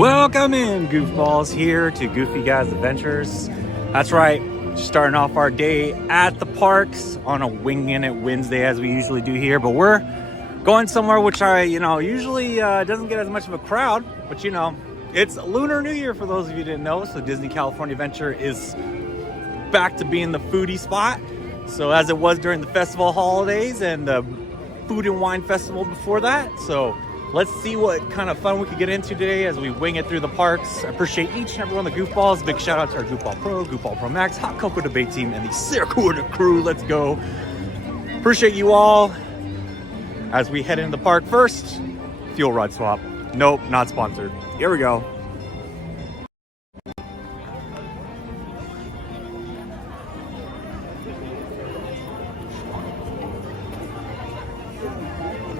Welcome in, goofballs, here to Goofy Guys Adventures. That's right, starting off our day at the parks on a winging it Wednesday as we usually do here, but we're going somewhere which usually doesn't get as much of a crowd, but it's Lunar New Year for those of you who didn't know. So Disney California Adventure is back to being the foodie spot. So as it was during the festival holidays and the food and wine festival before that. So let's see what kind of fun we could get into today as we wing it through the parks. I appreciate each and every one of the goofballs. Big shout out to our Goofball Pro, Goofball Pro Max, Hot Cocoa Debate Team, and the Circuit crew. Let's go. Appreciate you all. As we head into the park first, fuel rod swap. Nope, not sponsored. Here we go.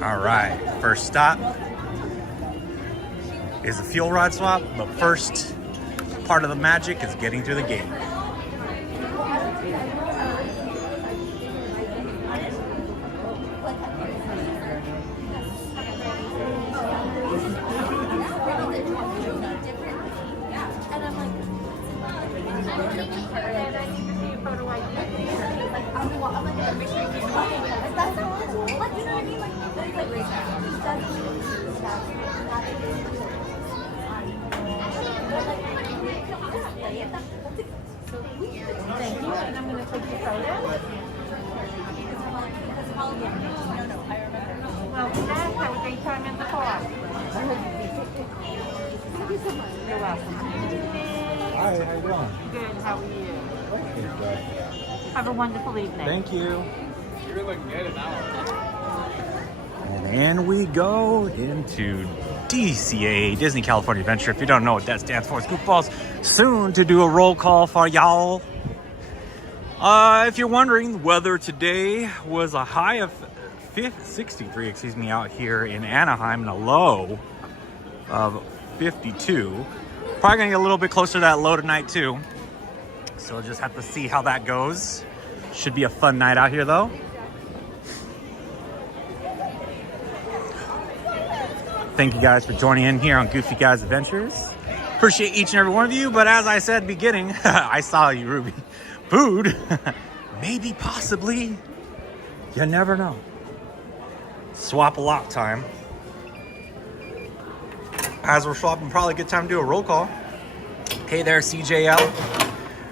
All right, first stop is a fuel rod swap, but first part of the magic is getting through the gate. Thank you, and I'm going to take your photo. Well, Dad, have a great time in the park. Thank you so much. You're welcome. Hi, how you doing? Good, how are you? Have a wonderful evening. Thank you. You're looking good an hour. And in we go into DCA, Disney California Adventure. If you don't know what that stands for, it's Goofballs. Soon to do a roll call for y'all. If you're wondering, the weather today was a high of 63, out here in Anaheim, and a low of 52. Probably gonna get a little bit closer to that low tonight too. So we'll just have to see how that goes. Should be a fun night out here though. Thank you guys for joining in here on Goofy Guys Adventures. Appreciate each and every one of you, but as I said beginning, I saw you, Ruby. Food? Maybe, possibly. You never know. Swap a lot time. As we're swapping, probably a good time to do a roll call. Hey there, CJL.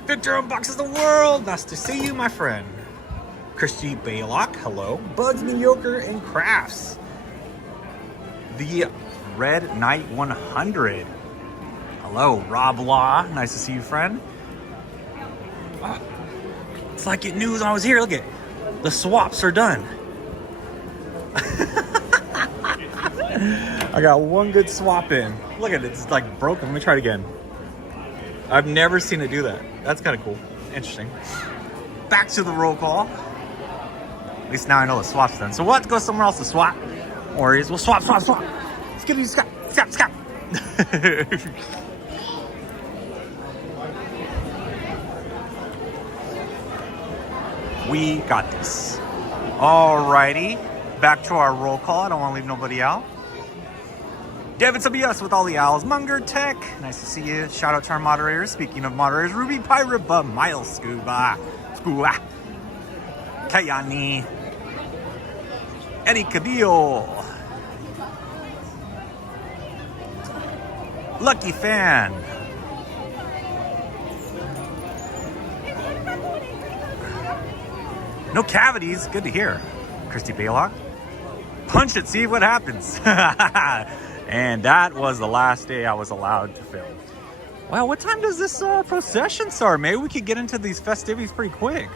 Victor unboxes the world. Nice to see you, my friend. Christy Baylock, hello. Bugs Mediocre and Crafts. The Red Knight 100. Hello, Rob Law. Nice to see you, friend. It's like getting news when I was here. Look at the swaps are done. I got one good swap in. Look at it. It's like broken. Let me try it again. I've never seen it do that. That's kind of cool. Interesting. Back to the roll call. At least now I know the swap's done. So we'll have to go somewhere else to swap. Or we'll swap. Let's get it. Scott. We got this. Alrighty. Back to our roll call. I don't want to leave nobody out. Devin WS with all the owls. Munger Tech. Nice to see you. Shout out to our moderators. Speaking of moderators, Ruby Pirate, Miles Scuba. Kayani. Eddie Cadillo. Lucky Fan. No cavities. Good to hear. Christy Baylock. Punch it. See what happens. And that was the last day I was allowed to film. Wow, what time does this procession start? Maybe we could get into these festivities pretty quick.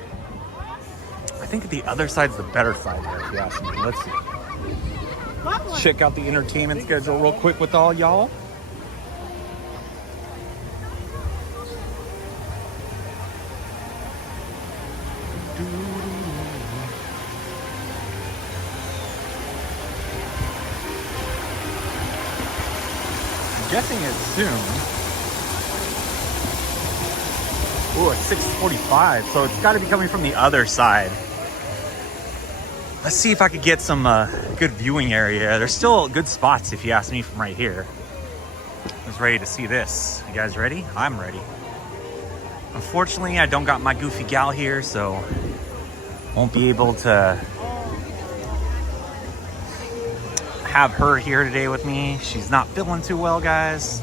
I think the other side's the better side there, if you ask me. Let's check out the entertainment schedule real quick with all y'all. Guessing it's soon. Oh, it's 6:45, so it's got to be coming from the other side. Let's see if I could get some good viewing area. There's still good spots if you ask me from right here. Who's ready to see this? You guys ready? I'm ready. Unfortunately, I don't got my goofy gal here, so won't be able to have her here today with me. She's not feeling too well, guys.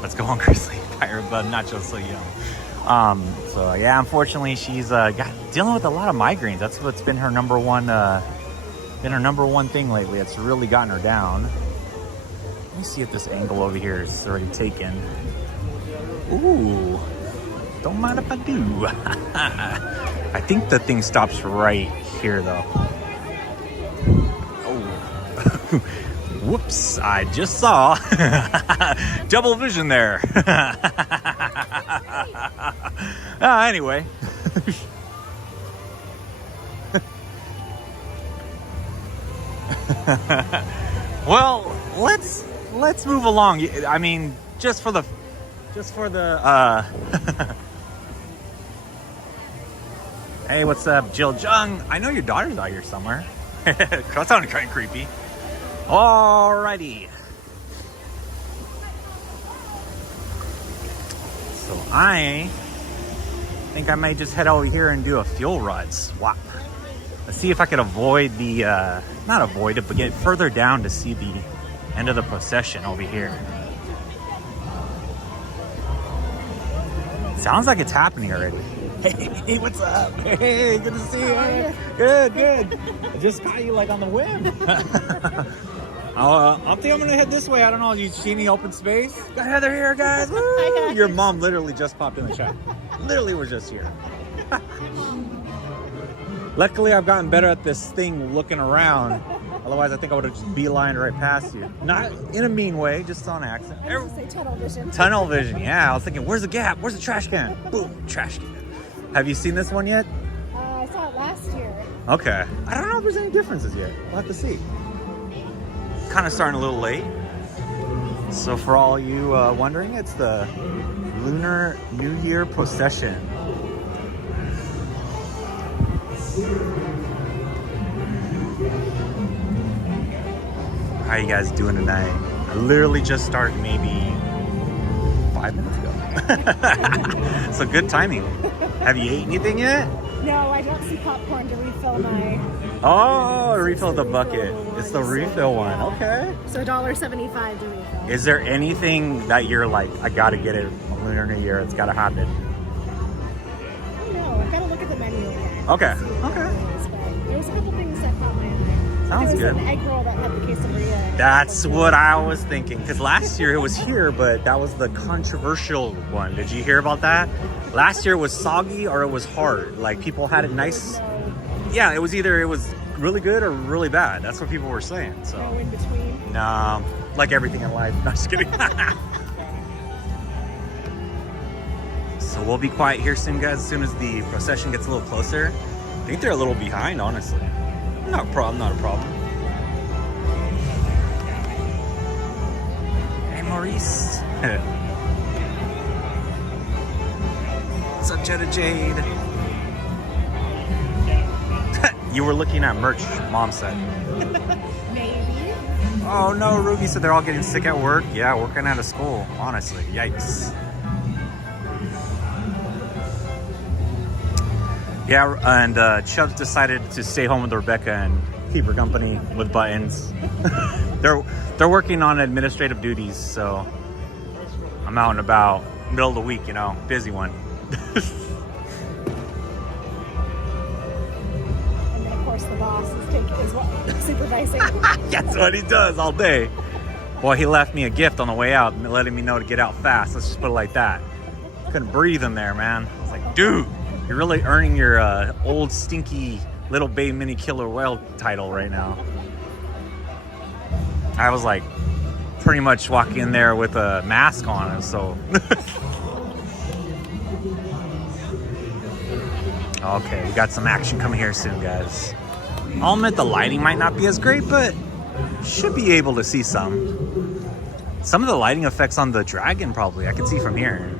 Let's go on Grizzly Fire Bud, not just so young. So yeah, unfortunately, she's dealing with a lot of migraines. That's what's been her number one thing lately. It's really gotten her down. Let me see if this angle over here is already taken. Ooh, don't mind if I do. I think the thing stops right here, though. Oh, whoops! I just saw double vision there. Anyway. Well, let's move along. I mean, just for the Hey, what's up, Jill Jung? I know your daughter's out here somewhere. That sounded kind of creepy. Alrighty. So I think I might just head over here and do a fuel rod swap. Let's see if I could avoid the, not avoid it, but get further down to see the end of the procession over here. Sounds like it's happening already. Hey, what's up? Hey, good to see you. Good. I just caught you like on the whim. I think I'm gonna head this way. I don't know. You see any open space? Got Heather here, guys. Woo! Your mom literally just popped in the chat. Literally, we're just here. Luckily, I've gotten better at this thing looking around. Otherwise, I think I would have just beelined right past you. Not in a mean way, just on accident. I was gonna say tunnel vision. Tunnel vision, yeah. I was thinking, where's the gap? Where's the trash can? Boom, trash can. Have you seen this one yet? I saw it last year. Okay. I don't know if there's any differences yet. We'll have to see. Kind of starting a little late. So for all you wondering, it's the Lunar New Year procession. How you guys doing tonight? I literally just started maybe 5 minutes ago. So good timing. Have you ate anything yet? No, I don't see popcorn to refill my... Oh, refill the bucket. It's the refill one. Okay. So $1.75 to refill. Is there anything that you're like, I gotta get it on Lunar New Year, it's gotta happen? No, I've got to look at the menu again. Okay. There was a couple things that caught my eye. Sounds good. There was an egg roll that had the quesadilla. That's what I was thinking. Because last year it was here, but that was the controversial one. Did you hear about that? Last year it was soggy or it was hard. Like people had it nice. Yeah, it was either it was really good or really bad. That's what people were saying. So No in between. nah, like everything in life. No, just kidding. So we'll be quiet here soon, guys. As soon as the procession gets a little closer. I think they're a little behind, honestly. Not a problem. Hey, Maurice. What's up, Jetta Jade? You were looking at merch, Mom said. Maybe. Oh no, Ruby said they're all getting sick at work. Yeah, working out of school, honestly. Yikes. Yeah, and Chubbs decided to stay home with Rebecca and keep her company with buttons. They're working on administrative duties, so I'm out and about. Middle of the week, you know, busy one. And then of course the boss is supervising. That's what he does all day. Well, he left me a gift on the way out, letting me know to get out fast. Let's just put it like that. Couldn't breathe in there, man. I was like, dude, you're really earning your old stinky little Bay Mini Killer Whale title right now. I was like pretty much walking in there with a mask on, so. Okay, we got some action coming here soon, guys. I'll admit the lighting might not be as great, but should be able to see some. Some of the lighting effects on the dragon, probably, I can see from here.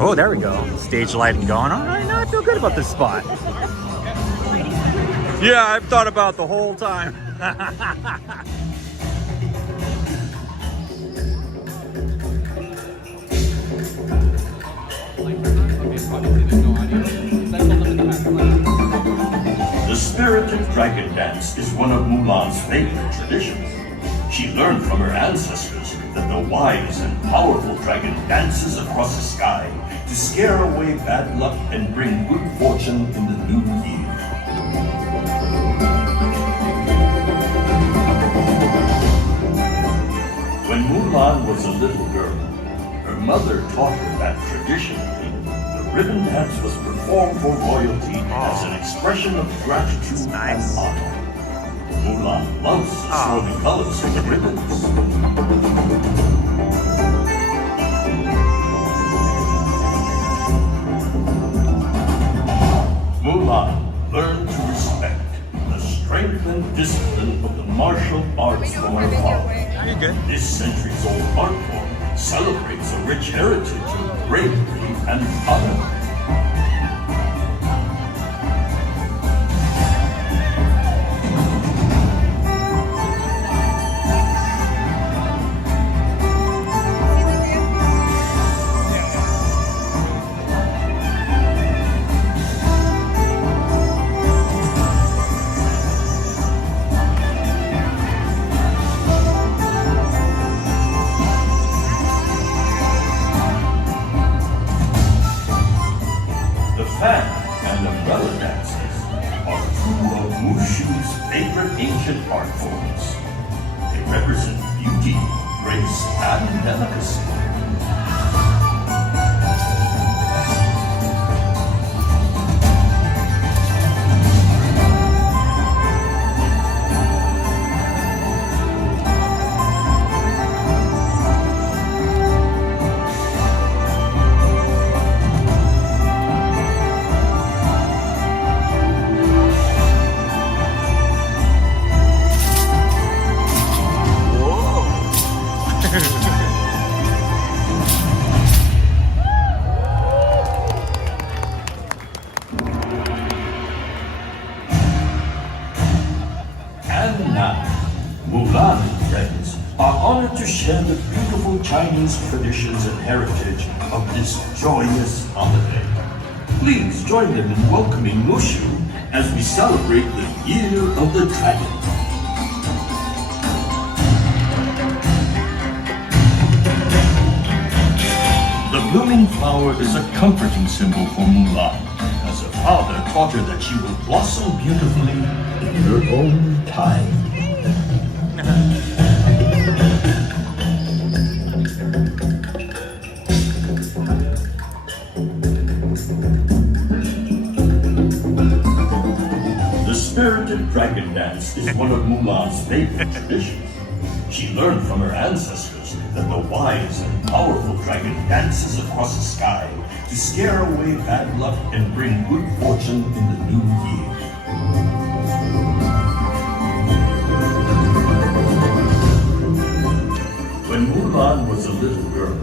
Oh, there we go. Stage lighting going. All right, now I feel good about this spot. Yeah, I've thought about the whole time. The spirited dragon dance is one of Mulan's favorite traditions. She learned from her ancestors that the wise and powerful dragon dances across the sky to scare away bad luck and bring good fortune in the new year. When Mulan was a little girl, her mother taught her that traditionally, the ribbon dance was performed for royalty as an expression of gratitude and honor. Mulan loves the swirling colors of the ribbons. Mulan learned to respect the strength and discipline of the martial arts from her father. This centuries-old art form celebrates a rich heritage of bravery and honor. Ancient art forms. They represent beauty, grace, and delicacy. Mulan and friends are honored to share the beautiful Chinese traditions and heritage of this joyous holiday. Please join them in welcoming Mushu as we celebrate the Year of the Dragon. The blooming flower is a comforting symbol for Mulan, as her father taught her that she will blossom beautifully in her own time. The spirited dragon dance is one of Mulan's favorite traditions. She learned from her ancestors that the wise and powerful dragon dances across the sky to scare away bad luck and bring good fortune in the new year. When Mulan was a little girl,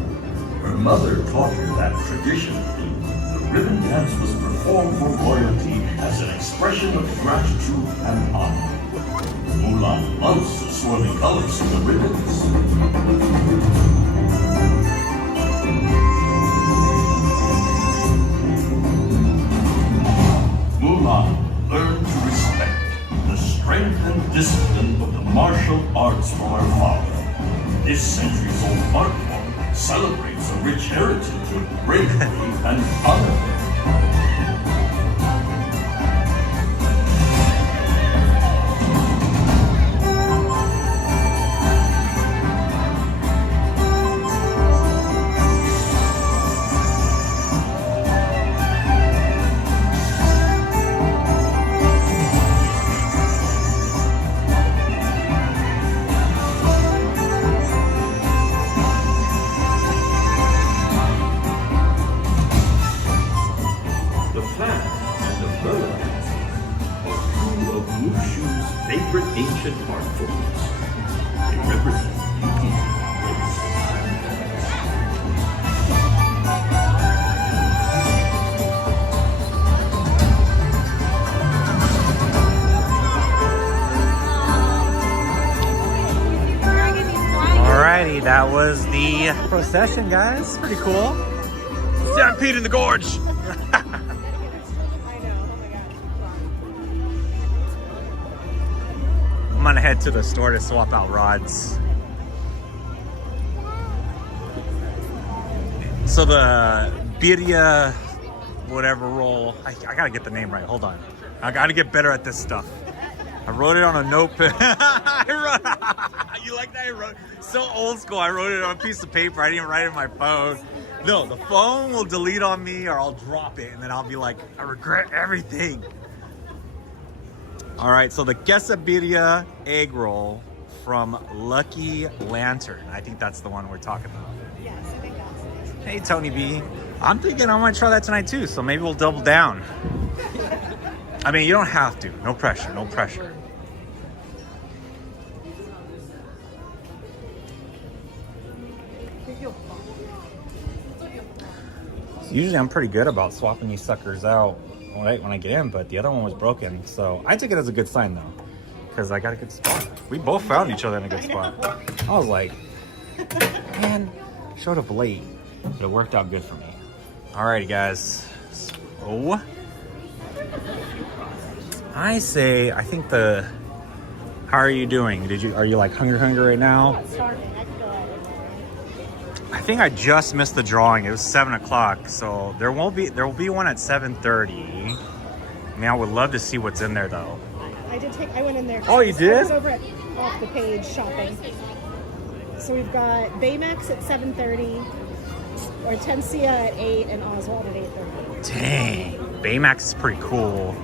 her mother taught her that traditionally, the ribbon dance was performed for royalty as an expression of gratitude and honor. Mulan loves the swirling colors of the ribbons. Mulan learned to respect the strength and discipline of the martial arts from her father. This centuries-old art form celebrates a rich heritage of bravery and honor. Favorite ancient art forms. They represent beauty, grace, and the procession, guys. Pretty cool. Stampede in the gorge. I know. Oh my god. I'm gonna head to the store to swap out rods. So the birria, whatever roll, I gotta get the name right. Hold on. I gotta get better at this stuff. I wrote it on a notepad. You like that? I wrote so old school. I wrote it on a piece of paper. I didn't even write it on my phone. No, the phone will delete on me, or I'll drop it, and then I'll be like, I regret everything. All right, so the quesadilla egg roll from Lucky Lantern. I think that's the one we're talking about. Yes, I think that's it. Hey, Tony B. I'm thinking I might try that tonight too, so maybe we'll double down. I mean, you don't have to. No pressure, no pressure. So usually I'm pretty good about swapping these suckers out right when I get in, but the other one was broken. So I took it as a good sign though, because I got a good spot. We both found each other in a good spot. I was like, man, showed up late, but it worked out good for me. Alrighty guys, so I say, I think how are you doing? Are you like hungry right now? I'm starving. I could go out. I think I just missed the drawing. It was 7 o'clock, so there will be one at 7:30. I mean, I would love to see what's in there though. I went in there. Oh, you did? I was over at Off the Page shopping. So we've got Baymax at 7:30, Hortensia at 8, and Oswald at 8:30. Dang, Baymax is pretty cool.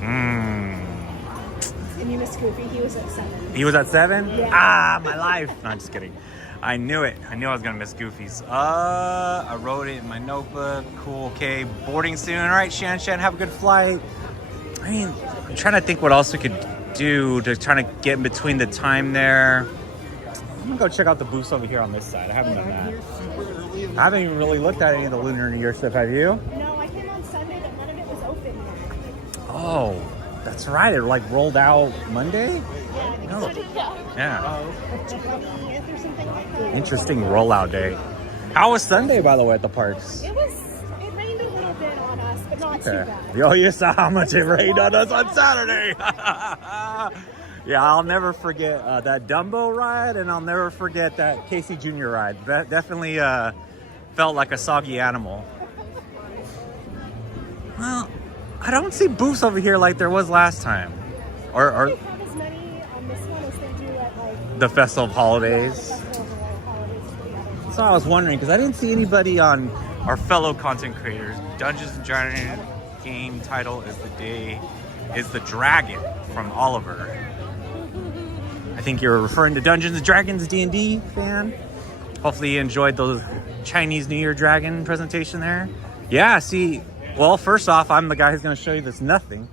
And you missed Goofy. He was at 7. He was at 7? Yeah. Ah, my life. No, I'm just kidding. I knew it. I knew I was gonna miss Goofy's. I wrote it in my notebook. Cool, okay. Boarding soon. All right, Shan, have a good flight. I mean, I'm trying to think what else we could do to try to get in between the time there. I'm gonna go check out the booths over here on this side. I haven't done that. I haven't even really looked at any of the Lunar New Year stuff, have you? No, I came on Sunday, but none of it was open yet. Oh, that's right. It like rolled out Monday? Yeah, I think No. so. Yeah. 20th or something like that. Interesting rollout day. How was Sunday, by the way, at the parks? It rained a little bit on us, but not too bad. Oh, you saw how much it rained on us on Saturday. Yeah, I'll never forget that Dumbo ride, and I'll never forget that Casey Jr. ride. That definitely felt like a soggy animal. Well, I don't see booths over here like there was last time. Or They don't have as many on this one as they do at like the Festival of Holidays. the Festival of Holidays for the others. So I was wondering, because I didn't see anybody on our fellow content creators. Dungeons & Dragons game title is the Dragon from Oliver. I think you're referring to Dungeons & Dragons D&D fan. Hopefully you enjoyed the Chinese New Year Dragon presentation there. Yeah, see, well, first off, I'm the guy who's going to show you this nothing.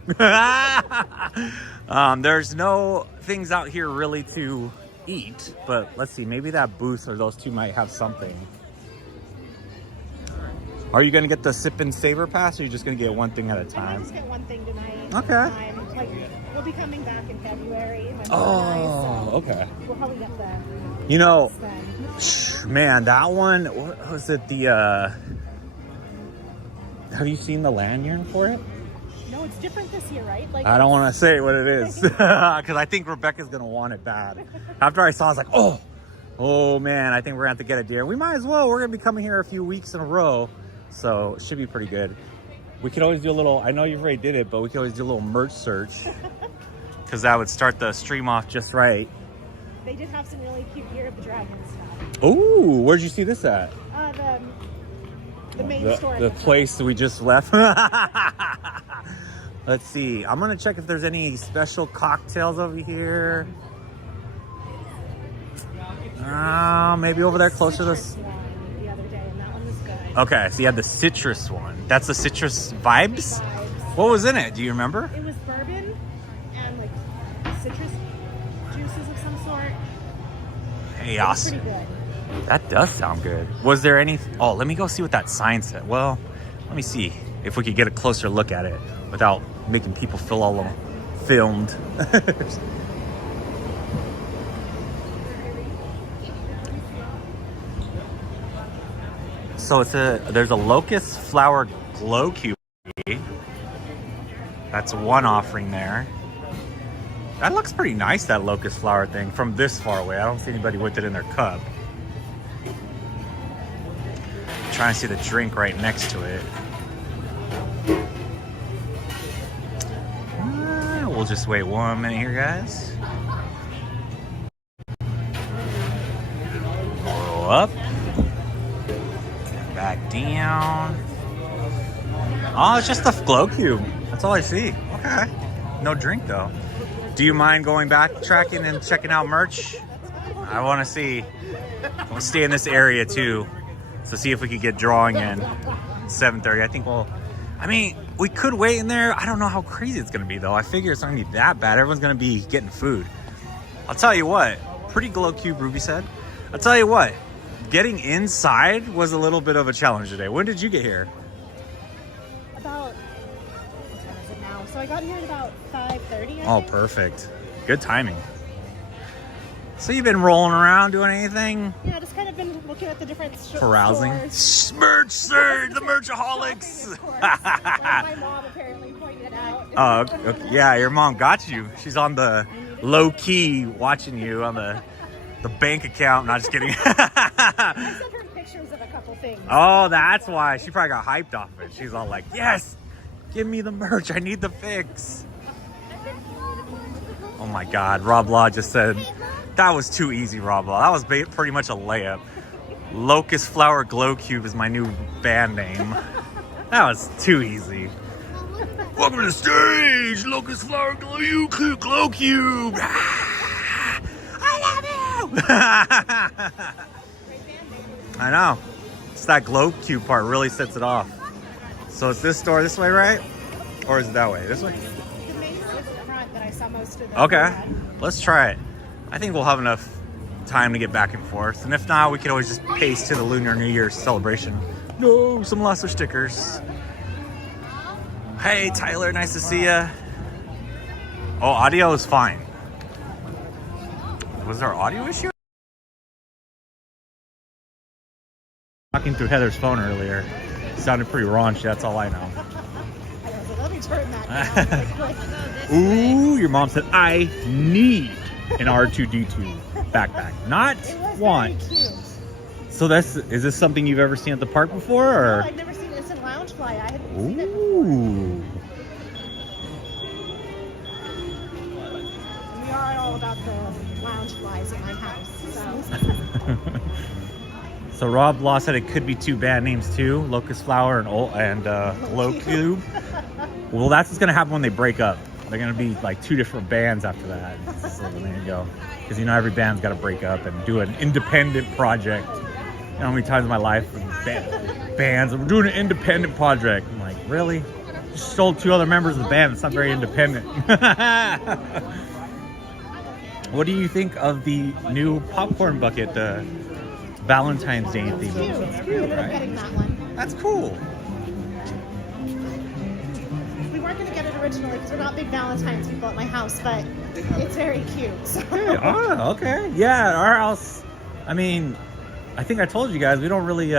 There's no things out here really to eat, but let's see, maybe that booth or those two might have something. Are you going to get the sip and savor pass, or are you just going to get one thing at a I might time? just get one thing tonight. Okay. Like, we'll be coming back in February. My Oh, brother and I, so okay. We'll probably get the. You know, then. man, that one, what was it, have you seen the lanyard for it? No, it's different this year, right? Like I don't want to say what it is, because I think Rebecca's going to want it bad. After I saw it, I was like, oh man, I think we're going to have to get it, dear. We might as well. We're going to be coming here a few weeks in a row, so it should be pretty good. We could always do a little, I know you've already did it, but we could always do a little merch search, because that would start the stream off just right. They did have some really cute Year of the Dragon stuff. Ooh, where'd you see this at? The main store. The place we just left. Let's see. I'm gonna check if there's any special cocktails over here. Maybe over there closer to this. The other day, and that one was good. Okay, so you had the citrus one. That's the citrus vibes? What was in it? Do you remember? It was bourbon and like citrus juices of some sort. Hey, It was awesome. pretty good. That does sound good. Was there any? Oh, let me go see what that sign said. Well, let me see if we could get a closer look at it without making people feel all filmed. So there's a locust flower glow cube. That's one offering there. That looks pretty nice, that locust flower thing, from this far away. I don't see anybody with it in their cup. I'm trying to see the drink right next to it. We'll just wait 1 minute here, guys. Go up. Back down. Oh, it's just a glow cube. That's all I see. Okay. No drink, though. Do you mind going back, tracking and checking out merch? I want to see. We'll stay in this area, too. So see if we could get drawing in 7:30. I think I mean, we could wait in there. I don't know how crazy it's going to be, though. I figure it's not going to be that bad. Everyone's going to be getting food. I'll tell you what. Pretty glow cube, Ruby said. I'll tell you what. Getting inside was a little bit of a challenge today. When did you get here? About, what time is it now? So I got here at about 5:30. Oh, perfect. Good timing. So you've been rolling around doing anything? Yeah, just kind of been looking at the different carousing. Merch surge, the merchaholics. My mom apparently pointed it out. Oh, okay. Yeah, your mom got you. She's on the low key watching you on the bank account. Not just kidding. I sent her pictures of a couple things. Oh, that's why. She probably got hyped off of it. She's all like, yes, give me the merch. I need the fix. Oh my God. Rob Law just said, that was too easy, Rob Law. That was pretty much a layup. Locust Flower Glow Cube is my new band name. That was too easy. Welcome to the stage, Locust Flower Glow Cube. I love you. I know. It's that glow cube part really sets it off. So it's this door this way, right? Or is it that way? This way? The main is the front that I saw most of them. Okay, let's try it. I think we'll have enough time to get back and forth. And if not, we can always just pace to the Lunar New Year celebration. No, some lesser stickers. Hey, Tyler, nice to see ya. Oh, audio is fine. Was there an audio issue? Talking through Heather's phone earlier. Sounded pretty raunchy, that's all I know. I was like, let me turn that down. Ooh, your mom said, I need an R2-D2 backpack. Not want. Cute. So is this something you've ever seen at the park before? Or? No, I've never seen it. It's in Loungefly. I hadn't seen it before. Ooh. We are all about the Loungeflies in my house. So. So Rob Law said it could be two band names too, Locust Flower and Glow Cube. Well, that's what's gonna happen when they break up. They're gonna be like two different bands after that. So there you go. Because you know every band's got to break up and do an independent project. You know how many times in my life bands, I'm doing an independent project. I'm like, really? Just sold 2 other members of the band. It's not very independent. What do you think of the new popcorn bucket, the Valentine's Day theme? It's cute. I'm getting that one. That's cool. We weren't going to get it originally because we're not big Valentine's people at my house, but it's very cute. So. Oh, okay. Yeah, our house, I mean, I think I told you guys, we don't really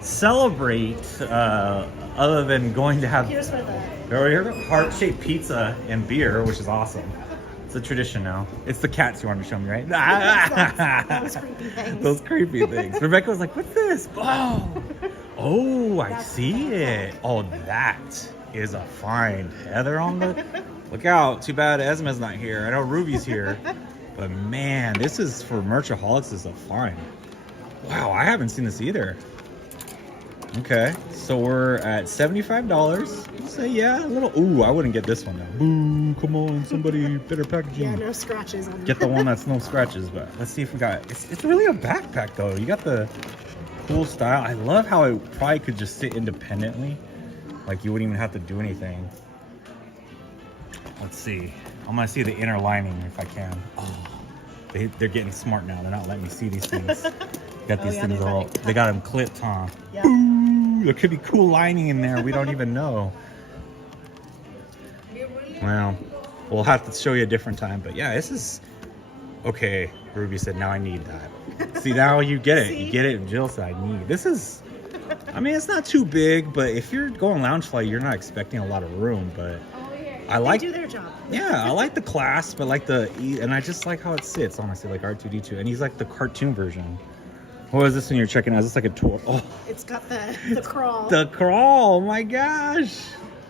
celebrate other than going to have heart-shaped pizza and beer, which is awesome. It's a tradition now. It's the cats you wanted to show me, right? Those creepy things. Those creepy things. Rebecca was like, what's this? Oh, I see it. Oh, that is a find. Heather on the lookout. Too bad Esma's not here. I know Ruby's here. But man, this is for Merchaholics is a find. Wow, I haven't seen this either. Okay, so we're at $75. Say yeah, a little. Ooh, I wouldn't get this one though. Boo! Come on, somebody, better packaging. Yeah, no scratches on it. Get the one that's no scratches. But let's see if we got. It's really a backpack though. You got the cool style. I love how it probably could just sit independently. Like you wouldn't even have to do anything. Let's see. I'm gonna see the inner lining if I can. Oh, they're getting smart now. They're not letting me see these things. Got these things all. They got them clipped, huh? Yep. Ooh, there could be cool lining in there. We don't even know. Well, we'll have to show you a different time. But yeah, this is okay. Ruby said, "Now I need that." See, now you get it. You get it. And Jill said, "I need." This is I mean, it's not too big, but if you're going lounge flight, you're not expecting a lot of room. But I like, they do their job. yeah, I like the clasp, but like and I just like how it sits. Honestly, like R2D2, and he's like the cartoon version. What is this one you're checking out? Is this like a tour? Oh, It's got the crawl. the crawl! Oh my gosh,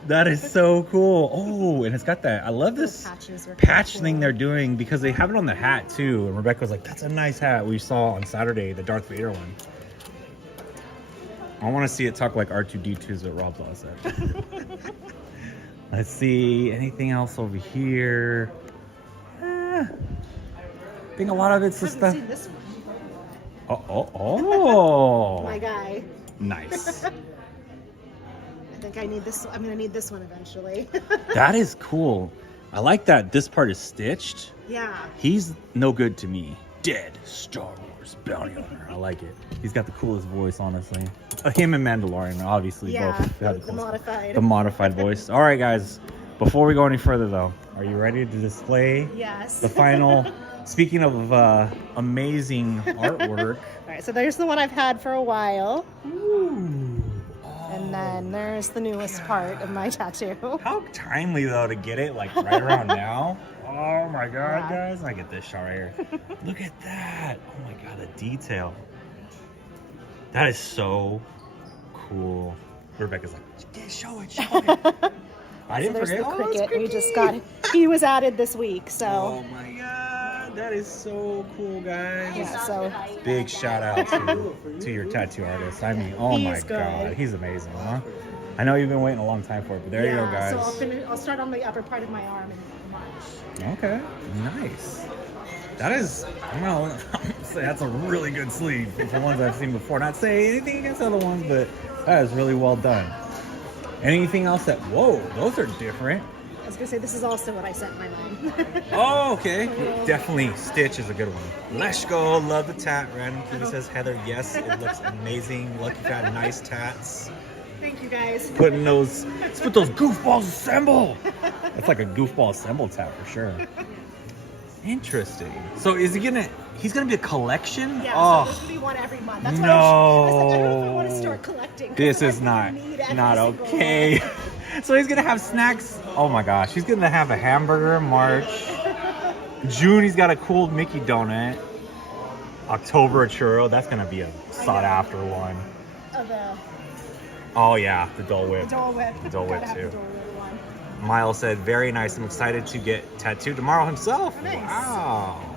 that is so cool. Oh, and it's got that. I love this patch thing they're doing because they have it on the hat too. And Rebecca was like, "That's a nice hat we saw on Saturday, the Darth Vader one." I want to see it talk like R2D2 is what Rob Law said. Let's see, anything else over here? I think a lot of it's the stuff. Seen this one. Oh. My guy. Nice. I think I need this. I'm gonna need this one eventually. That is cool. I like that this part is stitched. Yeah. He's no good to me. Dead Star Wars bounty hunter. I like it. He's got the coolest voice, honestly. Him and Mandalorian, obviously, Yeah, both have the modified. the modified voice. All right, guys. Before we go any further, though, are you ready to display Yes. the final? Speaking of amazing artwork. All right, so there's the one I've had for a while. Ooh. And then there's the newest part of my tattoo. How timely, though, to get it like right around now. Oh my God, Yeah. guys. I get this shot right here. Look at that. Oh my God, the detail. That is so cool. Rebecca's like, "Yeah, show it, show it." I didn't There's forget. the Oh, cricket. it's We just got. He was added this week, so Oh my God, that is so cool, guys. yeah. So Big shout out to your tattoo artist. I mean, oh my He's good. God, he's amazing, huh? I know you've been waiting a long time for it, but there you go, guys. So I'll start on the upper part of my arm in March. Okay, nice. That is, I'm gonna say that's a really good sleeve for ones I've seen before. Not say anything against other ones, but that is really well done. Anything else that, whoa, those are different. I was gonna say this is also what I sent my mom. Oh, okay. Definitely Stitch is a good one. Let's go. Love the tat. Random Kitty says, Heather, yes, it looks amazing. Lucky got nice tats. Thank you guys. Putting those, let's put those goofballs assemble. That's like a goofball assemble tat for sure. Interesting. So is he's gonna be a collection? Yeah, Oh, so this will be one every month. That's no. what I said, I don't know if I want to start collecting. This because is I not need every single okay. one. So he's gonna have snacks. Oh my gosh, he's gonna have a hamburger in March. June, he's got a cool Mickey donut. October, a churro. That's gonna be a sought after one. Oh yeah, the Dole Whip. The Dole Whip. The Dole Whip Gotta have too. the Dole Whip one. Miles said, very nice. I'm excited to get tattooed tomorrow himself. Nice. Wow.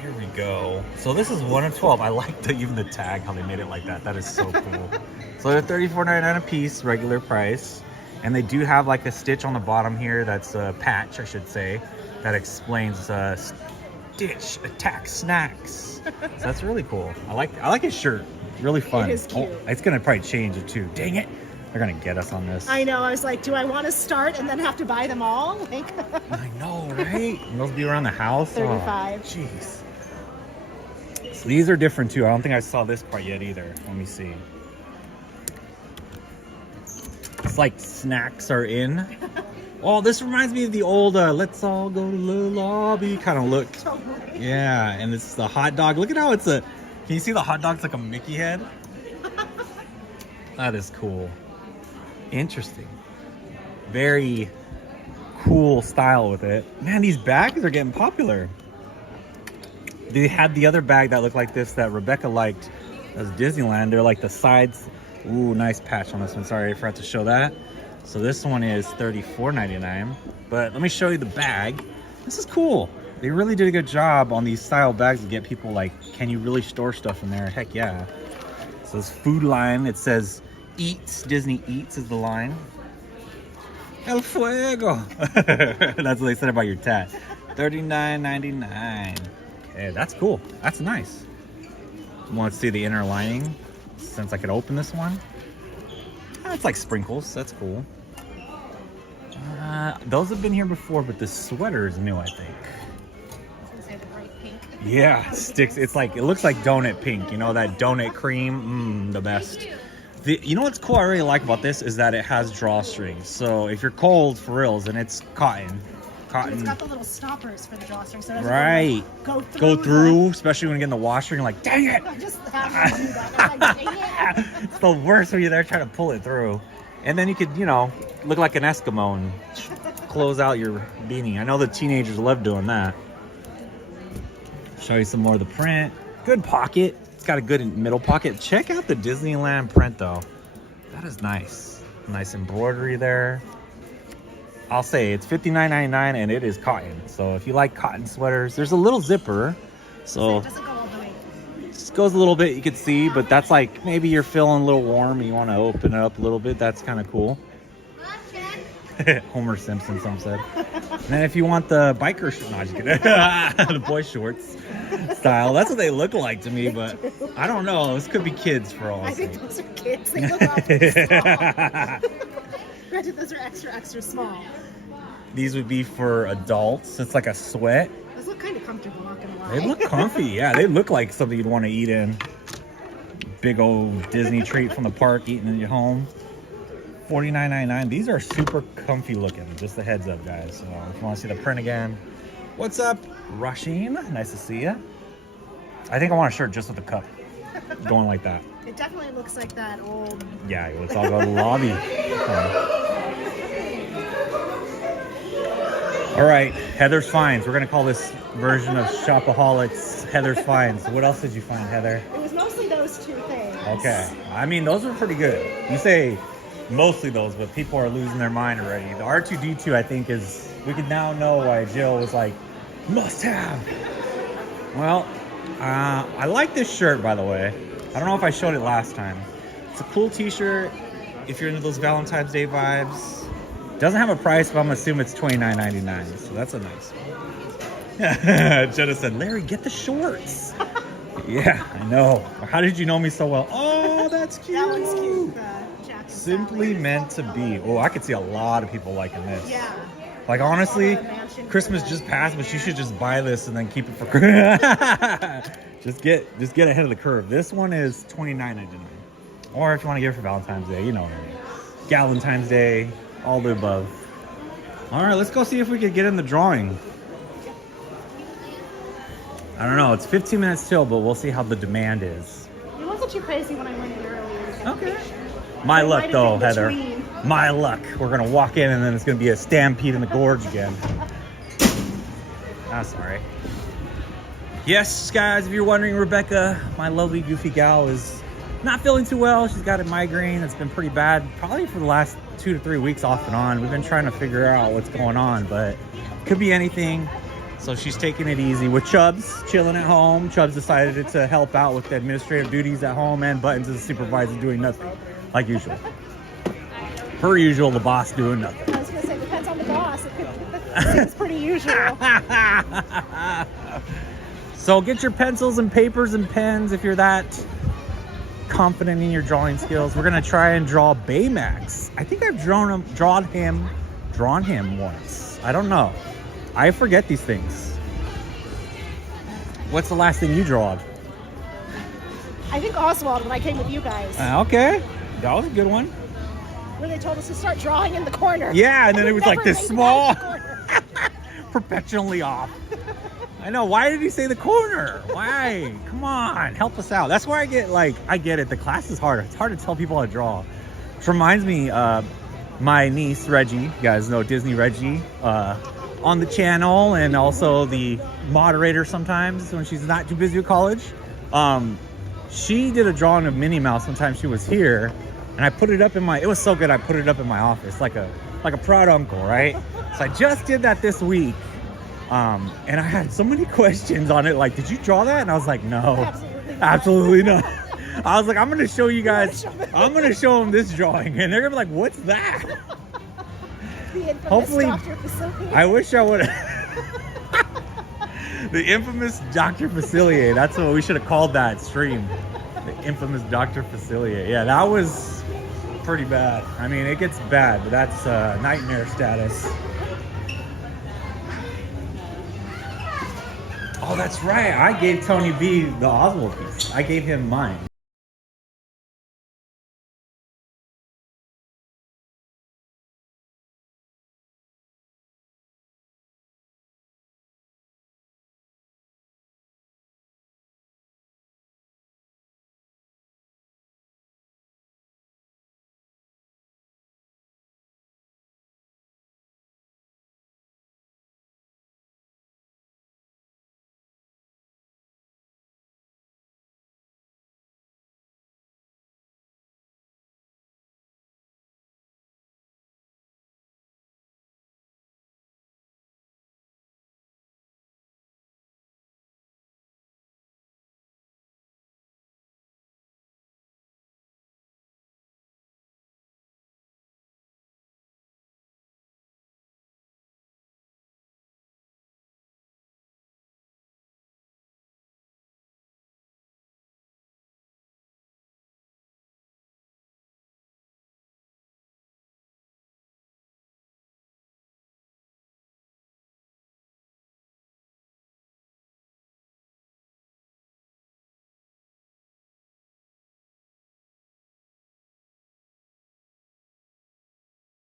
Here we go. So this is 1 of 12. I like even the tag, how they made it like that. That is so cool. So they're $34.99 a piece, regular price. And they do have like a stitch on the bottom here. That's a patch, I should say, that explains Stitch Attack Snacks. So that's really cool. I like his shirt. Really fun. It is cute. Oh, it's gonna probably change it too. Dang it. They're gonna get us on this. I know. I was like, do I want to start and then have to buy them all? Like, I know, right? And those be around the house. 35. Oh, jeez. So these are different too. I don't think I saw this part yet either. Let me see. It's like snacks are in. Oh, this reminds me of the old let's all go to the lobby kind of look. totally. Yeah, and it's the hot dog. Look at how it's can you see the hot dog's like a Mickey head? That is cool. Interesting. Very cool style with it. Man, these bags are getting popular. They had the other bag that looked like this that Rebecca liked. That was Disneyland. They're like the sides. Ooh, nice patch on this one. Sorry, I forgot to show that. So this one is $34.99. But let me show you the bag. This is cool. They really did a good job on these style bags to get people like, can you really store stuff in there? Heck yeah. So this food line, it says Eats. Disney Eats is the line. El Fuego. That's what they said about your tat. $39.99. Okay, that's cool. That's nice. Want to see the inner lining? Since I could open this one. It's like sprinkles. That's cool. Those have been here before, but the sweater is new, I think. Yeah, sticks. It's like, it looks like donut pink. You know, that donut cream. The best. You know what's cool I really like about this is that it has drawstrings. So if you're cold for reals and it's cotton, And cotton. it's got the little stoppers for the drawstring, so it doesn't Right. go Go through. through, especially when you get in the washer, you're like, dang it! I just have to do that. I'm like, dang it. It's the worst when you're there trying to pull it through. And then you could, you know, look like an Eskimo and close out your beanie. I know the teenagers love doing that. Show you some more of the print. Good pocket. It's got a good middle pocket. Check out the Disneyland print though. That is nice. Nice embroidery there. I'll say it's $59.99 and it is cotton. So if you like cotton sweaters, there's a little zipper. So It doesn't go all the way. it just goes a little bit, you can see, but that's like maybe you're feeling a little warm and you want to open it up a little bit. That's kind of cool. Homer Simpson, some said. And then if you want the biker shorts, no, just kidding. The boy shorts style. That's what they look like to me, but I don't know. This could be kids for all I I think think. those are kids. They look awfully small. Granted, those are extra, extra small. These would be for adults. It's like a sweat. Those look kind of comfortable, not gonna lie. They look comfy. Yeah, they look like something you'd want to eat in. Big old Disney treat from the park, eating in your home. $49.99. These are super comfy looking. Just a heads up, guys. So if you want to see the print again, what's up, Rasheen? Nice to see you. I think I want a shirt just with the cup going like that. It definitely looks like that old. Yeah, let's all go to the lobby. All right, Heather's Finds. We're gonna call this version of Shopaholics Heather's Finds. What else did you find, Heather? It was mostly those two things. Okay, I mean those are pretty good. You say mostly those, but people are losing their mind already. The R2D2, I think, is, we can now know why Jill was like, must have. Well, I like this shirt, by the way. I don't know if I showed it last time. It's a cool t-shirt if you're into those Valentine's Day vibes. Doesn't have a price, but I'm gonna assume it's $29.99, so that's a nice one. Jenna said, Larry, get the shorts. Yeah, I know. How did you know me so well? Oh, that's cute. That one's cute. Jack Simply meant to be. Oh, I could see a lot of people liking this. Yeah. Like honestly, Christmas just passed, but you should just buy this and then keep it for Christmas. just get ahead of the curve. This one is $29.99. Or if you want to get it for Valentine's Day, you know what I mean. Galentine's Day, all the above. All right, let's go see if we could get in the drawing. I don't know. It's 15 minutes till, but we'll see how the demand is. It wasn't too crazy when I went in earlier. Okay. My luck, might have though, been Heather. between. My luck. We're gonna walk in, and then it's gonna be a stampede in the gorge again. Ah, sorry. Yes, guys, if you're wondering, Rebecca, my lovely goofy gal, is not feeling too well. She's got a migraine. It's been pretty bad, probably for the last 2 to 3 weeks off and on. We've been trying to figure out what's going on, but could be anything. So she's taking it easy with Chubbs, chilling at home. Chubbs decided to help out with the administrative duties at home, and Buttons is the supervisor doing nothing, like usual. Per usual, the boss doing nothing. I was gonna say, depends on the boss. It seems pretty usual. So get your pencils and papers and pens if you're that confident in your drawing skills. We're gonna try and draw Baymax. I think I've drawn him once. I don't know. I forget these things. What's the last thing you drawed? I think Oswald when I came with you guys, Okay, that was a good one. where they told us to start drawing in the corner. Yeah, and then We it was like never this made it small, out of the corner. perpetually off. I know. Why did he say the corner? Why? Come on, help us out. That's where I get it. The class is hard. It's hard to tell people how to draw. Which reminds me, my niece Reggie, you guys know Disney Reggie, on the channel, and also the moderator sometimes when she's not too busy with college. She did a drawing of Minnie Mouse one time she was here, and I put it up in my, it was so good I put it up in my office like a proud uncle, right? So I just did that this week, and I had so many questions on it, like, did you draw that? And I was like, no, absolutely not. I was like, I'm gonna show you guys, I'm gonna show them this drawing, and they're gonna be like, what's that? The infamous Hopefully, Dr. Facilier. I wish I would. The infamous Dr. Facilier. That's what we should have called that stream. The infamous Dr. Facilier. Yeah, that was pretty bad. I mean, it gets bad, but that's nightmare status. Oh, that's right. I gave Tony B the Oswald piece. I gave him mine.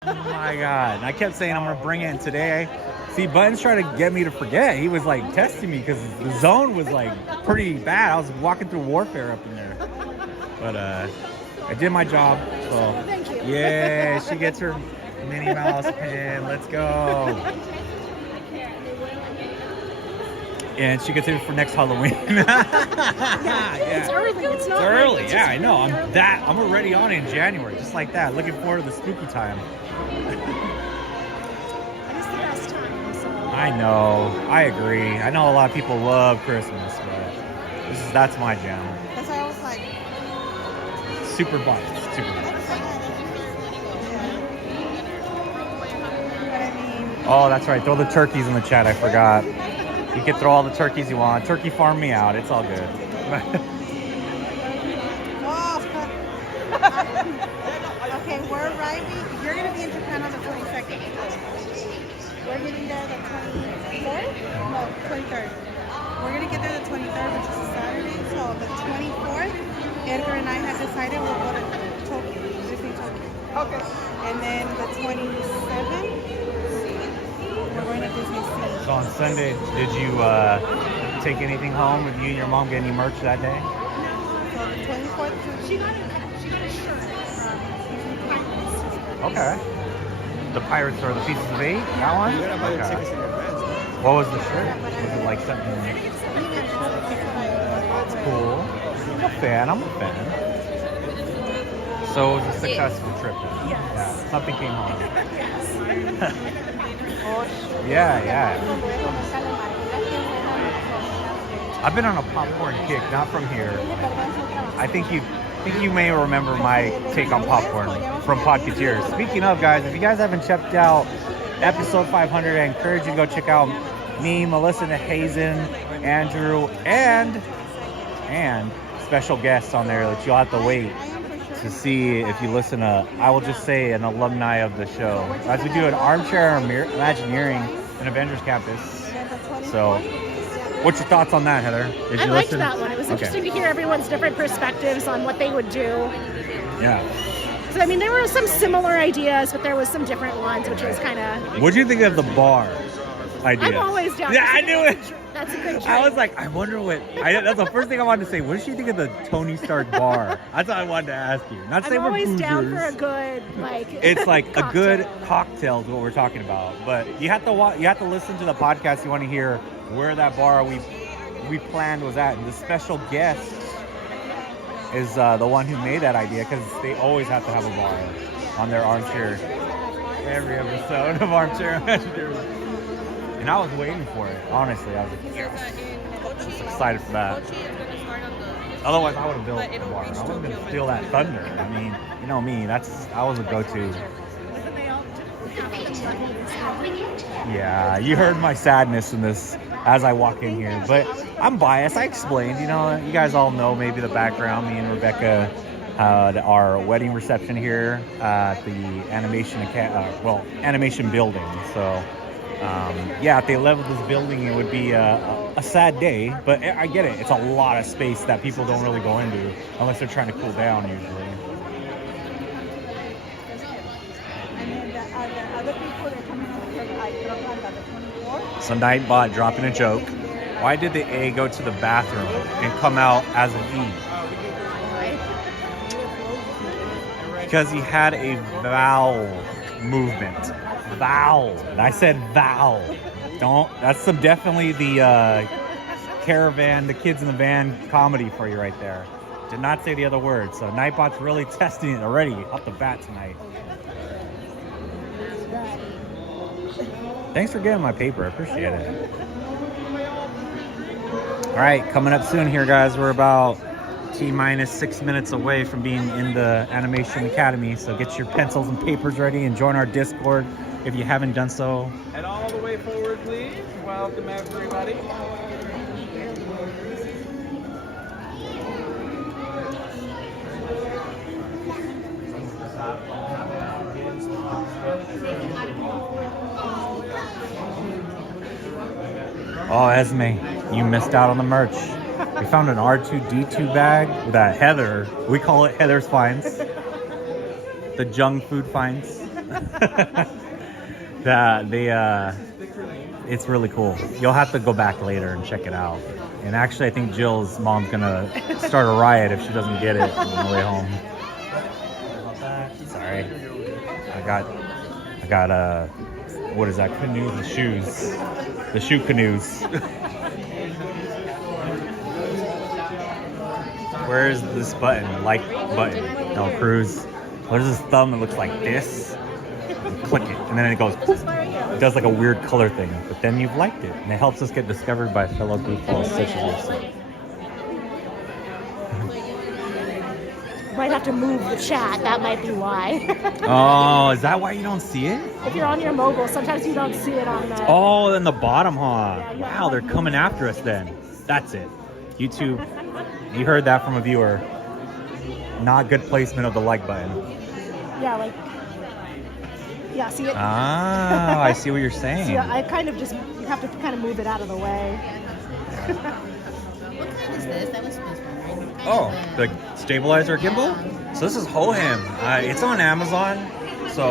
Oh my God. And I kept saying I'm going to bring it in today. See, Buttons tried to get me to forget. He was like testing me because the zone was like pretty bad. I was walking through warfare up in there. But I did my job. So Thank you. yeah, she gets her Minnie Mouse pin. Let's go. And she gets it for next Halloween. It's early. It's not. It's early. It's Yeah, I know. really early. I'm already on in January, just like that. Looking forward to the spooky time. And it's the best time. So. I know. I agree. I know a lot of people love Christmas, but that's my jam. That's why I was like, Super biased. Super biased. Oh, that's right. Throw the turkeys in the chat. I forgot. You can throw all the turkeys you want. Turkey farm me out. It's all good. oh. Okay, we're arriving. You're going to be in Japan on the 22nd. We're getting there the 24th? No, 23rd. We're going to get there the 23rd, which is a Saturday. So the 24th, Edgar and I have decided we'll go to Tokyo, Disney Tokyo. Okay. And then the 27th, we're going to Disney Sea. So on Sunday, did you take anything home? Did you and your mom get any merch that day? So the 24th, She got a shirt. Okay. The Pirates are the Pieces of Eight? That one? You gotta buy the Okay. tickets in advance. What was the shirt? Was it like something? That's cool. I'm a fan. So it was a successful trip then? Yes. Yeah. Something came home. Yes. Yeah. I've been on a popcorn kick, not from here. I think you may remember my take on popcorn from Podcateers. Speaking of, guys, if you guys haven't checked out episode 500, I encourage you to go check out me, Melissa, Hazen, Andrew, and special guests on there that you'll have to wait to see if you listen to, I will just say, an alumni of the show. As we do an armchair Imagineering in Avengers Campus. So, what's your thoughts on that, Heather? Did I you liked listen? that one. It was interesting to hear everyone's different perspectives on what they would do. Yeah. So, I mean, there were some similar ideas, but there was some different ones, which was kind of... What'd you think of the bar idea? I'm always down. Yeah, I knew it. That's a good trick. I was like, I wonder what. That's the first thing I wanted to say. What did she think of the Tony Stark bar? That's what I wanted to ask you. Not say I'm we're always down for a boozers. good, like... It's like a good cocktail. cocktail is what we're talking about. But you have to listen to the podcast. You want to hear where that bar we planned was at, and the special guest is the one who made that idea, because they always have to have a bar on their armchair. Every episode of Armchair Imagineers. And I was waiting for it. Honestly, I was just excited for that. Otherwise, I would have built a bar. I would have been steal that thunder. I mean, you know me. That was a go-to. Yeah, you heard my sadness in this as I walk in here, but I'm biased. I explained. You know, you guys all know maybe the background. Me and Rebecca had our wedding reception here at the animation building. So. If they leveled this building, it would be a sad day, but I get it. It's a lot of space that people don't really go into unless they're trying to cool down usually. and then the other people that come in on the 24th. So Nightbot dropping a joke. Why did the A go to the bathroom and come out as an E? Because he had a vowel movement. Vowel. And I said vowel. That's definitely the caravan, the kids in the van comedy for you right there. Did not say the other word. So Nightbot's really testing it already off the bat tonight. Thanks for getting my paper. I appreciate it. All right, coming up soon here, guys. We're about T-minus 6 minutes away from being in the Animation Academy. So get your pencils and papers ready and join our Discord if you haven't done so. And all the way forward, please. Welcome, everybody. Oh, Esme, you missed out on the merch. We found an R2-D2 bag that Heather, we call it Heather's Finds. The Jung Food Finds. It's really cool. You'll have to go back later and check it out. And actually, I think Jill's mom's gonna start a riot if she doesn't get it on the way home. Sorry, I got what is that? Canoe, the shoes, the shoe canoes. Where's this button? Like button? No, cruise. What is this thumb that looks like this? Click it, and then it goes. It does like a weird color thing, but then you've liked it, and it helps us get discovered by fellow goofballs such as yourself. Might have to move the chat. That might be why. Oh, is that why you don't see it? If you're on your mobile, sometimes you don't see it on the. Oh, then the bottom, huh? Yeah, Wow, they're coming after us then. That's it. YouTube, you heard that from a viewer. Not good placement of the like button. Yeah, like. Yeah, see it? Ah, I see what you're saying. See, I kind of just, you have to kind of move it out of the way. What kind is this? That was supposed to be right. Oh, the stabilizer gimbal? So this is Hohem. It's on Amazon. So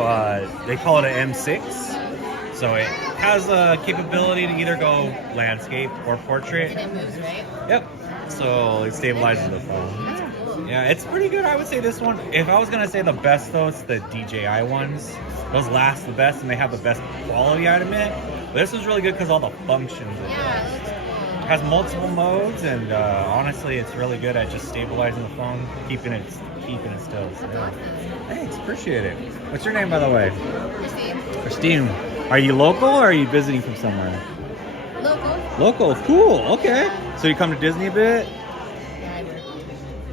they call it an M6. So it has a capability to either go landscape or portrait. And it moves, right? Yep. So it stabilizes the phone. Yeah, it's pretty good. I would say this one. If I was gonna say the best though, it's the DJI ones. Those last the best and they have the best quality, I'd admit. But this was really good because all the functions. Yeah, it looks cool. It has multiple modes, and honestly, it's really good at just stabilizing the phone, keeping it still. So, yeah. Thanks, appreciate it. What's your name, by the way? Christine. Christine. Are you local or are you visiting from somewhere? Local. Local, cool. Okay. So you come to Disney a bit? Yeah,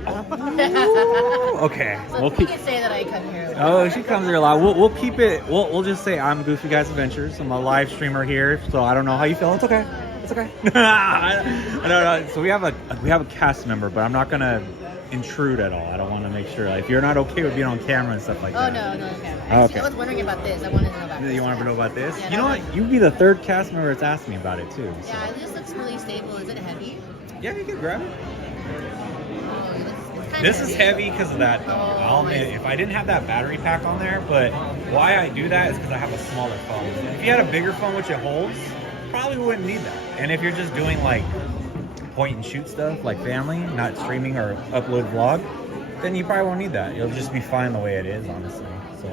I work. Ooh, okay. So We'll you keep. can say that I come here. Oh, she comes here a lot. We'll keep it. We'll just say I'm Goofy Guys Adventures. I'm a live streamer here, so I don't know how you feel. It's okay. It's okay. I don't know. So we have a cast member, but I'm not gonna intrude at all. I don't want to make sure if you're not okay with being on camera and stuff like Oh, that. no, okay. Okay. I was wondering about this. I wanted to know about this. You want to know about this? Yeah, You know what? You'd be the third cast member that's asked me about it too. So. Yeah, this looks really stable. Is it heavy? Yeah, you can grab it. Oh, it's kind This of is heavy because of that though. I'll admit, if I didn't have that battery pack on there, but why I do that is because I have a smaller phone. If you had a bigger phone which it holds, probably wouldn't need that. And if you're just doing like point and shoot stuff like family, not streaming or upload vlog, then you probably won't need that. You'll just be fine the way it is, honestly. So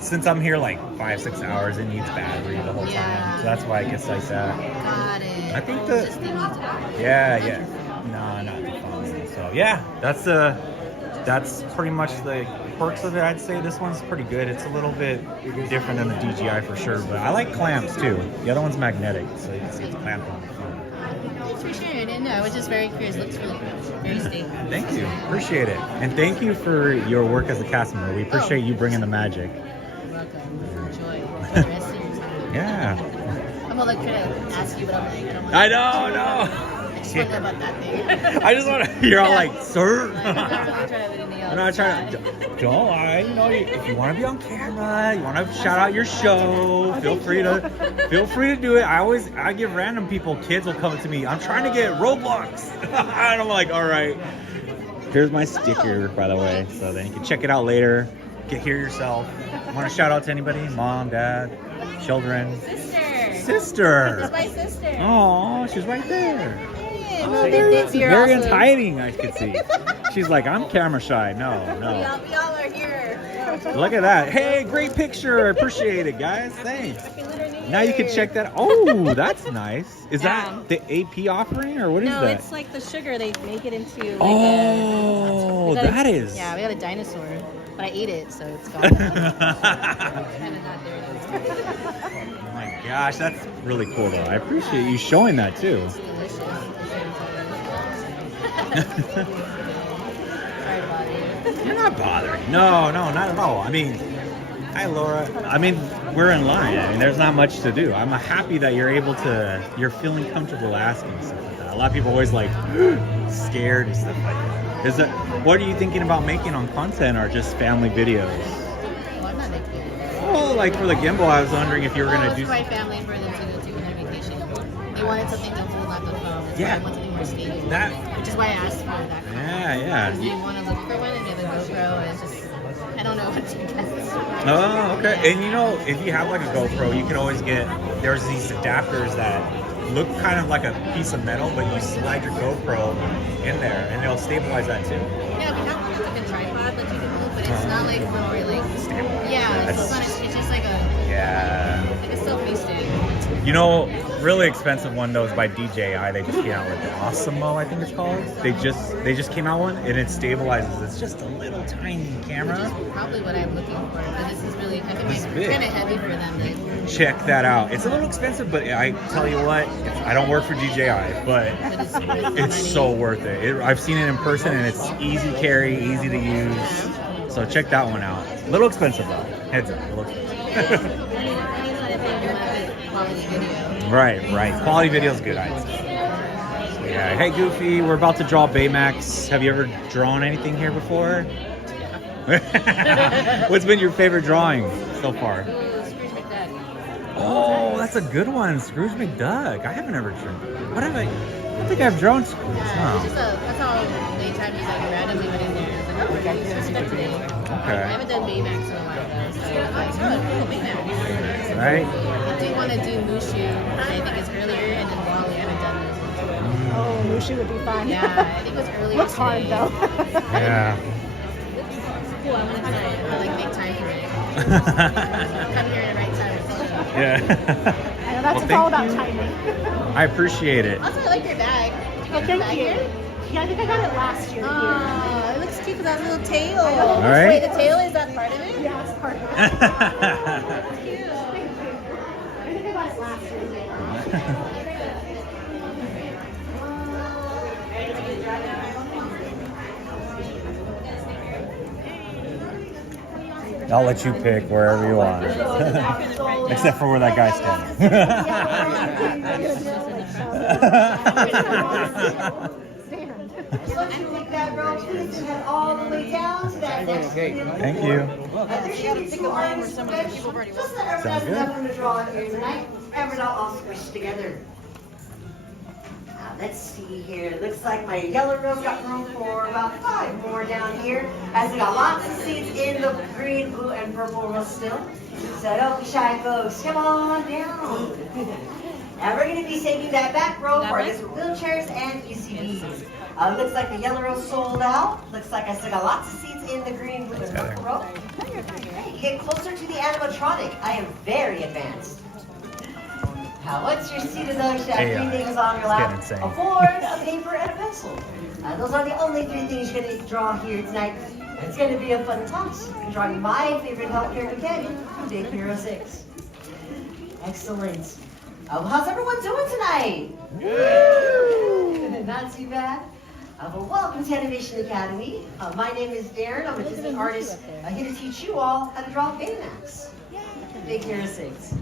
since I'm here like 5-6 hours, it needs battery the whole time. So that's why it gets like that. Got it. I think This thing needs battery. yeah. No, not the phone. So yeah, that's pretty much the perks of it. I'd say this one's pretty good. It's a little bit different than the DJI for sure, but I like clamps too. The other one's magnetic, so you can see it's clamped on the phone. Thanks for sharing. I didn't know. I was just very curious. It looks really very stable. Thank you, appreciate it, and thank you for your work as a cast member. We appreciate you bringing the magic. You're welcome. Enjoy the rest of your time. Yeah. I'm gonna try to ask you, but I'm like, I don't want to. I know, no. I just want to know about that thing. I just want to. You're all like, sir. Like, I'm not really trying to have anything else. I'm not trying to. Don't lie. You know, if you want to be on camera, you want to shout out your show. Feel free to do it. I give random people. Kids will come to me. I'm trying to get Roblox, and I'm like, all right. Here's my sticker, by the way, so then you can check it out later. Get here yourself. Want to shout out to anybody? Mom, dad, children. Sister. It's my sister. Oh, she's right there. Hey, Oh, well, very you're awesome. enticing, I could see. She's like, I'm camera shy. No. We all are here. Look at that. Hey, great picture. I appreciate it, guys. Thanks. Happy Lunar New Now you can Year. check that. Oh, that's nice. Is Yeah. that the AP offering or what is No, that? it's like the sugar. They make it into like Oh, we got that is. Yeah, we got a dinosaur, but I ate it, so it's gone. Kind of not there. Oh my gosh, that's really cool though. I appreciate you showing that too. It's delicious. Sorry to bother you. You're not bothering. No, not at all. I mean, hi Laura. I mean, we're in line. I mean, there's not much to do. I'm happy that you're feeling comfortable asking stuff like that. A lot of people are always like scared and stuff like that. What are you thinking about making on content or just family videos? Well, I'm not making it. Oh, like for the gimbal, I was wondering if you were Well, gonna it's do. for my family for them to go to on their vacation. They wanted something to hold on the phone. That's Yeah. why I want something more stable. That. Which is why I asked for that. Yeah. Because they want to look for one and they have a GoPro and it's just I don't know what to guess. Oh, okay. And you know, if you have like a GoPro, you can always get, there's these adapters that look kind of like a piece of metal, but you slide your GoPro in there and it'll stabilize that too. Yeah, we have like a tripod that you can move, but it's not like for really. Yeah, it's just like a. Yeah. Like a selfie stick. You know, really expensive one though is by DJI. They just came out with the Osmo, I think it's called. They just came out one and it stabilizes. It's just a little tiny camera. Which is probably what I'm looking for, but this is really, I think This is it's big. kind of heavy for them. Check that out. It's a little expensive, but I tell you what, I don't work for DJI, but it's so worth it. I've seen it in person and it's easy carry, easy to use. So check that one out. A little expensive though. Heads up, a little expensive. Right. Quality video is good, I'd say. So, yeah. Hey, Goofy, we're about to draw Baymax. Have you ever drawn anything here before? What's been your favorite drawing so far? Oh, that's a good one, Scrooge McDuck. I haven't ever drawn. What have I don't think I've drawn Scrooge. Yeah, that's how daytime just like randomly went in there. I was like, oh, okay, let's do that today. Okay. I haven't done Baymax in a while though, so I was like, oh, cool, Baymax. Right? I do want to do Mushu, I think it's earlier, and then Wally, I haven't done those ones. Oh, Mushu would be fun. Yeah, I think it was earlier. Looks hard today. though. Yeah. Cool, I want to try it. I like make time for it. Come here at the right time. Yeah. I know that's it's all about timing. I appreciate it. Also, I like your bag. Oh, thank you. Yeah, I think I got it last year. Oh, it looks cute with that little tail. All right. Wait, the tail, is that part of it? Yeah, it's part of it. Cute. Thank you. I think I got it last year. I'll let you pick wherever you want. Except for where that guy's standing. Thank you. Sounds good. Everett all squished together. Let's see here. Looks like my yellow room got room for about 5 more down here. As we got lots of seats in the green, blue, and purple row still. So don't be shy, folks. Come on down. Now we're going to be saving that back row for this wheelchairs and ECBs. Looks like the yellow row sold out. Looks like I still got lots of seats in the green, blue, and purple row. You get closer to the animatronic. I am very advanced. Now, once you're seated, though, you should have 3 things on your lap: a board, a paper, and a pencil. Those are the only 3 things you're going to draw here tonight. It's going to be a fun task. I'm drawing my favorite healthcare companion, Big Hero 6. Excellent. How's everyone doing tonight? Woo! Not too bad. Well, welcome to Animation Academy. My name is Darren. I'm a Disney artist here to teach you all how to draw Baymax, Big Hero 6.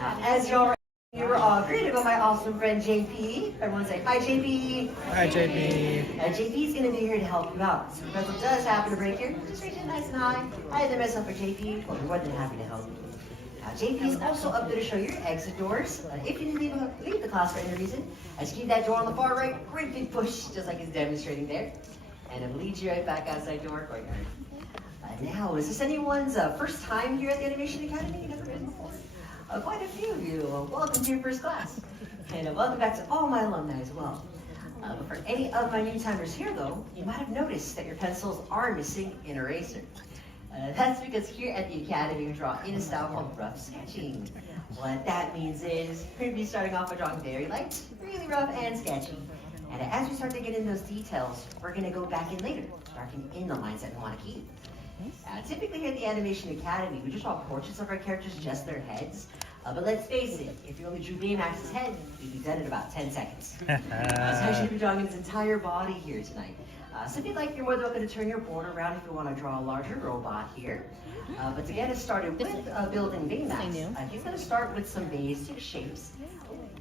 As you were all greeted by my awesome friend JP. Everyone say hi, JP. Hi, JP. JP's going to be here to help you out. So if the pencil does happen to break here, just reach it nice and high. I had to mess up for JP. Well, we're more than happy to help you. Now, JP is also up there to show you your exit doors. If you leave the class for any reason, just keep that door on the far right. Great big push, just like he's demonstrating there. And it'll lead you right back outside door courtyard. Now, is this anyone's first time here at the Animation Academy? You've never been before? Quite a few of you. Welcome to your first class. And welcome back to all my alumni as well. But for any of my new timers here, though, you might have noticed that your pencils are missing an eraser. That's because here at the Academy, we draw in a style called rough sketching. What that means is we're going to be starting off by drawing very light, really rough, and sketchy. And as we start to get in those details, we're going to go back in later, darken in the lines that we want to keep. Typically here at the Animation Academy, we just draw portraits of our characters, just their heads. But let's face it, if you only drew Baymax's head, you'd be done in about 10 seconds. So I should be drawing his entire body here tonight. So if you'd like, you're more than welcome to turn your board around if you want to draw a larger robot here. But to get us started with building Baymax, he's going to start with some basic shapes.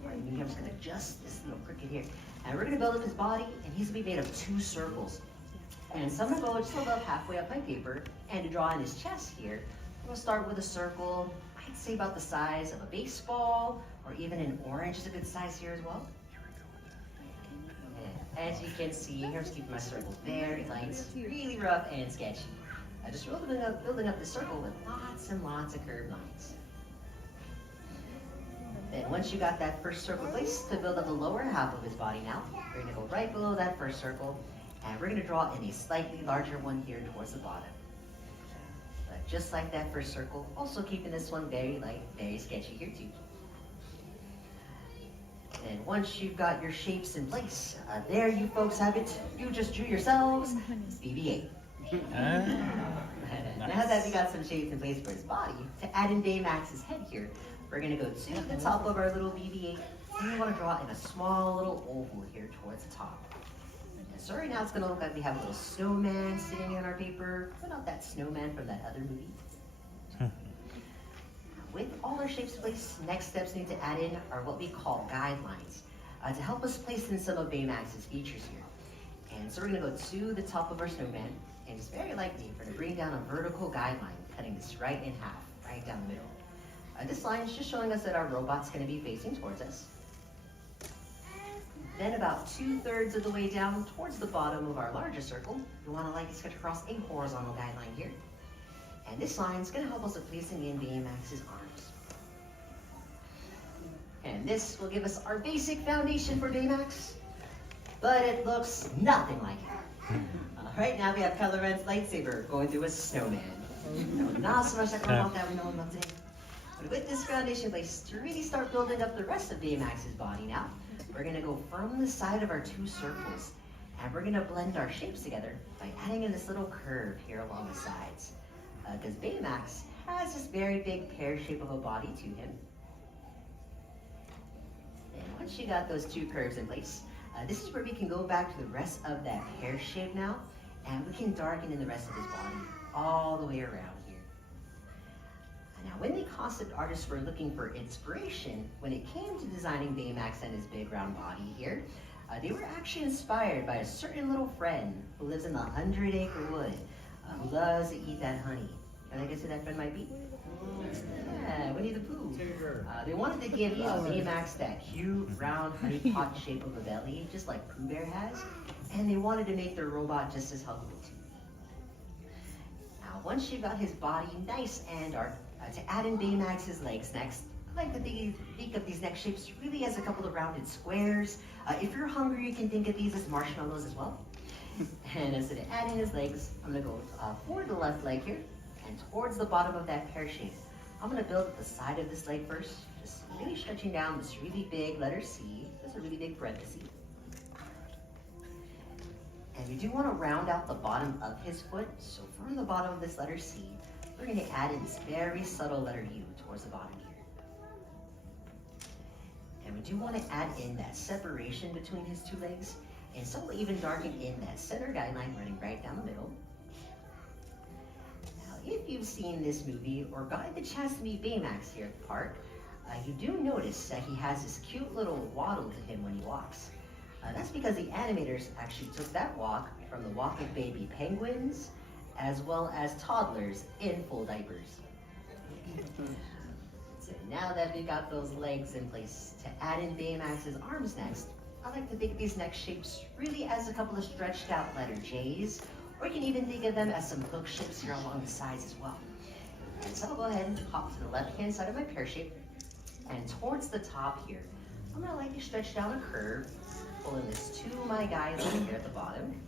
I'm just going to adjust this little cricket here. And we're going to build up his body, and he's going to be made of 2 circles. And so I'm going to go just about halfway up my paper, and to draw in his chest here, I'm going to start with a circle, I'd say about the size of a baseball, or even an orange is a good size here as well. And as you can see, I'm just keeping my circles very light, really rough and sketchy. Just building up the circle with lots and lots of curved lines. Then once you got that first circle placed, to build up the lower half of his body now, we're going to go right below that first circle, and we're going to draw in a slightly larger one here towards the bottom. But just like that first circle, also keeping this one very light, very sketchy here too. And once you've got your shapes in place, there you folks have it. You just drew yourselves BB-8. Now that we got some shapes in place for his body, to add in Baymax's head here, we're going to go to the top of our little BB-8, and we want to draw in a small little oval here towards the top. And so right now it's going to look like we have a little snowman sitting on our paper, but not that snowman from that other movie. With all our shapes in place, next steps we need to add in are what we call guidelines to help us place in some of Baymax's features here. And so we're going to go to the top of our snowman, and it's very likely we're going to bring down a vertical guideline, cutting this right in half, right down the middle. This line is just showing us that our robot's going to be facing towards us. Then about 2/3 of the way down towards the bottom of our larger circle, we want to like to sketch across a horizontal guideline here. And this line is going to help us with placing in Baymax's arms. And this will give us our basic foundation for Baymax, but it looks nothing like it. Right now we have Kylo Ren's lightsaber going through a snowman. Not so much that about that we know about today. But with this foundation place, to really start building up the rest of Baymax's body now, we're going to go from the side of our two circles, and we're going to blend our shapes together by adding in this little curve here along the sides. Because Baymax has this very big pear shape of a body to him. And once you got those two curves in place, this is where we can go back to the rest of that pear shape now, and we can darken in the rest of his body all the way around here. Now, when the concept artists were looking for inspiration when it came to designing Baymax and his big round body here, they were actually inspired by a certain little friend who lives in the 100-acre wood, who loves to eat that honey. Can I guess who that friend might be? Yeah, Winnie the Pooh. They wanted to give Baymax that cute, round, honey pot shape of a belly, just like Pooh Bear has, and they wanted to make their robot just as helpful too. Now, once you got his body nice and dark, to add in Baymax's legs next, I like to think of these neck shapes really as a couple of rounded squares. If you're hungry, you can think of these as marshmallows as well. And instead of adding his legs, I'm going to go for the left leg here, and towards the bottom of that pear shape, I'm going to build the side of this leg first, just really stretching down this really big letter C. That's a really big parenthesis. And we do want to round out the bottom of his foot, so from the bottom of this letter C, we're going to add in this very subtle letter U towards the bottom here. And we do want to add in that separation between his two legs, and so we'll even darken in that center guideline running right down the middle. Now, if you've seen this movie or got the chance to meet Baymax here at the park, you do notice that he has this cute little waddle to him when he walks. That's because the animators actually took that walk from the walk of baby penguins, as well as toddlers in full diapers. So now that we've got those legs in place, to add in Baymax's arms next, I like to think of these neck shapes really as a couple of stretched out letter J's, or you can even think of them as some hook shapes here along the sides as well. And so I'll go ahead and hop to the left-hand side of my pear shape, and towards the top here, I'm going to lightly stretch down a curve, pulling this to my guideline here at the bottom.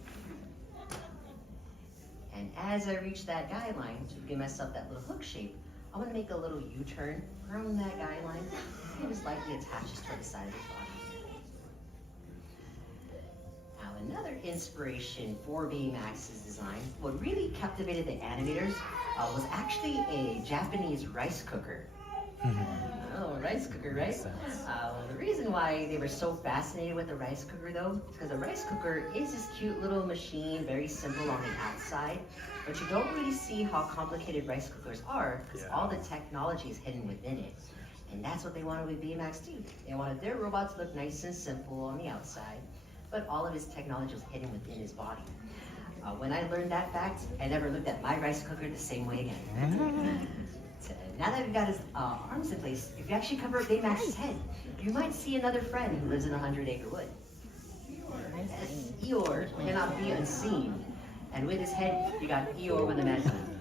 And as I reach that guideline to give myself that little hook shape, I'm going to make a little U-turn from that guideline and just lightly attach this to the side of his body. Now, another inspiration for Baymax's design, what really captivated the animators was actually a Japanese rice cooker. Oh, rice cooker, right? Well, the reason why they were so fascinated with the rice cooker, though, is because the rice cooker is this cute little machine, very simple on the outside, but you don't really see how complicated rice cookers are because all the technology is hidden within it. And that's what they wanted with Baymax too. They wanted their robot to look nice and simple on the outside, but all of his technology was hidden within his body. When I learned that fact, I never looked at my rice cooker the same way again. Now that we've got his arms in place, if you actually cover up Baymax's head, you might see another friend who lives in a 100-acre wood. Eeyore cannot be unseen. And with his head, you got Eeyore with a medicine.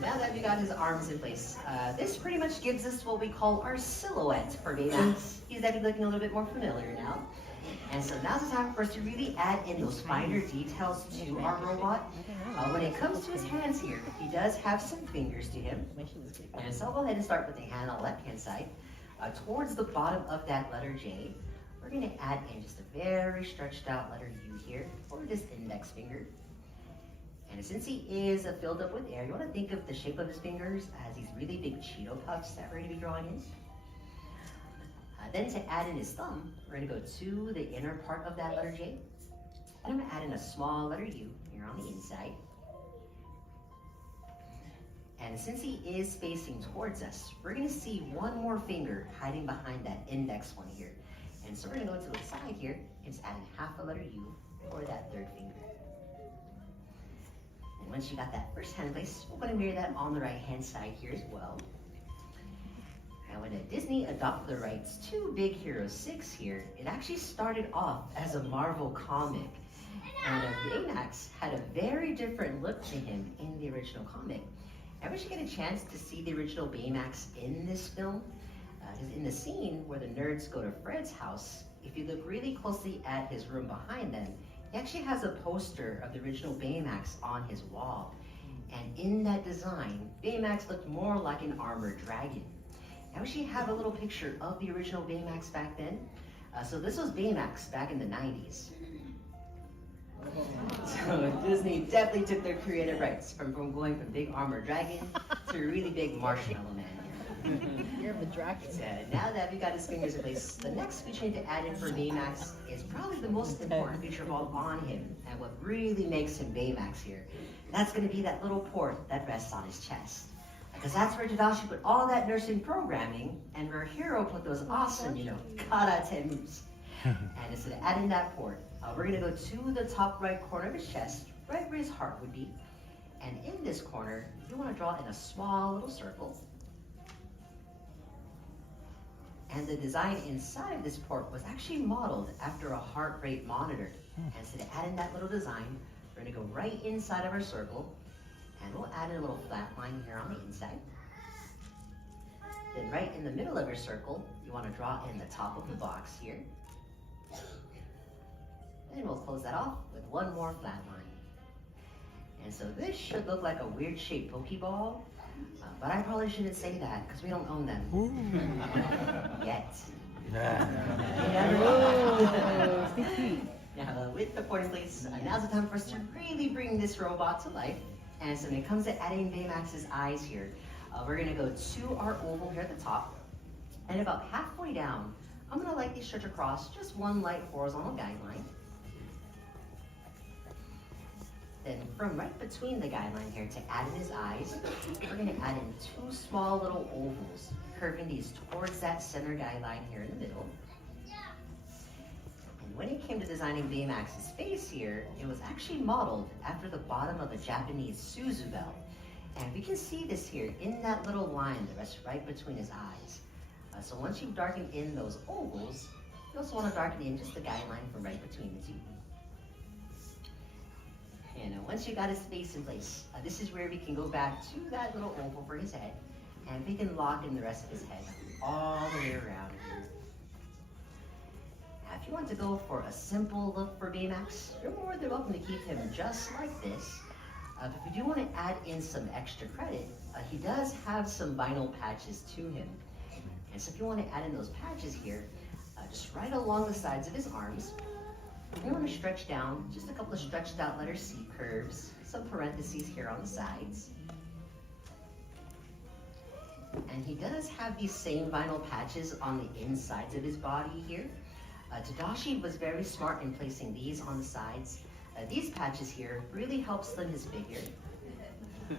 Now that we got his arms in place, this pretty much gives us what we call our silhouette for Baymax. He's definitely looking a little bit more familiar now. And so now's the time for us to really add in those finer details to our robot. When it comes to his hands here, he does have some fingers to him. And so I'll go ahead and start with the hand on the left-hand side. Towards the bottom of that letter J, we're going to add in just a very stretched out letter U here, or this index finger. And since he is filled up with air, you want to think of the shape of his fingers as these really big Cheeto puffs that we're going to be drawing in. Then to add in his thumb, we're going to go to the inner part of that letter J. And I'm going to add in a small letter U here on the inside. And since he is facing towards us, we're going to see one more finger hiding behind that index one here. And so we're going to go to the side here and just add in half a letter U for that third finger. And once you got that first hand in place, we're going to mirror that on the right hand side here as well. And when Disney adopted the rights to Big Hero 6 here, it actually started off as a Marvel comic. And Baymax had a very different look to him in the original comic. I wish you get a chance to see the original Baymax in this film. Because in the scene where the nerds go to Fred's house, if you look really closely at his room behind them, he actually has a poster of the original Baymax on his wall. And in that design, Baymax looked more like an armored dragon. I wish you had a little picture of the original Baymax back then. So this was Baymax back in the 90s. So Disney definitely took their creative rights from going from big armored dragon to a really big marshmallow man. You're the dragon. Now that we got his fingers in place, the next feature we need to add in for Baymax is probably the most important feature of all on him, and what really makes him Baymax here. That's going to be that little port that rests on his chest. Because that's where Tadashi put all that nursing programming, and where Hero put those awesome, karate moves. And instead of adding that port, we're going to go to the top right corner of his chest, right where his heart would be. And in this corner, you want to draw in a small little circle. And the design inside of this port was actually modeled after a heart rate monitor. And instead of adding that little design, we're going to go right inside of our circle. And we'll add in a little flat line here on the inside. Then right in the middle of your circle, you want to draw in the top of the box here. And we'll close that off with one more flat line. And so this should look like a weird shaped Pokeball, but I probably shouldn't say that because we don't own them. Yet. Now with the port in place, now's the time for us to really bring this robot to life. And so when it comes to adding Baymax's eyes here, we're going to go to our oval here at the top. And about halfway down, I'm going to lightly stretch across just one light horizontal guideline. Then from right between the guideline here to add in his eyes, we're going to add in two small little ovals, curving these towards that center guideline here in the middle. And when it came to designing Baymax's face here, it was actually modeled after the bottom of a Japanese Suzu bell. And we can see this here in that little line that rests right between his eyes. So once you've darkened in those ovals, you also want to darken in just the guideline from right between the two. And once you got his face in place, this is where we can go back to that little oval for his head, and we can lock in the rest of his head all the way around here. Now, if you want to go for a simple look for Baymax, you're more than welcome to keep him just like this. But if you do want to add in some extra credit, he does have some vinyl patches to him. And so if you want to add in those patches here, just right along the sides of his arms, you want to stretch down just a couple of stretched out letter C curves, some parentheses here on the sides. And he does have these same vinyl patches on the insides of his body here. Tadashi was very smart in placing these on the sides. These patches here really help slim his figure. And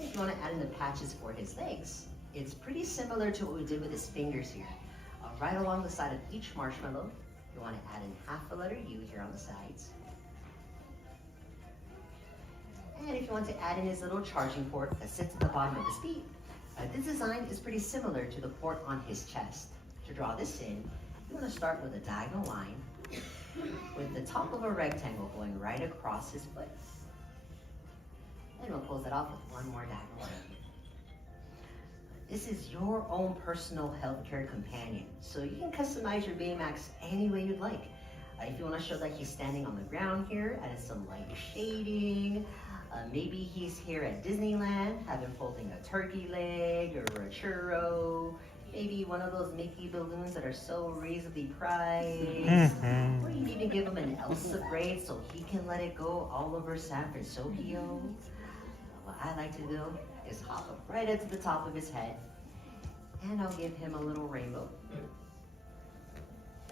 if you want to add in the patches for his legs, it's pretty similar to what we did with his fingers here. Right along the side of each marshmallow, you want to add in half a letter U here on the sides. And if you want to add in his little charging port that sits at the bottom of his feet, this design is pretty similar to the port on his chest. To draw this in, you want to start with a diagonal line, with the top of a rectangle going right across his foot. And we'll close it off with one more diagonal line. This is your own personal healthcare companion, so you can customize your Baymax any way you'd like. If you want to show that he's standing on the ground here, add some light shading. Maybe he's here at Disneyland, have him holding a turkey leg or a churro. Maybe one of those Mickey balloons that are so reasonably priced. Or you can even give him an Elsa braid so he can let it go all over San Francisco. What I like to do is hop up right up to the top of his head, and I'll give him a little rainbow.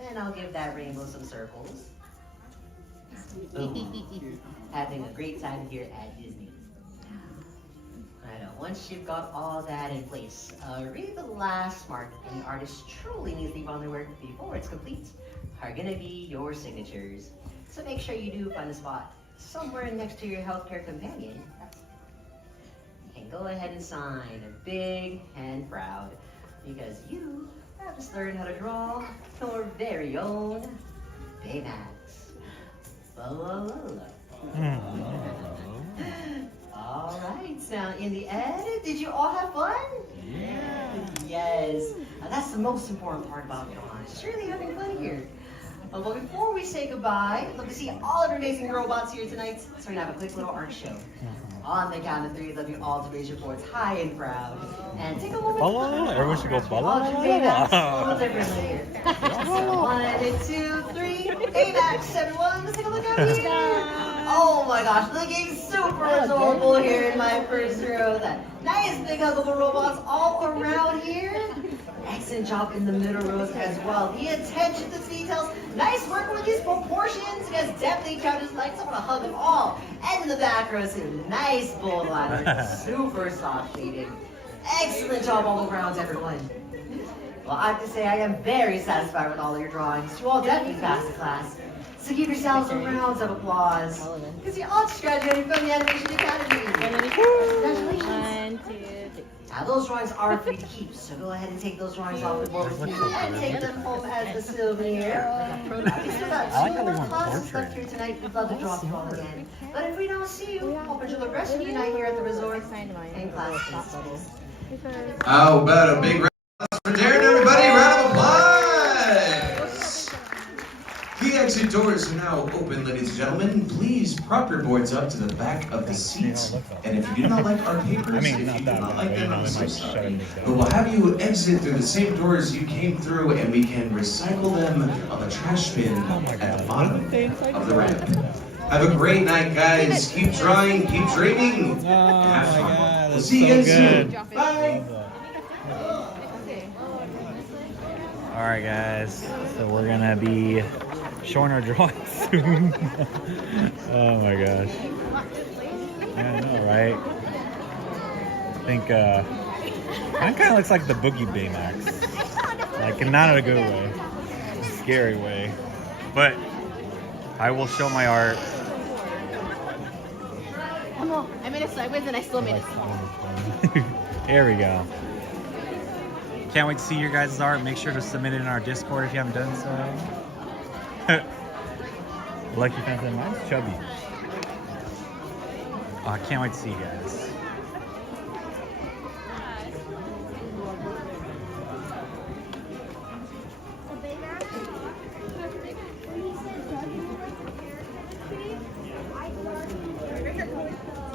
And I'll give that rainbow some circles. Having a great time here at Disney. Once you've got all that in place, really the last mark any artist truly needs to leave on their work before it's complete are gonna be your signatures. So make sure you do find a spot somewhere next to your healthcare companion. And go ahead and sign a big and proud, because you have just learned how to draw your very own Baymax. All right, now in the end, did you all have fun? Yeah. Yes, that's the most important part about drawing. It's really having fun here. But before we say goodbye, I'd love to see all of our amazing robots here tonight. So we're gonna have a quick little art show. On the count of three, I'd love you all to raise your boards high and proud. And take a moment. Everyone should go All your Baymax, a little differently here. So 1, 2, 3, Baymax, everyone. Let's take a look out here. Oh my gosh, looking super adorable here in my first row. That nice big huggable robots all around here. Excellent job in the middle rows as well. The attention to details. Nice work with these proportions. You guys definitely counted like someone to hug them all. And in the back rows too. Nice bold lines. Super soft shading. Excellent job all around, everyone. Well, I have to say I am very satisfied with all of your drawings. You all definitely passed the class. So give yourselves a round of applause, because you all just graduated from the Animation Academy. Congratulations. 1, 2, 3. Now those drawings are free to keep, so go ahead and take those drawings off the board with you and take them home as a souvenir. We still got 2 more classes left here tonight. We'd love to draw you all again. But if we don't see you, hope enjoy the rest of your night here at the resort and class. How about a big round of applause for Darren, everybody? Round of applause! The exit doors are now open, ladies and gentlemen. Please prop your boards up to the back of the seats. And if you do not like our papers, if you do not like them, I'm so sorry. But we'll have you exit through the same doors you came through, and we can recycle them on the trash bin at the bottom of the ramp. Have a great night, guys. Keep drawing, keep dreaming, and have fun. We'll see you guys soon. Bye. All right, guys. So we're gonna be showing our drawings soon. Oh my gosh. Yeah, I know, right? I think mine kind of looks like the Boogie Baymax. Like, not in a good way, a scary way. But I will show my art. I made it sideways and I still made it small. There we go. Can't wait to see your guys' art. Make sure to submit it in our Discord if you haven't done so. Lucky fans, and mine's chubby. Oh, I can't wait to see you guys.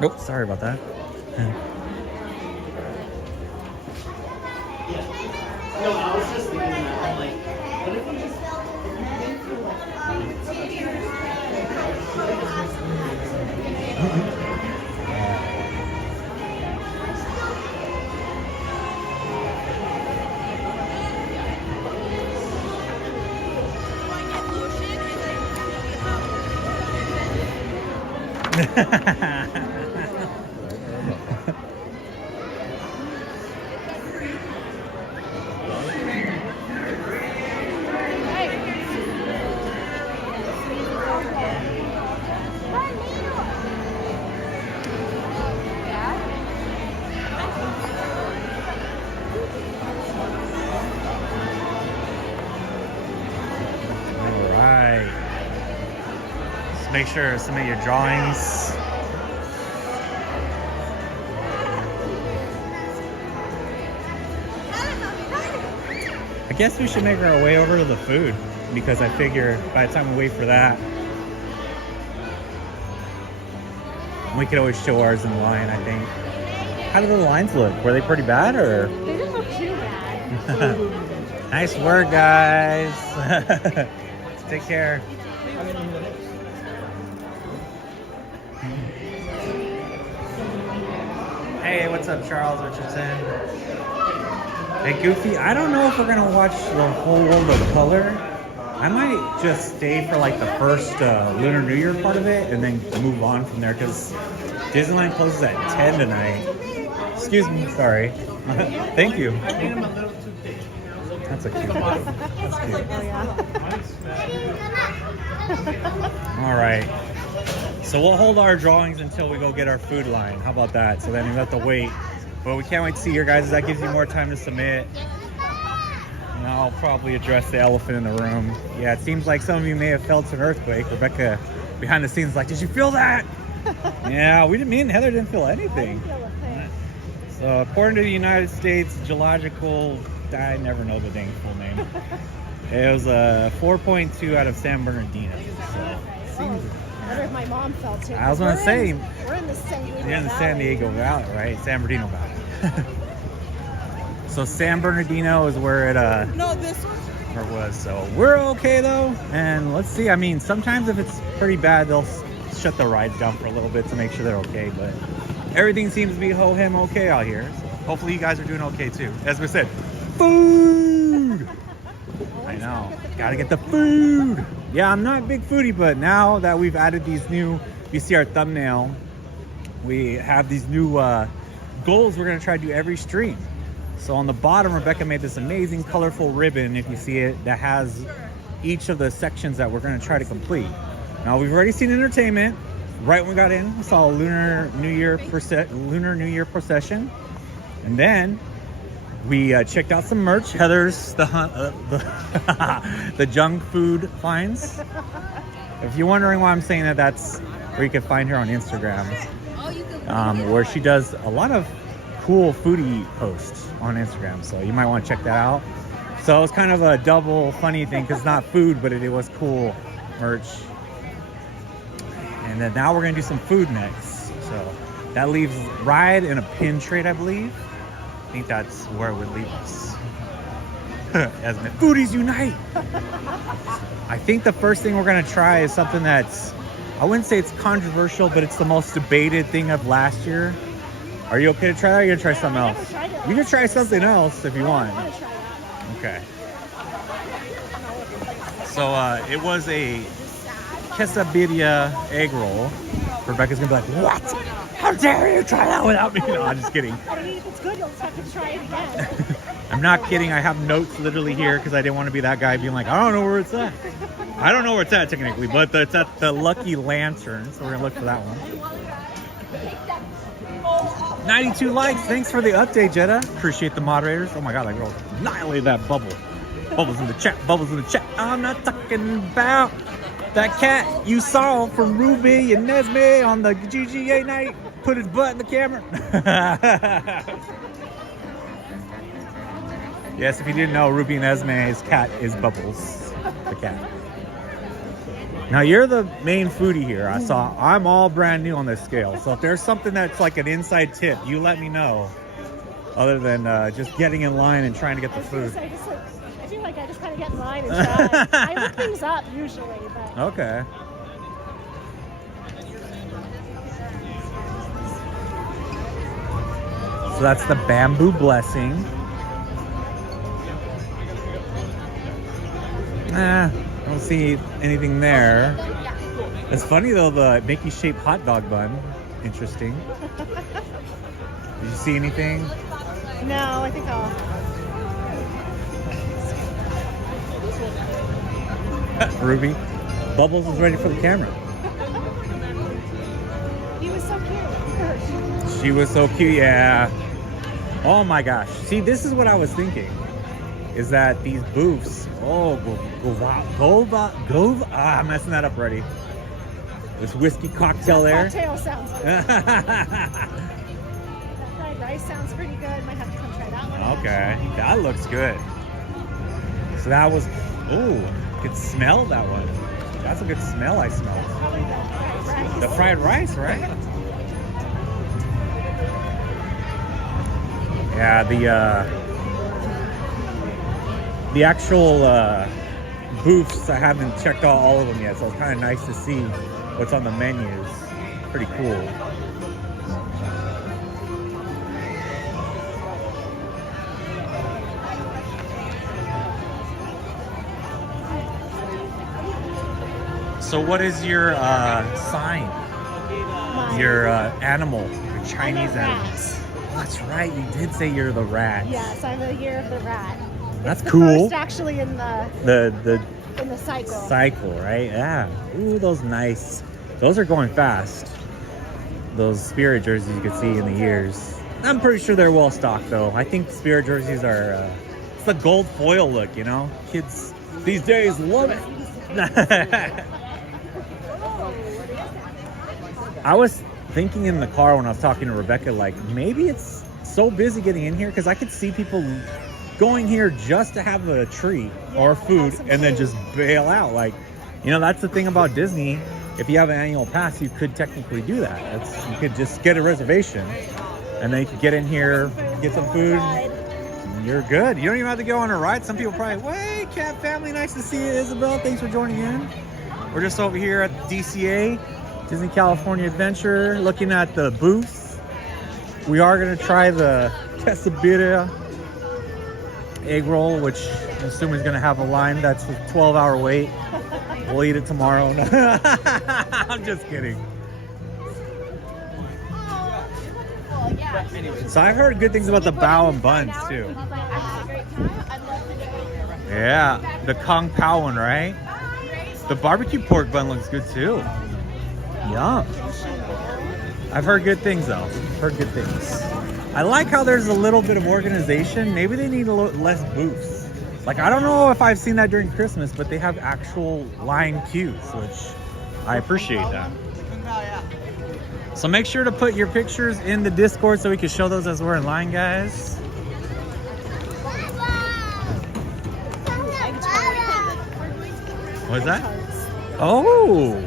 Nope, sorry about that. No, I was just thinking that, I'm like, what if we just... make sure to submit your drawings. I guess we should make our way over to the food, because I figure by the time we wait for that, we could always show ours in the line, I think. How do the lines look? Were they pretty bad, or? They didn't look too bad. Nice work, guys. Take care. Hey, what's up, Charles Richardson? Hey, Goofy, I don't know if we're gonna watch the whole world of color. I might just stay for like the first Lunar New Year part of it and then move on from there, because Disneyland closes at 10 tonight. Excuse me, sorry. Thank you. I made him a little too thick. That's a cute one. That's cute. All right. So we'll hold our drawings until we go get our food line. How about that? So then we have to wait. But we can't wait to see your guys. That gives you more time to submit. And I'll probably address the elephant in the room. Yeah, it seems like some of you may have felt an earthquake. Rebecca behind the scenes like, did you feel that? Yeah, we didn't. Me and Heather didn't feel anything. So according to the United States Geological, I never know the dang full name. It was a 4.2 out of San Bernardino. So seems. I wonder if my mom felt it. I was gonna say, we're in the San Diego you're in the Valley. San Diego Valley, right? San Bernardino Valley. So San Bernardino is where it No, this one. where it was. So we're okay though, and let's see. I mean, sometimes if it's pretty bad, they'll shut the rides down for a little bit to make sure they're okay. But everything seems to be ho-hum okay out here. So hopefully you guys are doing okay too. As we said, food. I know, gotta get the food. Yeah, I'm not a big foodie, but now that we've added these new, you see our thumbnail, we have these new goals we're gonna try to do every stream. So on the bottom, Rebecca made this amazing colorful ribbon, if you see it, that has each of the sections that we're gonna try to complete. Now we've already seen entertainment. Right when we got in, we saw a Lunar New Year procession, and then we checked out some merch. Heather's the junk food finds. If you're wondering why I'm saying that, that's where you can find her on Instagram, where she does a lot of cool foodie posts on Instagram. So you might want to check that out. So it's kind of a double funny thing, because it's not food, but it was cool merch. And then now we're gonna do some food next. So that leaves ride and a pin trade, I believe. I think that's where it would leave us. As the foodies unite. I think the first thing we're gonna try is something that's, I wouldn't say it's controversial, but it's the most debated thing of last year. Are you okay to try that, or are you gonna try something else? You can try something else if you want. Okay. So it was a quesadilla egg roll. Rebecca's gonna be like, what? How dare you try that without me? No, I'm just kidding. I mean, if it's good, you'll just have to try it again. I'm not kidding. I have notes literally here because I didn't want to be that guy being like, I don't know where it's at. I don't know where it's at technically, but it's at the Lucky Lantern, so we're gonna look for that one. 92 likes. Thanks for the update, Jetta. Appreciate the moderators. Oh my god, that girl annihilated that bubble. Bubbles in the chat. Bubbles in the chat. I'm not talking about that cat you saw from Ruby and Nesme on the GGA night. Put his butt in the camera. Yes, if you didn't know, Ruby and Esme's cat is Bubbles, the cat. Now you're the main foodie here. I'm all brand new on this scale. So if there's something that's like an inside tip, you let me know. Other than just getting in line and trying to get the food. I feel like I just kind of get in line and try. I look things up usually, but. Okay. So that's the bamboo blessing. I don't see anything there. It's funny though, the Mickey shaped hot dog bun. Interesting. Did you see anything? No, I think I'll. Ruby, Bubbles is ready for the camera. He was so cute. She was so cute, yeah. Oh my gosh. See, this is what I was thinking. Is that these booths, I'm messing that up already. This whiskey cocktail there. Cocktail sounds good. That fried rice sounds pretty good. Might have to come try that one. Okay, that looks good. So that was, ooh, you could smell that one. That's a good smell I smelled. Probably the fried rice. The fried rice, right? Yeah, the actual booths, I haven't checked out all of them yet, so it's kind of nice to see what's on the menus. Pretty cool. So what is your sign? Your animal, your Chinese animal. That's right, you did say you're the rat. Yes, I'm the year of the rat. That's it's cool. The first actually in the cycle. Cycle, right? Yeah. Ooh, those nice. Those are going fast. Those Spirit jerseys you can see in the years. I'm pretty sure they're well stocked though. I think Spirit jerseys are, it's the gold foil look, you know? Kids these days love it. I was thinking in the car when I was talking to Rebecca, like maybe it's so busy getting in here because I could see people going here just to have a treat or food and then just bail out. Like, you know, that's the thing about Disney. If you have an annual pass, you could technically do that. You could just get a reservation and then you could get in here, get some food. You're good. You don't even have to go on a ride. Some people probably, hey, Cat family, nice to see you, Isabel. Thanks for joining in. We're just over here at the DCA, Disney California Adventure, looking at the booths. We are going to try the quesadilla egg roll, which I'm assuming is going to have a line. That's a 12-hour wait. We'll eat it tomorrow. I'm just kidding. So I've heard good things about the bao and buns too. Yeah, the Kung Pao one, right? The barbecue pork bun looks good too. Yum. I've heard good things though. Heard good things. I like how there's a little bit of organization. Maybe they need a little less booths. Like, I don't know if I've seen that during Christmas, but they have actual line queues, which I appreciate that. So make sure to put your pictures in the Discord so we can show those as we're in line, guys. What's that? Oh!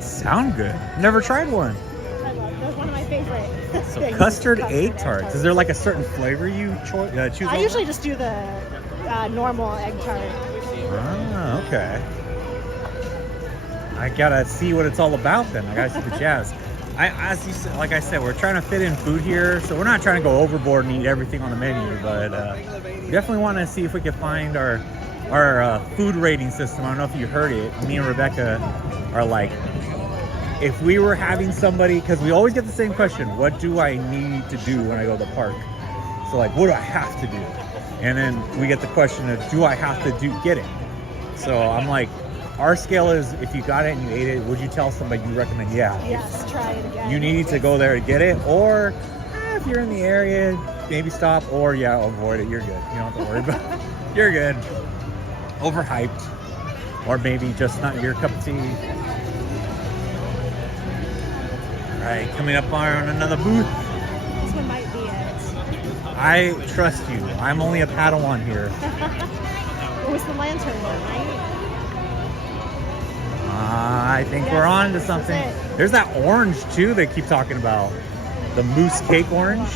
Sound good. Never tried one. That's one of my favorite. So custard egg tarts. Is there like a certain flavor you choose? I usually just do the normal egg tart. Ah, okay. I gotta see what it's all about then. I gotta see the jazz. As you said, like I said, we're trying to fit in food here, so we're not trying to go overboard and eat everything on the menu, but we definitely want to see if we can find our food rating system. I don't know if you heard it. Me and Rebecca are like, if we were having somebody, because we always get the same question, what do I need to do when I go to the park? So like, what do I have to do? And then we get the question of, do I have to get it? So I'm like, our scale is, if you got it and you ate it, would you tell somebody you recommend? Yeah. Yes, try it again. You need to go there to get it, or if you're in the area, maybe stop, or yeah, avoid it. You're good. You don't have to worry about it. You're good. Overhyped, or maybe just not your cup of tea. All right, coming up on another booth. This one might be it. I trust you. I'm only a Padawan here. It was the lantern one, right? I think we're on to something. There's that orange too they keep talking about. The mousse cake orange.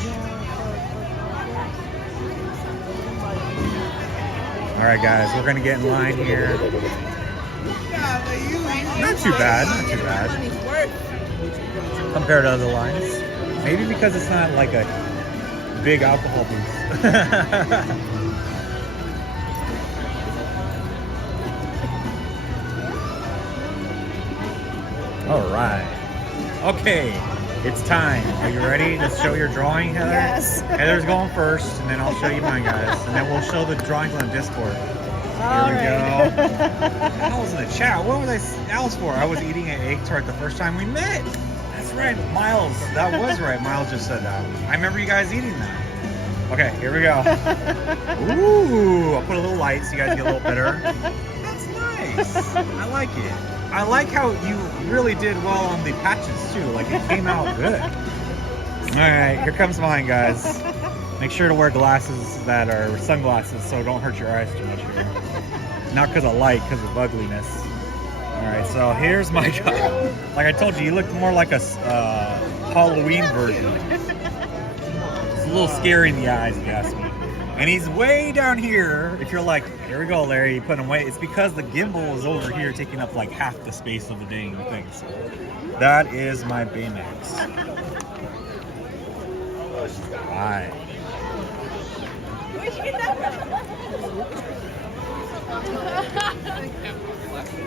All right, guys, we're gonna get in line here. Not too bad, not too bad. Compared to other lines. Maybe because it's not like a big alcohol booth. All right. Okay, it's time. Are you ready to show your drawing, Heather? Yes. Heather's going first, and then I'll show you mine, guys. And then we'll show the drawings on Discord. Here we go. I was in the chat. What was I for? I was eating an egg tart the first time we met. That's right, Miles. That was right. Miles just said that. I remember you guys eating that. Okay, here we go. Ooh, I'll put a little light so you guys get a little better. That's nice. I like it. I like how you really did well on the patches too. Like it came out good. All right, here comes mine, guys. Make sure to wear glasses that are sunglasses so don't hurt your eyes too much here. Not because of light, because of ugliness. All right, so here's my job. Like I told you, you looked more like a Halloween version. It's a little scary in the eyes, if you ask me. And he's way down here. If you're like, here we go, Larry, you put him away. It's because the gimbal is over here taking up like half the space of the dang thing. So that is my Baymax. Alright.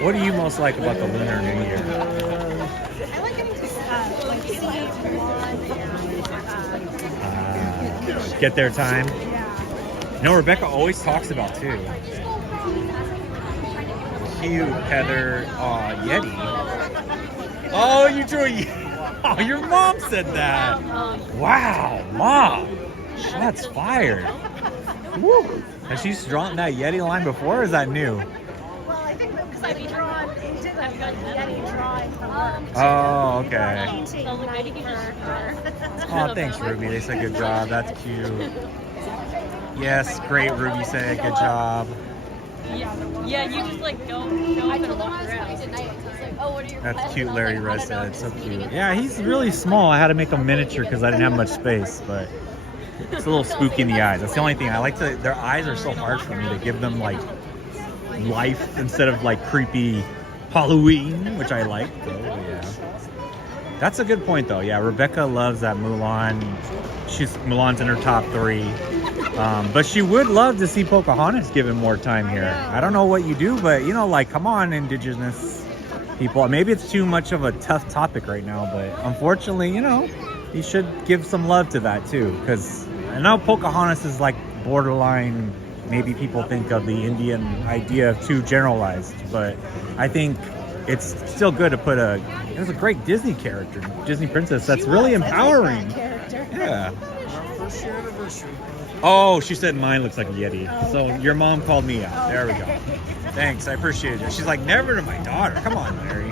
What do you most like about the Lunar New Year? I like getting to see Mulan. Get their time. You know, Rebecca always talks about too. Cute Heather Yeti. Oh, you drew a Yeti. Oh, your mom said that. Wow, Mom. Shots fired. Woo. Has she drawn that Yeti line before, or is that new? Well, I think because I've drawn, it did a Yeti drawing from work. Oh, okay. Painting night for her. Oh, thanks, Ruby. They said good job. That's cute. Yes, great, Ruby said good job. Yeah, you just like go up and walk around. That's cute, Larry Rez said. So cute. Yeah, he's really small. I had to make him miniature because I didn't have much space, but it's a little spooky in the eyes. That's the only thing. I like to, their eyes are so hard for me to give them like life instead of like creepy Halloween, which I like. So, yeah. That's a good point though. Yeah, Rebecca loves that Mulan. Mulan's in her top 3. But she would love to see Pocahontas given more time here. I don't know what you do, but you know, like, come on, indigenous people. Maybe it's too much of a tough topic right now, but unfortunately, you know, you should give some love to that too. Because I know Pocahontas is like borderline, maybe people think of the Indian idea of too generalized, but I think it's still good to put it was a great Disney character, Disney princess that's really empowering. Yeah. Oh, she said mine looks like a Yeti. So your mom called me out. There we go. Thanks, I appreciate it. She's like, never to my daughter. Come on, Larry.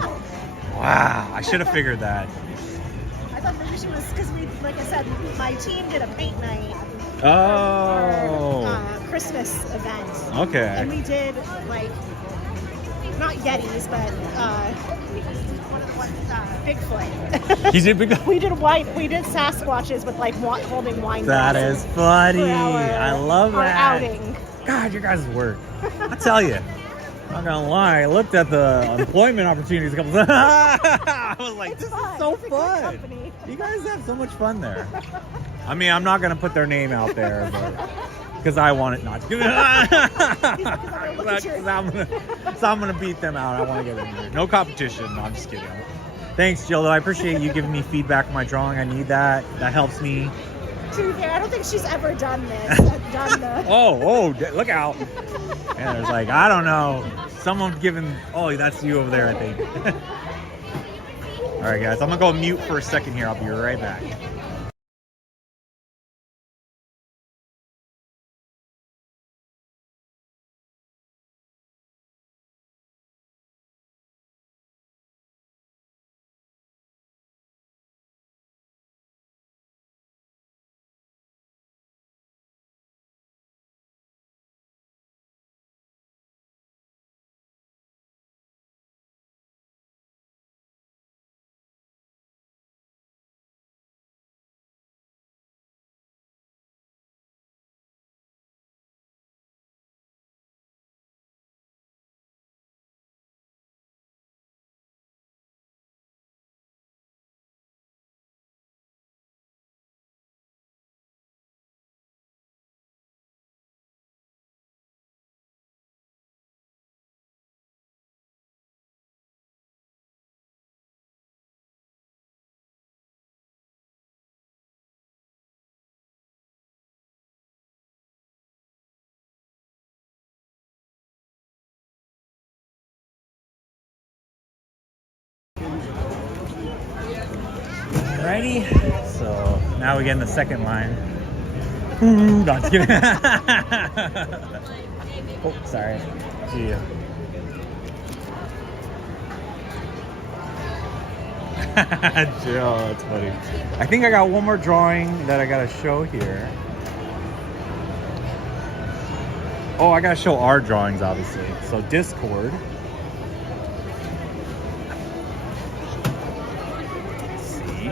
Wow, I should have figured that. I thought maybe she was, because we, like I said, my team did a paint night. Oh. For Christmas event. Okay. And we did like, not Yetis, but one of the ones, Bigfoot. You did Bigfoot? We did Sasquatches with like holding wine. That is funny. I love our that. outing. God, your guys' work. I tell you, I'm not gonna lie. I looked at the employment opportunities a couple times. I was like, this is so fun. You guys have so much fun there. I mean, I'm not gonna put their name out there, but because I want it not to. So I'm gonna beat them out. I want to get in there. No competition. No, I'm just kidding. Thanks, Jill. I appreciate you giving me feedback on my drawing. I need that. That helps me. To be fair, I don't think she's ever done this. Oh, look out. And there's like, I don't know. Someone's giving, oh, that's you over there, I think. All right, guys, I'm going to go mute for a second here. I'll be right back. Alrighty, so now we get in the second line. Ooh, not kidding. Oh, sorry. See ya. Jill, that's funny. I think I got one more drawing that I gotta show here. Oh, I gotta show our drawings, obviously. So Discord. Let's see.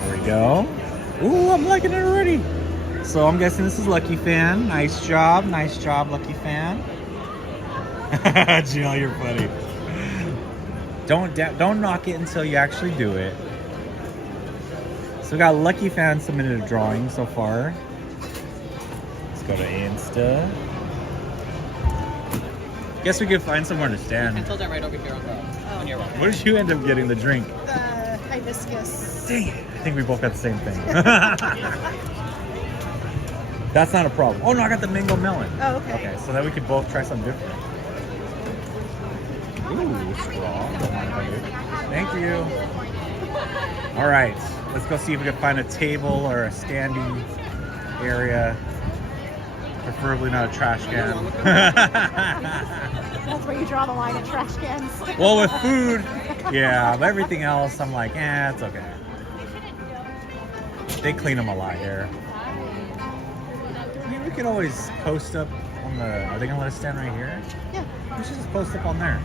There we go. Ooh, I'm liking it already. So I'm guessing this is Lucky Fan. Nice job, Lucky Fan. Jill, you're funny. Don't knock it until you actually do it. So we got Lucky Fan submitted a drawing so far. Let's go to Insta. Guess we could find somewhere to stand. Pencils are right over here on your right. What did you end up getting? The drink? The hibiscus. Dang it! I think we both got the same thing. That's not a problem. Oh no, I got the mango melon. Oh, okay. Okay, so then we could both try something different. Ooh, straw. Don't mind if I do. Thank you. All right, let's go see if we can find a table or a standing area. Preferably not a trash can. That's where you draw the line at trash cans. Well, with food, yeah, but everything else, I'm like, it's okay. They clean them a lot here. I mean, we could always post up on the. Are they gonna let us stand right here? Yeah. We should just post up on there.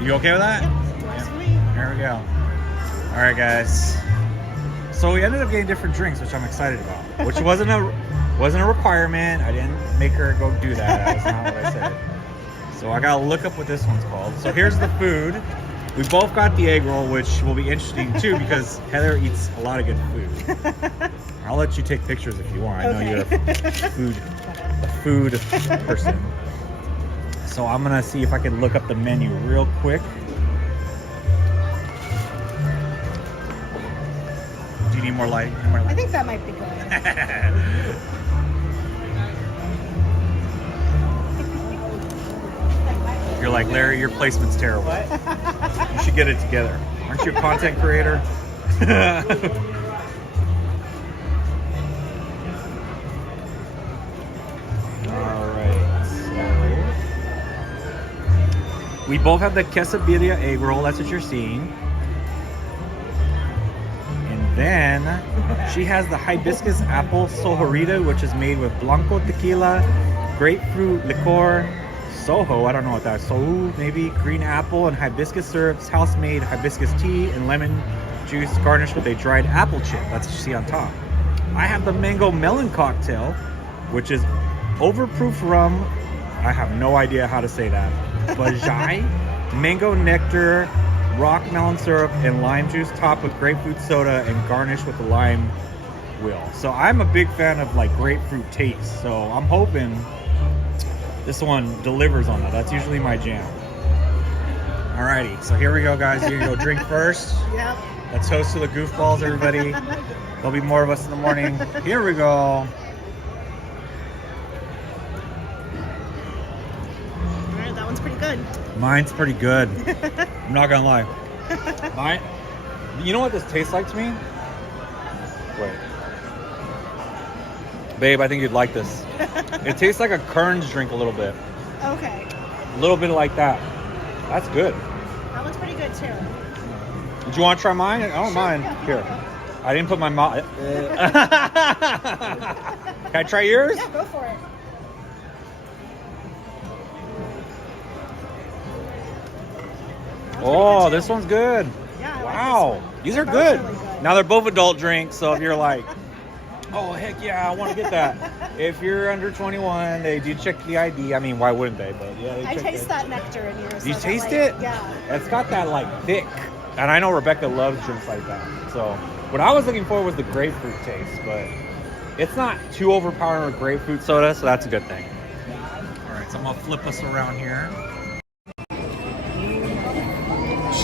You okay with that? Works for me. There we go. All right, guys. So we ended up getting different drinks, which I'm excited about. Which wasn't a requirement. I didn't make her go do that. That's not what I said. So I gotta look up what this one's called. So here's the food. We both got the egg roll, which will be interesting too because Heather eats a lot of good food. I'll let you take pictures if you want. I know you're a food person. So I'm gonna see if I can look up the menu real quick. Do you need more light? I think that might be good. You're like, Larry, your placement's terrible. You should get it together. Aren't you a content creator? We both have the quesadilla egg roll. That's what you're seeing. And then she has the hibiscus apple sojorita, which is made with blanco tequila, grapefruit liqueur, soho, I don't know what that is, sohu maybe, green apple and hibiscus syrups, house-made hibiscus tea, and lemon juice garnished with a dried apple chip. That's what you see on top. I have the mango melon cocktail, which is overproof rum. I have no idea how to say that. Bajai, mango nectar, rock melon syrup, and lime juice topped with grapefruit soda and garnished with the lime wheel. So I'm a big fan of like grapefruit taste. So I'm hoping this one delivers on that. That's usually my jam. Alrighty, so here we go, guys. You can go drink first. Yep. Let's toast to the goofballs, everybody. There'll be more of us in the morning. Here we go. That one's pretty good. Mine's pretty good. I'm not gonna lie. Mine. You know what this tastes like to me? Wait. Babe, I think you'd like this. It tastes like a Kern's drink a little bit. Okay. A little bit like that. That's good. That one's pretty good too. Do you want to try mine? I don't mind. Yeah, Here. I didn't put my mouth. Can I try yours? Yeah, go for it. Oh, this one's good. Yeah, I Wow. like this one. These are They're good. both really good. Now they're both adult drinks, so if you're like, oh, heck yeah, I want to get that. If you're under 21, they do check the ID. I mean, why wouldn't they? But yeah, they I check taste it. that nectar in yours. You so that, taste like, it? Yeah. It's got that like thick. And I know Rebecca loves drinks like that. So what I was looking for was the grapefruit taste, but it's not too overpowering with grapefruit soda, so that's a good thing. All right, so I'm gonna flip us around here.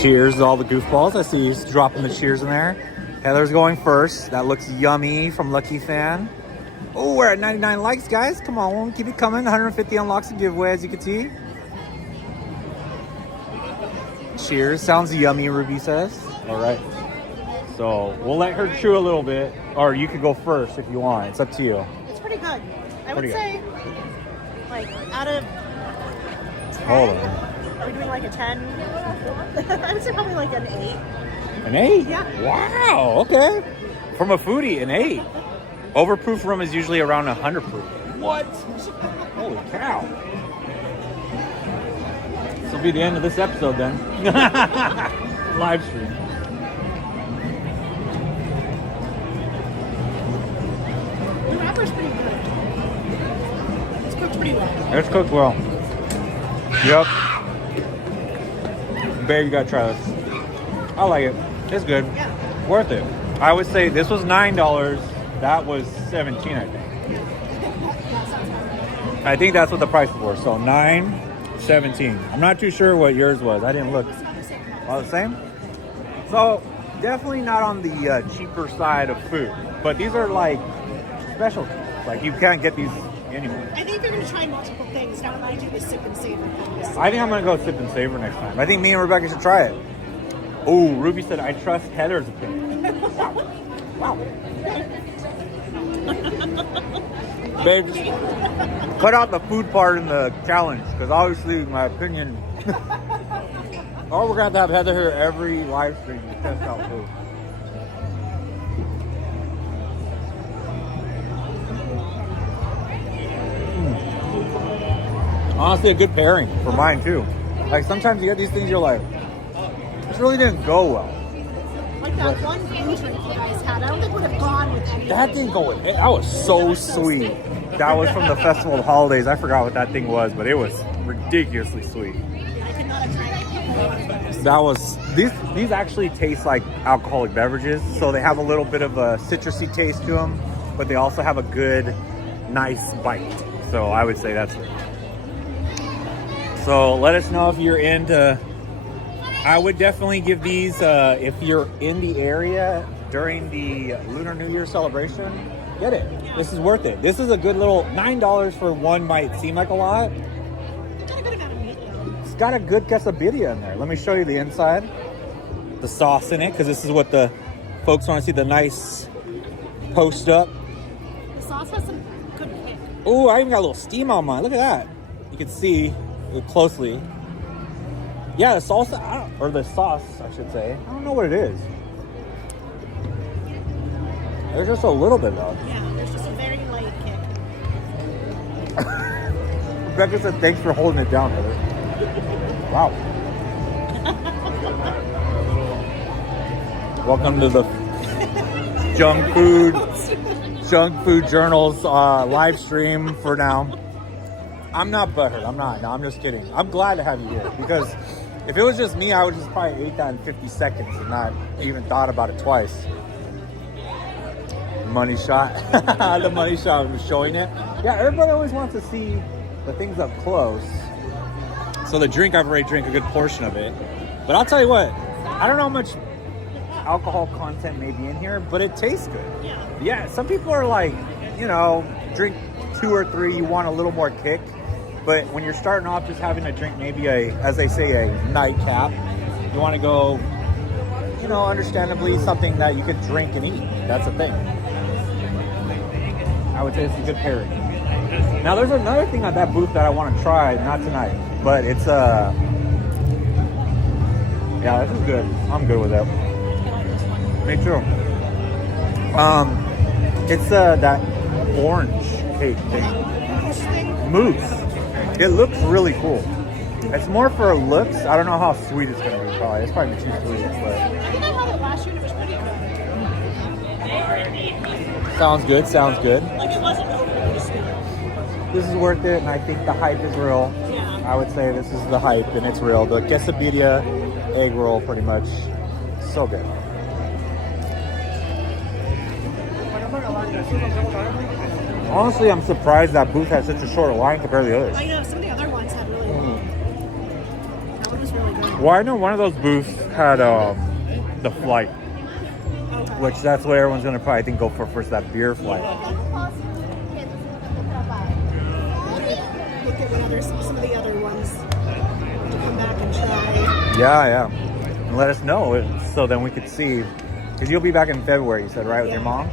Cheers to all the goofballs. I see you dropping the cheers in there. Heather's going first. That looks yummy from Lucky Fan. Oh, we're at 99 likes, guys. Come on, keep it coming. 150 unlocks and giveaway, as you can see. Cheers. Sounds yummy, Ruby says. All right. So we'll let her chew a little bit, or you could go first if you want. It's up to you. It's pretty good. I would Pretty good. say, like, out of 10, Hold on. Are we doing like a 10? I would say probably like an 8. An 8? Yeah. Wow, okay. From a foodie, an 8. Overproof rum is usually around 100 proof. What? Holy cow. This will be the end of this episode then. Live stream. The wrapper's pretty good. It's cooked pretty well. It's cooked well. Yep. Babe, you gotta try this. I like it. It's good. Yeah. Worth it. I would say this was $9. That was $17, I think. I think that's what the price was. So $9, $17. I'm not too sure what yours was. I didn't look. All the same? So definitely not on the cheaper side of food. But these are like specialties. Like you can't get these anywhere. I think they're going to try multiple things. Now I do the sip and savor. I think I'm going to go sip and savor next time. I think me and Rebecca should try it. Oh, Ruby said, I trust Heather's opinion. Wow. Babe, cut out the food part in the challenge, because obviously my opinion... Or we're going to have Heather here every live stream to test out food. Honestly, a good pairing for mine too. Like sometimes you get these things, you're like, this really didn't go well. Like that one blue drink you guys had, I don't think would have gone with anything. That didn't go with it. That was so sweet. That was from the Festival of Holidays. I forgot what that thing was, but it was ridiculously sweet. I could not have tried it. That was, these actually taste like alcoholic beverages. So they have a little bit of a citrusy taste to them, but they also have a good, nice bite. So I would say that's it. So let us know if you're into, I would definitely give these, if you're in the area during the Lunar New Year celebration, get it. This is worth it. This is a good little, $9 for one might seem like a lot. Got a good amount of meat though. It's got a good quesadilla in there. Let me show you the inside. The sauce in it, because this is what the folks want to see, the nice post up. The sauce has some good kick. Oh, I even got a little steam on mine. Look at that. You can see closely. Yeah, the salsa, or the sauce, I should say. I don't know what it is. There's just a little bit though. Yeah, there's just a very light kick. Rebecca said, thanks for holding it down, Heather. Wow. Welcome to the Junk Food Journal's live stream for now. I'm not butthurt. I'm not. No, I'm just kidding. I'm glad to have you here because if it was just me, I would just probably ate that in 50 seconds and not even thought about it twice. Money shot. The money shot was showing it. Yeah, everybody always wants to see the things up close. So the drink, I've already drank a good portion of it. But I'll tell you what, I don't know how much alcohol content may be in here, but it tastes good. Yeah, some people are like, you know, drink 2 or 3, you want a little more kick. But when you're starting off just having a drink, maybe as they say, a nightcap, you want to go, you know, understandably something that you could drink and eat. That's the thing. I would say it's a good pairing. Now there's another thing at that booth that I want to try, not tonight, but it's yeah, this is good. I'm good with that. Me too. It's that orange cake thing. Mousse. It looks really cool. It's more for looks. I don't know how sweet it's gonna be. Probably it's probably too sweet. But I think I had it last year and it was pretty good. sounds good. Sounds good. Like it wasn't overly sweet. This is worth it, and I think the hype is real. Yeah. I would say this is the hype, and it's real. The quesadilla egg roll, pretty much, so good. Honestly, I'm surprised that booth has such a short line compared to the others. I know some of the other ones had really long. That one was really good. Well, I know one of those booths had the flight, Okay. which that's what everyone's gonna probably think go for first, that beer flight. Look at some of the other ones to come back and try. Yeah. And let us know so then we could see, because you'll be back in February, you said, right, with your mom?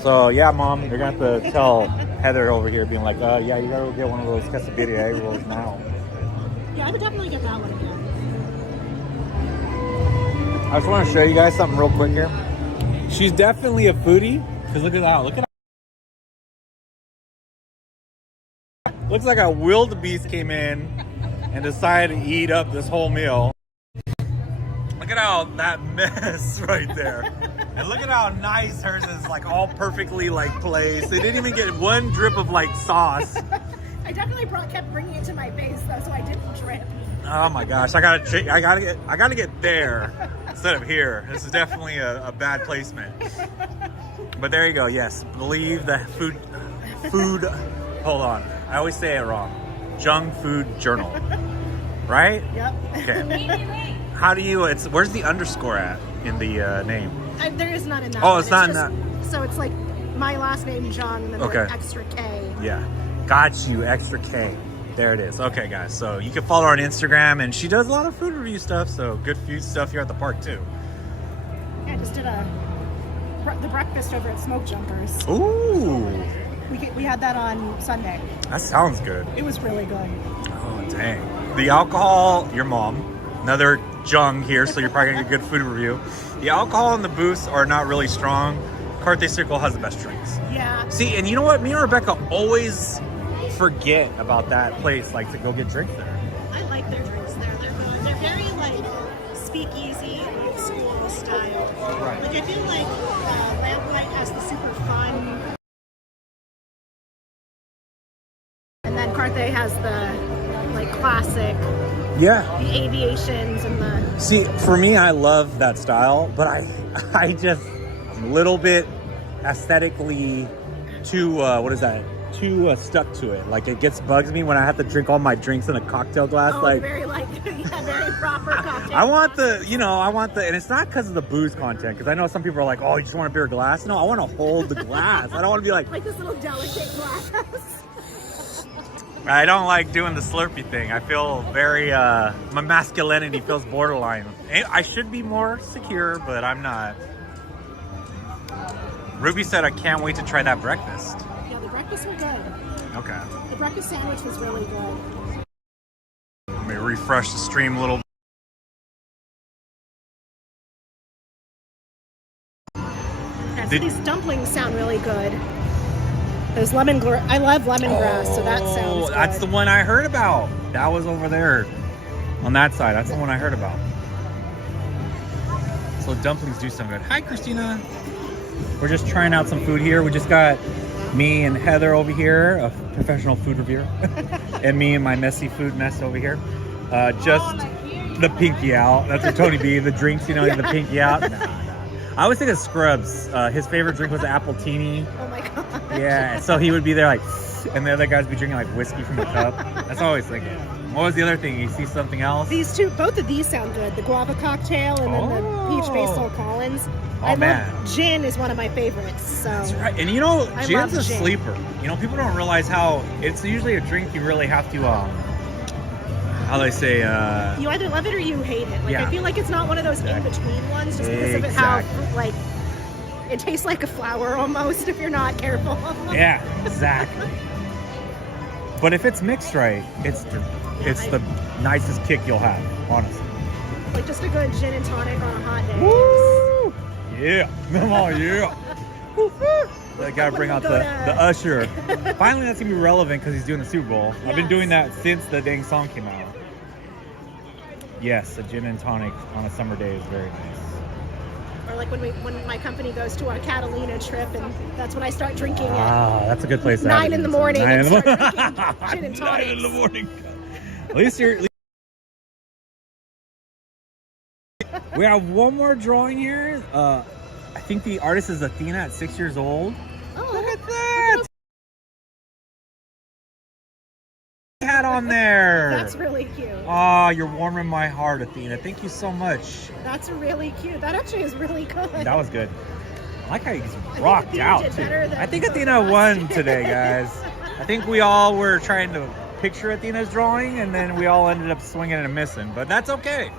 So yeah, Mom, you're gonna have to tell Heather over here, being like, yeah, you gotta go get one of those quesadilla egg rolls now. Yeah, I would definitely get that one again. I just want to show you guys something real quick here. She's definitely a foodie. Because look at that. Look at that. Looks like a wildebeest came in and decided to eat up this whole meal. Look at how that mess right there. And look at how nice hers is, like all perfectly like placed. They didn't even get one drip of like sauce. I definitely kept bringing it to my face though, so I didn't drip. Oh my gosh, I gotta get there instead of here. This is definitely a bad placement. But there you go. Yes, believe the food. Hold on, I always say it wrong. Junk Food Journal, right? Yep. Okay. How do you? Where's the underscore at in the name? There is none in that. Oh, it's not in that. So it's like my last name, Jung, and then Okay. like extra K. Yeah, got you. Extra K. There it is. Okay, guys. So you can follow her on Instagram, and she does a lot of food review stuff. So good food stuff here at the park too. Yeah, I just did the breakfast over at Smoke Jumpers. Ooh, We had that on Sunday. that sounds good. It was really good. Oh dang. The alcohol. Your mom. Another Jung here, so you're probably gonna get a good food review. The alcohol and the booths are not really strong. Carthay Circle has the best drinks. Yeah. See, and you know what? Me and Rebecca always forget about that place, like to go get drinks there. I like their drinks there. They're good. They're very like speakeasy, old school style. Right. Like I feel like Lamplight has the super fun, and then Carthay has the like classic, Yeah. the aviations and the. See, for me, I love that style, but I'm a little bit aesthetically too, too stuck to it. Like it bugs me when I have to drink all my drinks in a cocktail glass. Oh, like very like yeah, very proper cocktail. I want the, and it's not because of the booze content, because I know some people are like, oh, you just want a beer glass. No, I want to hold the glass. I don't want to be like this little delicate glass. I don't like doing the slurpy thing. I feel very, my masculinity feels borderline. I should be more secure, but I'm not. Ruby said, I can't wait to try that breakfast. Yeah, the breakfasts were good. Okay. The breakfast sandwich was really good. Let me refresh the stream a little. Yeah, so these dumplings sound really good. There's I love lemongrass, so that sounds good. That's the one I heard about. That was over there on that side. That's the one I heard about. So dumplings do sound good. Hi, Christina. We're just trying out some food here. We just got me and Heather over here, a professional food reviewer, and me and my messy food mess over here. Just the pinky out. That's what Tony B. The drinks, the pinky out. Nah. I always think of Scrubs. His favorite drink was the appletini. Oh my god. Yeah, so he would be there like, and the other guys would be drinking like whiskey from a cup. That's always thinking. What was the other thing? You see something else? Both of these sound good. The guava cocktail and then the peach basil Collins. Oh, man. Gin is one of my favorites. So. That's right. And I gin's love a gin. sleeper. People don't realize how it's usually a drink you really have to, how do I say, you either love it or you hate it. Like Yeah. I feel like it's not one of those in-between ones just because of it how like it tastes like a flower almost if you're not careful. Yeah, exactly. But if it's mixed right, it's the nicest kick you'll have, honestly. Like just a good gin and tonic on a hot day. Woo! Yeah. Come on, yeah. I gotta bring out the usher. Finally, that's gonna be relevant because he's doing the Super Bowl. I've been doing that since the dang song came out. Yes, a gin and tonic on a summer day is very nice. Or like when my company goes to our Catalina trip, and that's when I start drinking Ah, that's a good place to 9 have it. in the morning. 9 in the and start morning. drinking gin and 9 in the tonics. morning. At least we have one more drawing here. I think the artist is Athena at 6 years old. Oh, Look at that! Hat on there. That's really cute. Oh, you're warming my heart, Athena. Thank you so much. That's really cute. That actually is really good. That was good. I like how he's rocked Athena out did too. better than I think both of Athena us. won today, guys. I think we all were trying to picture Athena's drawing, and then we all ended up swinging and missing. But that's okay.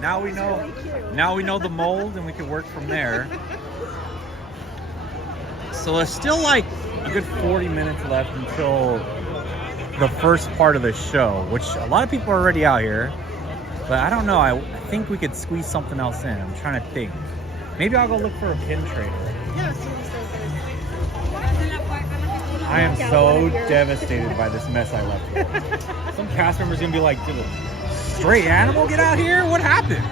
Now we know. Really cute. Now we know the mold, and we can work from there. So there's still like a good 40 minutes left until the first part of the show, which a lot of people are already out here. But I don't know. I think we could squeeze something else in. I'm trying to think. Maybe I'll go look for a pin trader. I am so devastated by this mess I left here. Some cast members gonna be like, "Did a stray animal get out here? What happened?"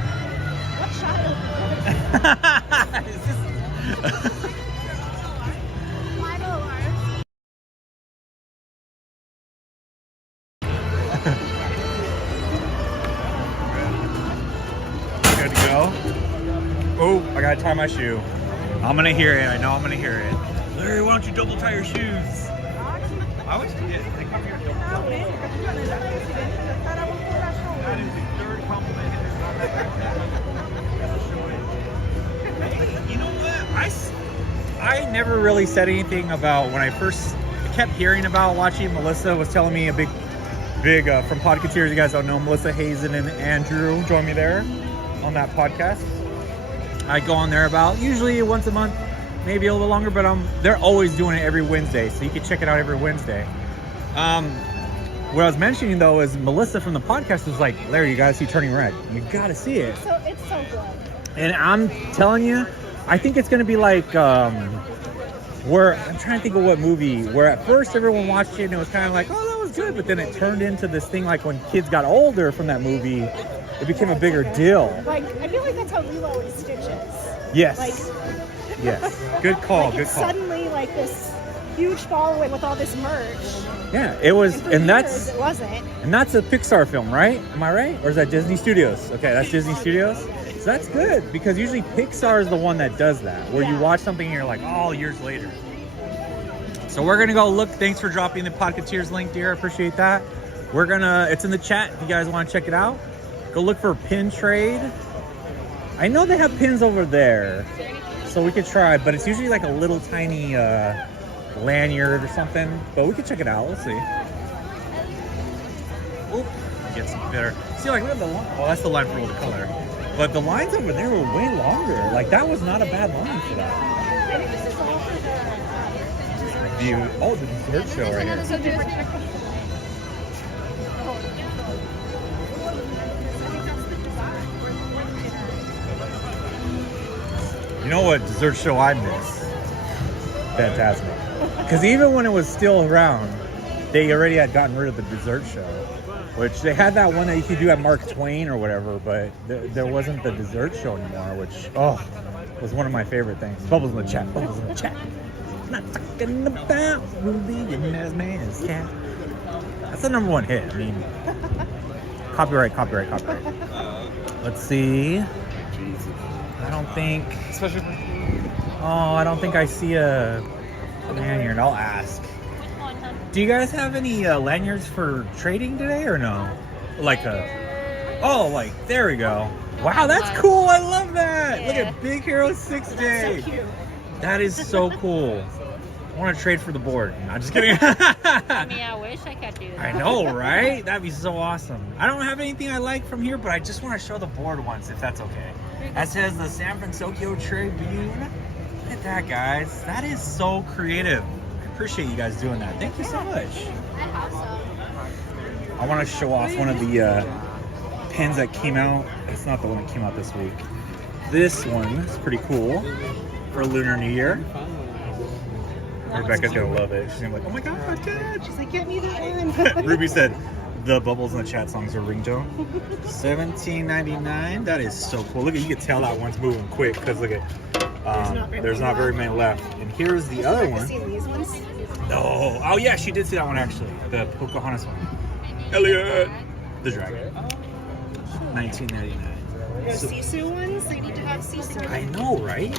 What child? Is this- Good to go. Oh, I gotta tie my shoe. I'm gonna hear it. I know I'm gonna hear it. Larry, why don't you double tie your shoes? I always forget. They come here and double tie. That is the third compliment. You know what? I never really said anything about when I first kept hearing about watching. Melissa was telling me a big from Podcateers. You guys don't know Melissa Hazen and Andrew join me there on that podcast. I go on there about usually once a month, maybe a little longer, but they're always doing it every Wednesday, so you can check it out every Wednesday. What I was mentioning though is Melissa from the podcast was like, Larry, you gotta see Turning Red. You gotta see it. So it's so good. And I'm telling you, I think it's gonna be like where I'm trying to think of what movie where at first everyone watched it and it was kind of like, oh, that was good, but then it turned into this thing like when kids got older from that movie, it became a bigger deal. Like I feel like that's how Lilo and Stitch is. Yes. Like, yes. Good call. like good it's call. Suddenly, like this huge following with all this merch. Yeah, it was, And for and years, that's it wasn't. and that's a Pixar film, right? Am I right? Or is that Disney Studios? Okay, that's Disney Studios. So that's good because usually Pixar is the one that does that, where you Yeah. watch something and you're like, oh, years later. So we're gonna go look. Thanks for dropping the Podcateers link, dear. I appreciate that. It's in the chat if you guys want to check it out. Go look for pin trade. I know they have pins over there, so we could try, but it's usually like a little tiny lanyard or something. But we could check it out. Let's see. Oop, get some better. See, like look at the line. Oh, that's the line for the color. But the lines over there were way longer. Like that was not a bad line for that. I think this is all for the Oh, the dessert show right here. so different. You know what dessert show I miss? Fantastic. Because even when it was still around, they already had gotten rid of the dessert show. Which they had that one that you could do at Mark Twain or whatever, but there wasn't the dessert show anymore, which, was one of my favorite things. Bubbles in the chat, bubbles in the chat. Not talking about Ruby and his man's cat. That's the number 1 hit. I mean, copyright. Let's see. I don't think I see a lanyard. I'll ask. Do you guys have any lanyards for trading today or no? Like there we go. Wow, that's cool. I love that. Look at Big Hero 6 Day. So cute. That is so cool. I want to trade for the board. No, I'm just kidding. I mean, I wish I could do that. I know, right? That'd be so awesome. I don't have anything I like from here, but I just want to show the board once, if that's okay. That says the San Francisco Tribune. Look at that, guys. That is so creative. I appreciate you guys doing that. Thank you so much. I want to show off one of the pins that came out. It's not the one that came out this week. This one is pretty cool for Lunar New Year. Rebecca's gonna love it. She's gonna be like, oh my god, Dad. She's like, get me that one. Ruby said the bubbles in the chat songs are ringtone. $17.99. That is so cool. Look at, you can tell that one's moving quick because look at there's not very many left. And here's the other one. These ones. Oh yeah, she did see that one actually. The Pocahontas one. Elliot, the dragon. $19.99. The Sisu ones, they need to have Sisu. I know, right?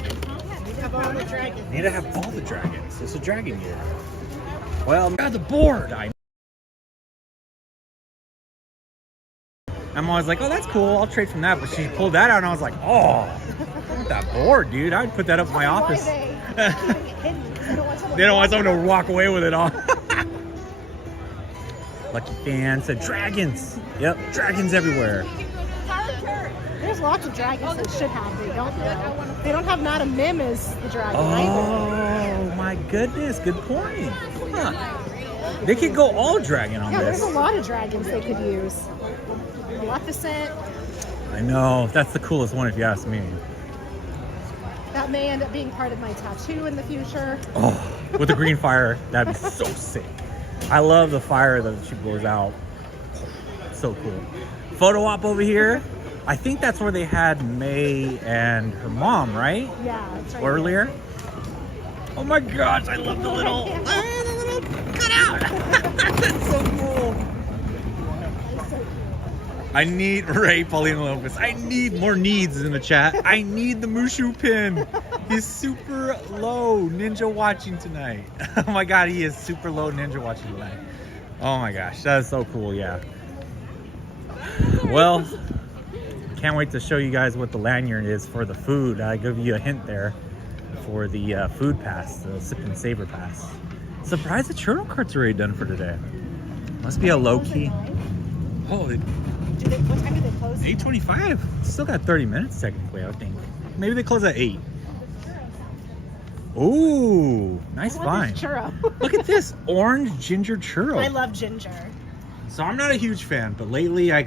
They have all the dragons. Need to have all the dragons. It's a dragon year. Well, the board. I'm always like, oh, that's cool. I'll trade from that. But she pulled that out, and I was like, oh, I want that board, dude. I'd put that up in my office. They keeping it hidden. They don't want someone to walk away with it all. Lucky fan said dragons. Yep, dragons everywhere. There's lots of dragons that should have. They don't though. They don't have not a Mim as the dragon Oh either. my goodness, good point. Huh. They could go all dragon on Yeah, this. there's a lot of dragons they could use. Maleficent. I know. That's the coolest one if you ask me. That may end up being part of my tattoo in the future. Oh, with the green fire, that'd be so sick. I love the fire that she blows out. So cool. Photo op over here. I think that's where they had May and her mom, right? Yeah, that's right. Earlier. Oh my gosh, I love the little cut out. That's so cool. I need Ray Paulina Lopez. I need more needs in the chat. I need the Mushu pin. He's super low ninja watching tonight. Oh my god, he is super low ninja watching tonight. Oh my gosh, that is so cool, yeah. Well, can't wait to show you guys what the lanyard is for the food. I give you a hint there for the food pass, the sip and savor pass. Surprised the churro cart's already done for today. Must be a low key. Oh, What time do they close? 8:25. Still got 30 minutes technically, I think. Maybe they close at 8. Ooh, nice I want find. this churro. Look at this orange ginger churro. I love ginger. So I'm not a huge fan, but lately I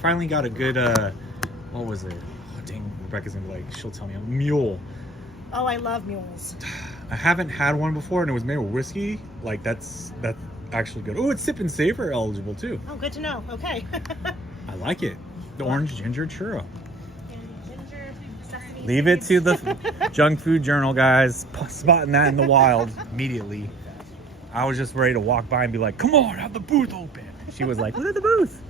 finally got a good what was it? Oh, dang, Rebecca's gonna be like, she'll tell me, a mule. Oh, I love mules. I haven't had one before and it was made with whiskey. Like that's actually good. Oh, it's sip and savor eligible too. Oh, good to know. Okay. I like it. The orange ginger churro. Ginger, sesame Leave it seeds. to the junk food journal, guys. Spotting that in the wild immediately. I was just ready to walk by and be like, come on, have the booth open. She was like, look at the booth.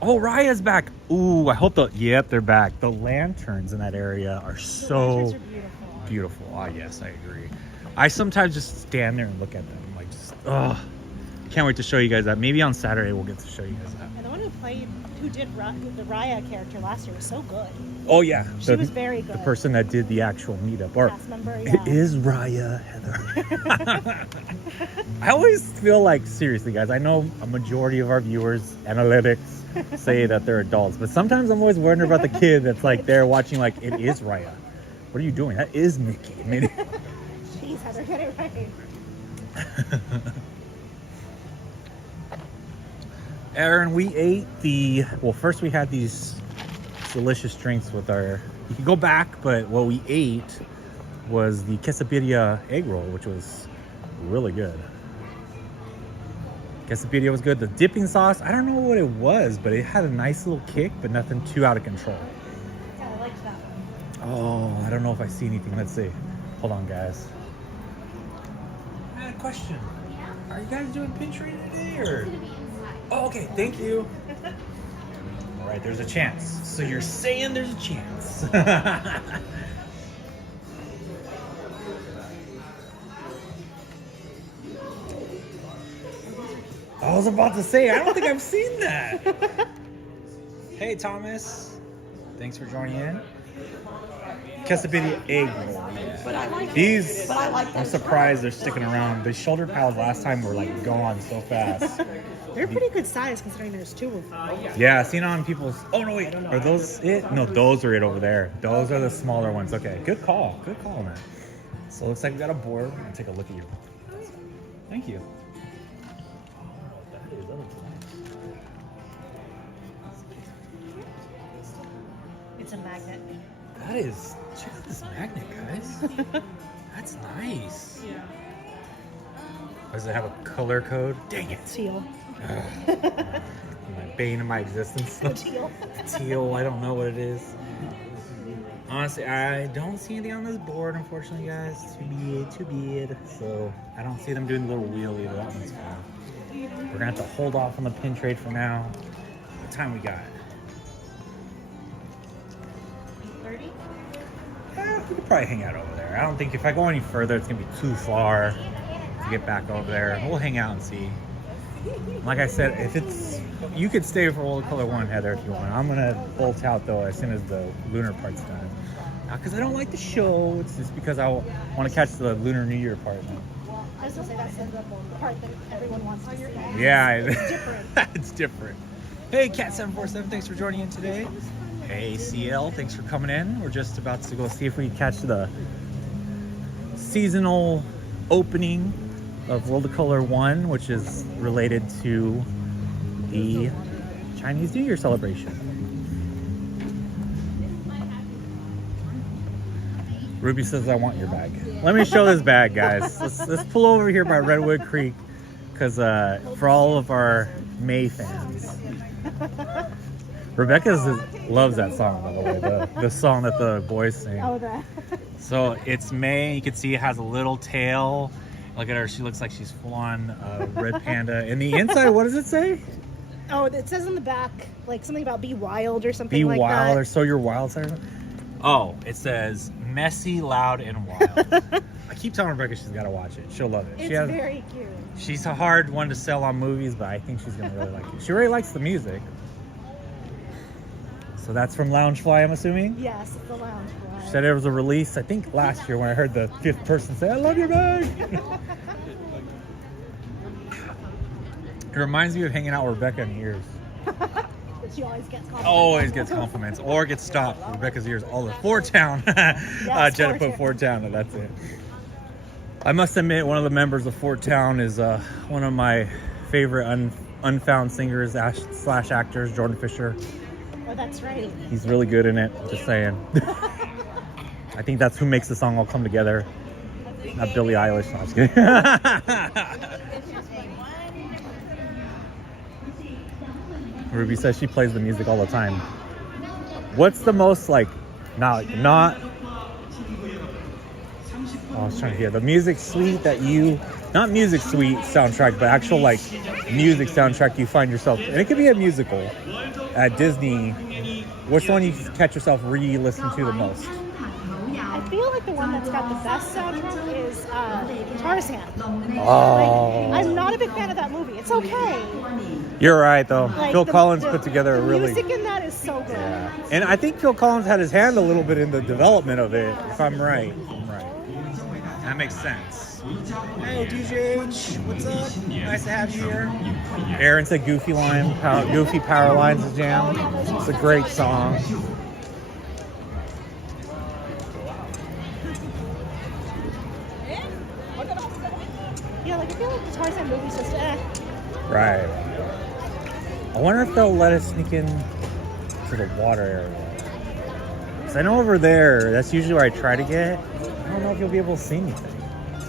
Oh, Raya's back. Ooh, I hope yep, they're back. The lanterns in that area are so Lanterns are beautiful. beautiful. Ah, yes, I agree. I sometimes just stand there and look at them. Like, just, oh, can't wait to show you guys that. Maybe on Saturday we'll get to show you guys that. And the one who did the Raya character last year was so good. Oh, yeah. She was very good. The person that did the actual meetup. Or, Cast member, it yeah. is Raya Heather. I always feel like, seriously, guys, I know a majority of our viewers, analytics, say that they're adults, but sometimes I'm always wondering about the kid that's like there watching, like, it is Raya. What are you doing? That is Mickey. I mean, Jeez, Heather, get it right. Aaron, we ate first we had these delicious drinks with you can go back, but what we ate was the quesadilla egg roll, which was really good. Quesadilla was good. The dipping sauce, I don't know what it was, but it had a nice little kick, but nothing too out of control. Yeah, I liked that one. Oh, I don't know if I see anything. Let's see. Hold on, guys. I had a question. Are you guys doing pin trading today, or? Oh, okay. Thank you. All right, there's a chance. So you're saying there's a chance. I was about to say, I don't think I've seen that. Hey, Thomas. Thanks for joining in. Quesadilla egg roll. Yeah. These, I'm surprised they're sticking around. The shoulder pads last time were like gone so fast. They're pretty good size considering there's two of them. Yeah, seen on people's. Oh no, wait, are those it? No, those are it over there. Those are the smaller ones. Okay, good call, man. So it looks like we got a board. I'll take a look at your. Thank you. It's a magnet. That is. Check out this magnet, guys. That's nice. Yeah. Does it have a color code? Dang it. Teal. My bane of my existence. Teal. Teal, I don't know what it is. Honestly, I don't see anything on this board, unfortunately, guys. Too bad. So, I don't see them doing the little wheel either. That one's fine. We're gonna have to hold off on the pin trade for now. What time we got? 30? We could probably hang out over there. I don't think if I go any further, it's gonna be too far to get back over there. We'll hang out and see. Like I said, if it's, you could stay for World Color 1, Heather, if you want. I'm gonna bolt out though as soon as the Lunar part's done. Not because I don't like the show, it's just because I want to catch the Lunar New Year part. I was gonna say that's the part that everyone wants to see. Yeah, It's different. it's different. Hey, Cat747, thanks for joining in today. Hey, CL, thanks for coming in. We're just about to go see if we can catch the seasonal opening of World of Color 1, which is related to the Chinese New Year celebration. Ruby says, I want your bag. Let me show this bag, guys. Let's pull over here by Redwood Creek, because for all of our May fans. Rebecca loves that song, by the way, the song that the boys sing. Oh, that. So it's May. You can see it has a little tail. Look at her. She looks like she's full on red panda. And the inside, what does it say? Oh, it says on the back, like something about be wild or something like that. Be wild or sow your wild side. Oh, it says messy, loud, and wild. I keep telling Rebecca she's got to watch it. She'll love it. It's very cute. She's a hard one to sell on movies, but I think she's going to really like it. She really likes the music. So that's from Loungefly, I'm assuming? Yes, it's a Loungefly. She said it was a release, I think, last year when I heard the 5th person say, I love your bag. It reminds me of hanging out with Rebecca in Ears. She always gets compliments. Always gets compliments or gets stopped for Rebecca's Ears all the Fort Town. Yes, Jenna put Fort Town, and that's it. I must admit, one of the members of Fort Town is one of my favorite unfound singers slash actors, Jordan Fisher. Oh, that's right. He's really good in it, just saying. I think that's who makes the song all come together. Not Billie Eilish, no, I'm just kidding. Ruby says she plays the music all the time. What's the most like, not I was trying to hear the music suite that you, not music suite soundtrack, but actual like music soundtrack you find yourself, and it could be a musical at Disney. Which one you catch yourself re-listen to the most? I feel like the one that's got the best soundtrack is Tarzan. Oh, Like, I'm not a big fan of that movie. It's okay. You're right though. Like, Phil Collins put together a really. The music in that is so good. Yeah. And I think Phil Collins had his hand a little bit in the development of it, if I'm right. That makes sense. Hey, DJH, what's up? Nice to have you here. Aaron said Goofy Power Lines is jam. It's a great song. Yeah, like I feel like the Tarzan movie's just Right. I wonder if they'll let us sneak in to the water area. Because I know over there, that's usually where I try to get. I don't know if you'll be able to see anything.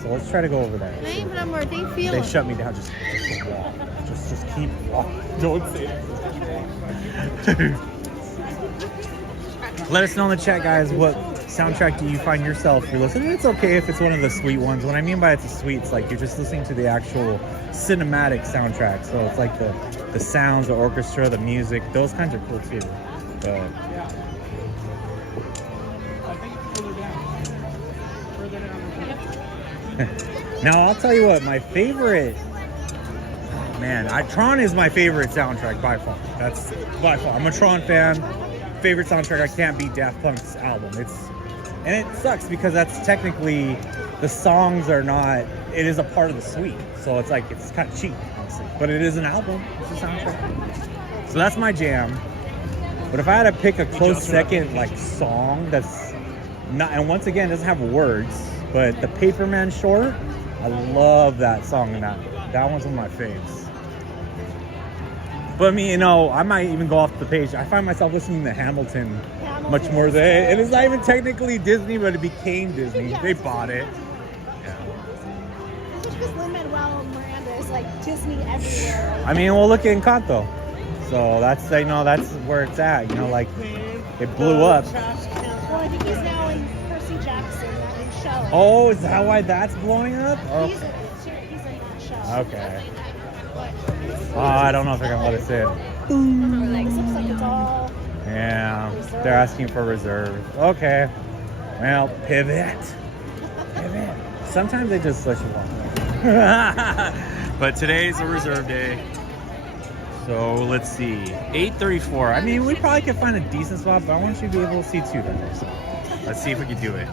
So let's try to go over there. They shut me down. Just walk. Just keep walking. Don't say it. Let us know in the chat, guys, what soundtrack do you find yourself you're listening? It's okay if it's one of the sweet ones. What I mean by it's a sweet, it's like you're just listening to the actual cinematic soundtrack. So it's like the sounds, the orchestra, the music. Those kinds are cool too. But now I'll tell you what, my favorite, Tron is my favorite soundtrack by far. That's by far. I'm a Tron fan. Favorite soundtrack, I can't beat Daft Punk's album. And it sucks because that's technically, the songs are not, it is a part of the suite. So it's like, it's kind of cheap, honestly. But it is an album, it's a soundtrack. So that's my jam. But if I had to pick a close second, like, song that's not, and once again, it doesn't have words, but the Paperman Short, I love that song, and that one's one of my faves. But I mean, I might even go off the page. I find myself listening to Hamilton much more than it is not even technically Disney, but it became Disney. They bought it. Yeah. Just because Lin-Manuel Miranda is like Disney everywhere. I mean, well, look at Encanto. So that's that's where it's at. Like it blew up. Well, I think he's now in Percy Jackson, that new show. Oh, is that why that's blowing up? He's in that show. Okay. I don't know if they're gonna let us in. This looks like it's all. Yeah, they're asking for reserve. Okay. Well, pivot. Sometimes they just let you walk. But today's a reserve day. So let's see. 8:34. I mean, we probably could find a decent spot, but I want you to be able to see two there. So let's see if we can do it.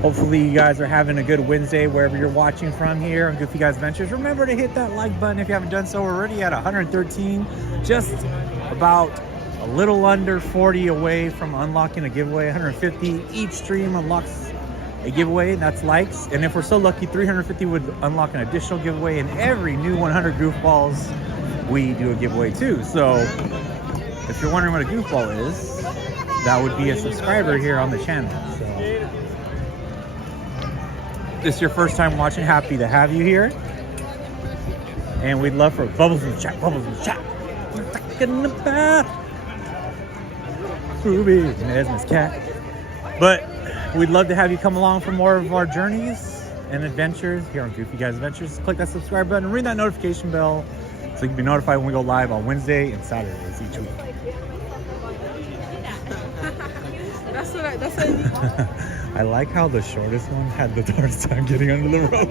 Hopefully you guys are having a good Wednesday wherever you're watching from here on Goofy Guys Adventures. Remember to hit that like button if you haven't done so. We're already at 113, just about a little under 40 away from unlocking a giveaway. 150. Each stream unlocks a giveaway, and that's likes. And if we're so lucky, 350 would unlock an additional giveaway. And every new 100 goofballs, we do a giveaway too. So if you're wondering what a goofball is, that would be a subscriber here on the channel. So if this is your first time watching, happy to have you here. And we'd love for bubbles in the chat, bubbles in the chat. Stuck in the bath. Ruby and Esma's cat. But we'd love to have you come along for more of our journeys and adventures here on Goofy Guys Adventures. Click that subscribe button and ring that notification bell so you can be notified when we go live on Wednesday and Saturdays each week. That's what I need. I like how the shortest one had the hardest time getting under the rope.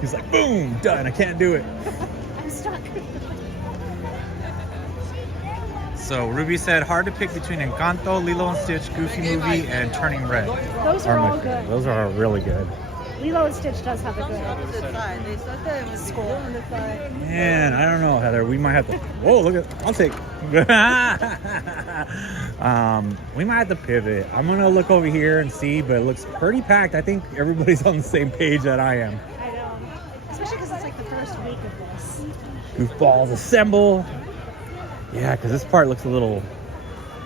He's like, boom, done, I can't do it. I'm stuck. So Ruby said, hard to pick between Encanto, Lilo and Stitch, Goofy Movie, and Turning Red. Those are all good. Those are really good. Lilo and Stitch does have a good score. Man, I don't know, Heather. We might have to. Whoa, look at. I'll take. We might have to pivot. I'm gonna look over here and see, but it looks pretty packed. I think everybody's on the same page that I am. I know, especially because it's like the first week of this. Goofballs assemble. Yeah, because this part looks a little.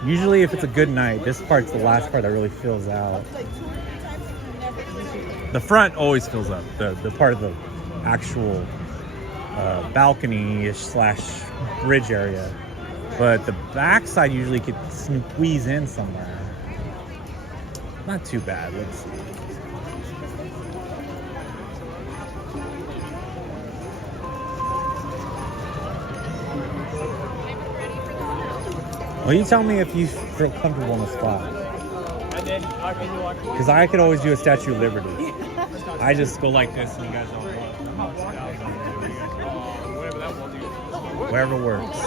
Usually, if it's a good night, this part's the last part that really fills out. The front always fills up. The part of the actual balcony-ish / bridge area, but the back side usually could squeeze in somewhere. Not too bad. Let's see. Well, you tell me if you feel comfortable in the spot. Because I could always do a Statue of Liberty. I just go like this and you guys don't want. Wherever works.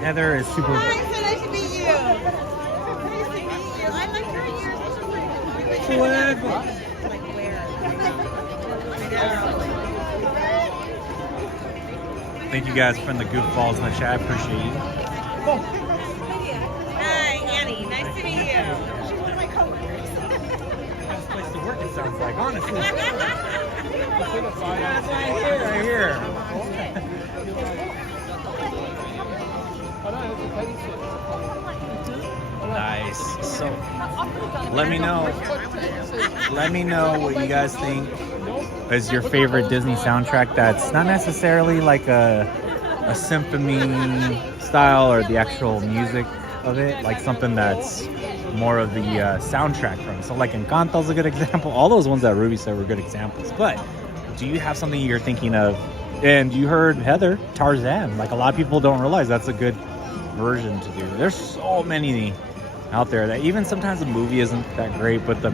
Heather is super. Hi, so nice to meet you. Nice to meet you. I like your ears. Like where? Thank you guys for the goofballs in the chat. I appreciate you. Hi, Annie. Nice to meet you. She's one of my coworkers. Best place to work, it sounds like, honestly. Right here. Nice. So, let me know what you guys think is your favorite Disney soundtrack that's not necessarily like a symphony style or the actual music of it, like something that's more of the soundtrack from. So like Encanto's a good example. All those ones that Ruby said were good examples. But do you have something you're thinking of? And you heard Heather, Tarzan. Like a lot of people don't realize that's a good version to do. There's so many out there that even sometimes the movie isn't that great, but the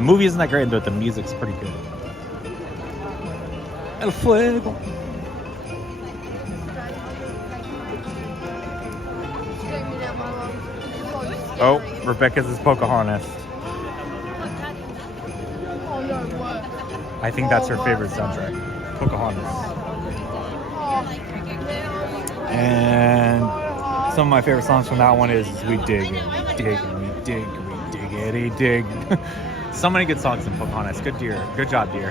movie isn't that great, but the music's pretty good. El fuego. Oh, Rebecca's is Pocahontas. I think that's her favorite soundtrack, Pocahontas. And some of my favorite songs from that one is We Dig and We Dig and We Dig and We Diggity Dig. So many good songs in Pocahontas. Good dear. Good job, dear.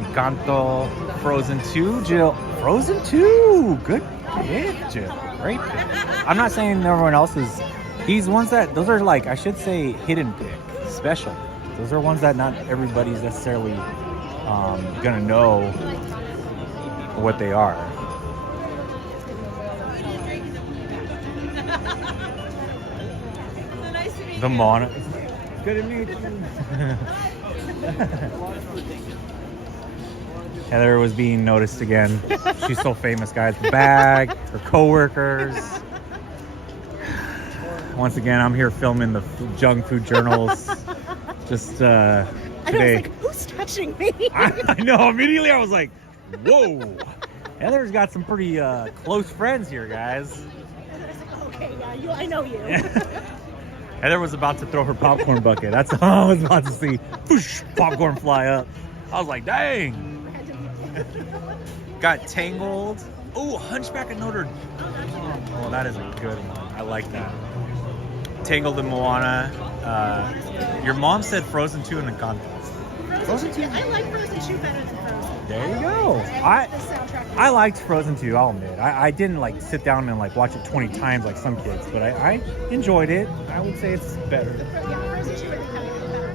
Encanto, Frozen 2, Jill. Frozen 2! Good pick, Jill. Great pick. I'm not saying everyone else is. These ones those are like, I should say, hidden pick, special. Those are ones that not everybody's necessarily gonna know what they are. The Mona. Good to meet you. Heather was being noticed again. She's so famous, guys. The bag, her coworkers. Once again, I'm here filming the junk food journals. Just today. I was like, who's touching me? I know. Immediately, I was like, whoa. Heather's got some pretty close friends here, guys. Okay, yeah, I know you. Heather was about to throw her popcorn bucket. That's all I was about to see. Whoosh, popcorn fly up. I was like, dang. Got Tangled. Oh, Hunchback of Notre Dame. Oh, that is a good one. I like that. Tangled and Moana. Your mom said Frozen 2 and Encanto. Frozen 2. I like Frozen 2 better than Frozen. There you go. And the soundtrack. I liked Frozen 2, I'll admit. I didn't like sit down and like watch it 20 times like some kids, but I enjoyed it. I would say it's better. Yeah, Frozen 2 I think had a better.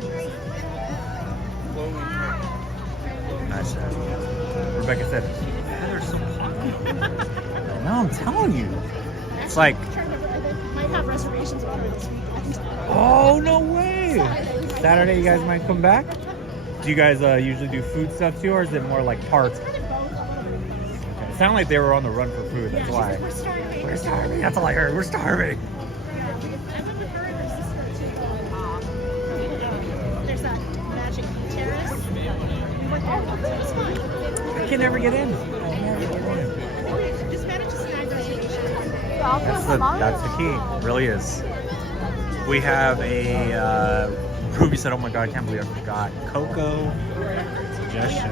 Nice. Rebecca said, "There's so hot." No, I'm telling you. It's like, I'm trying to remember, they might have reservations over this weekend. oh, no way. Saturday, you guys might come back? Do you guys usually do food stuff too, or is it more like parks? Kind of both, a little bit of both. Okay. It sounded like they were on the run for food, that's why. We're starving. We're starving. That's all I heard. We're starving. Yeah, I went with her and her sister to there's that Magic Terrace. We went there once. It was fun. I can never get in. Just managed to snag reservations. That's the key. It really is. We have a Ruby said, "Oh my God, I can't believe I forgot Coco suggestion."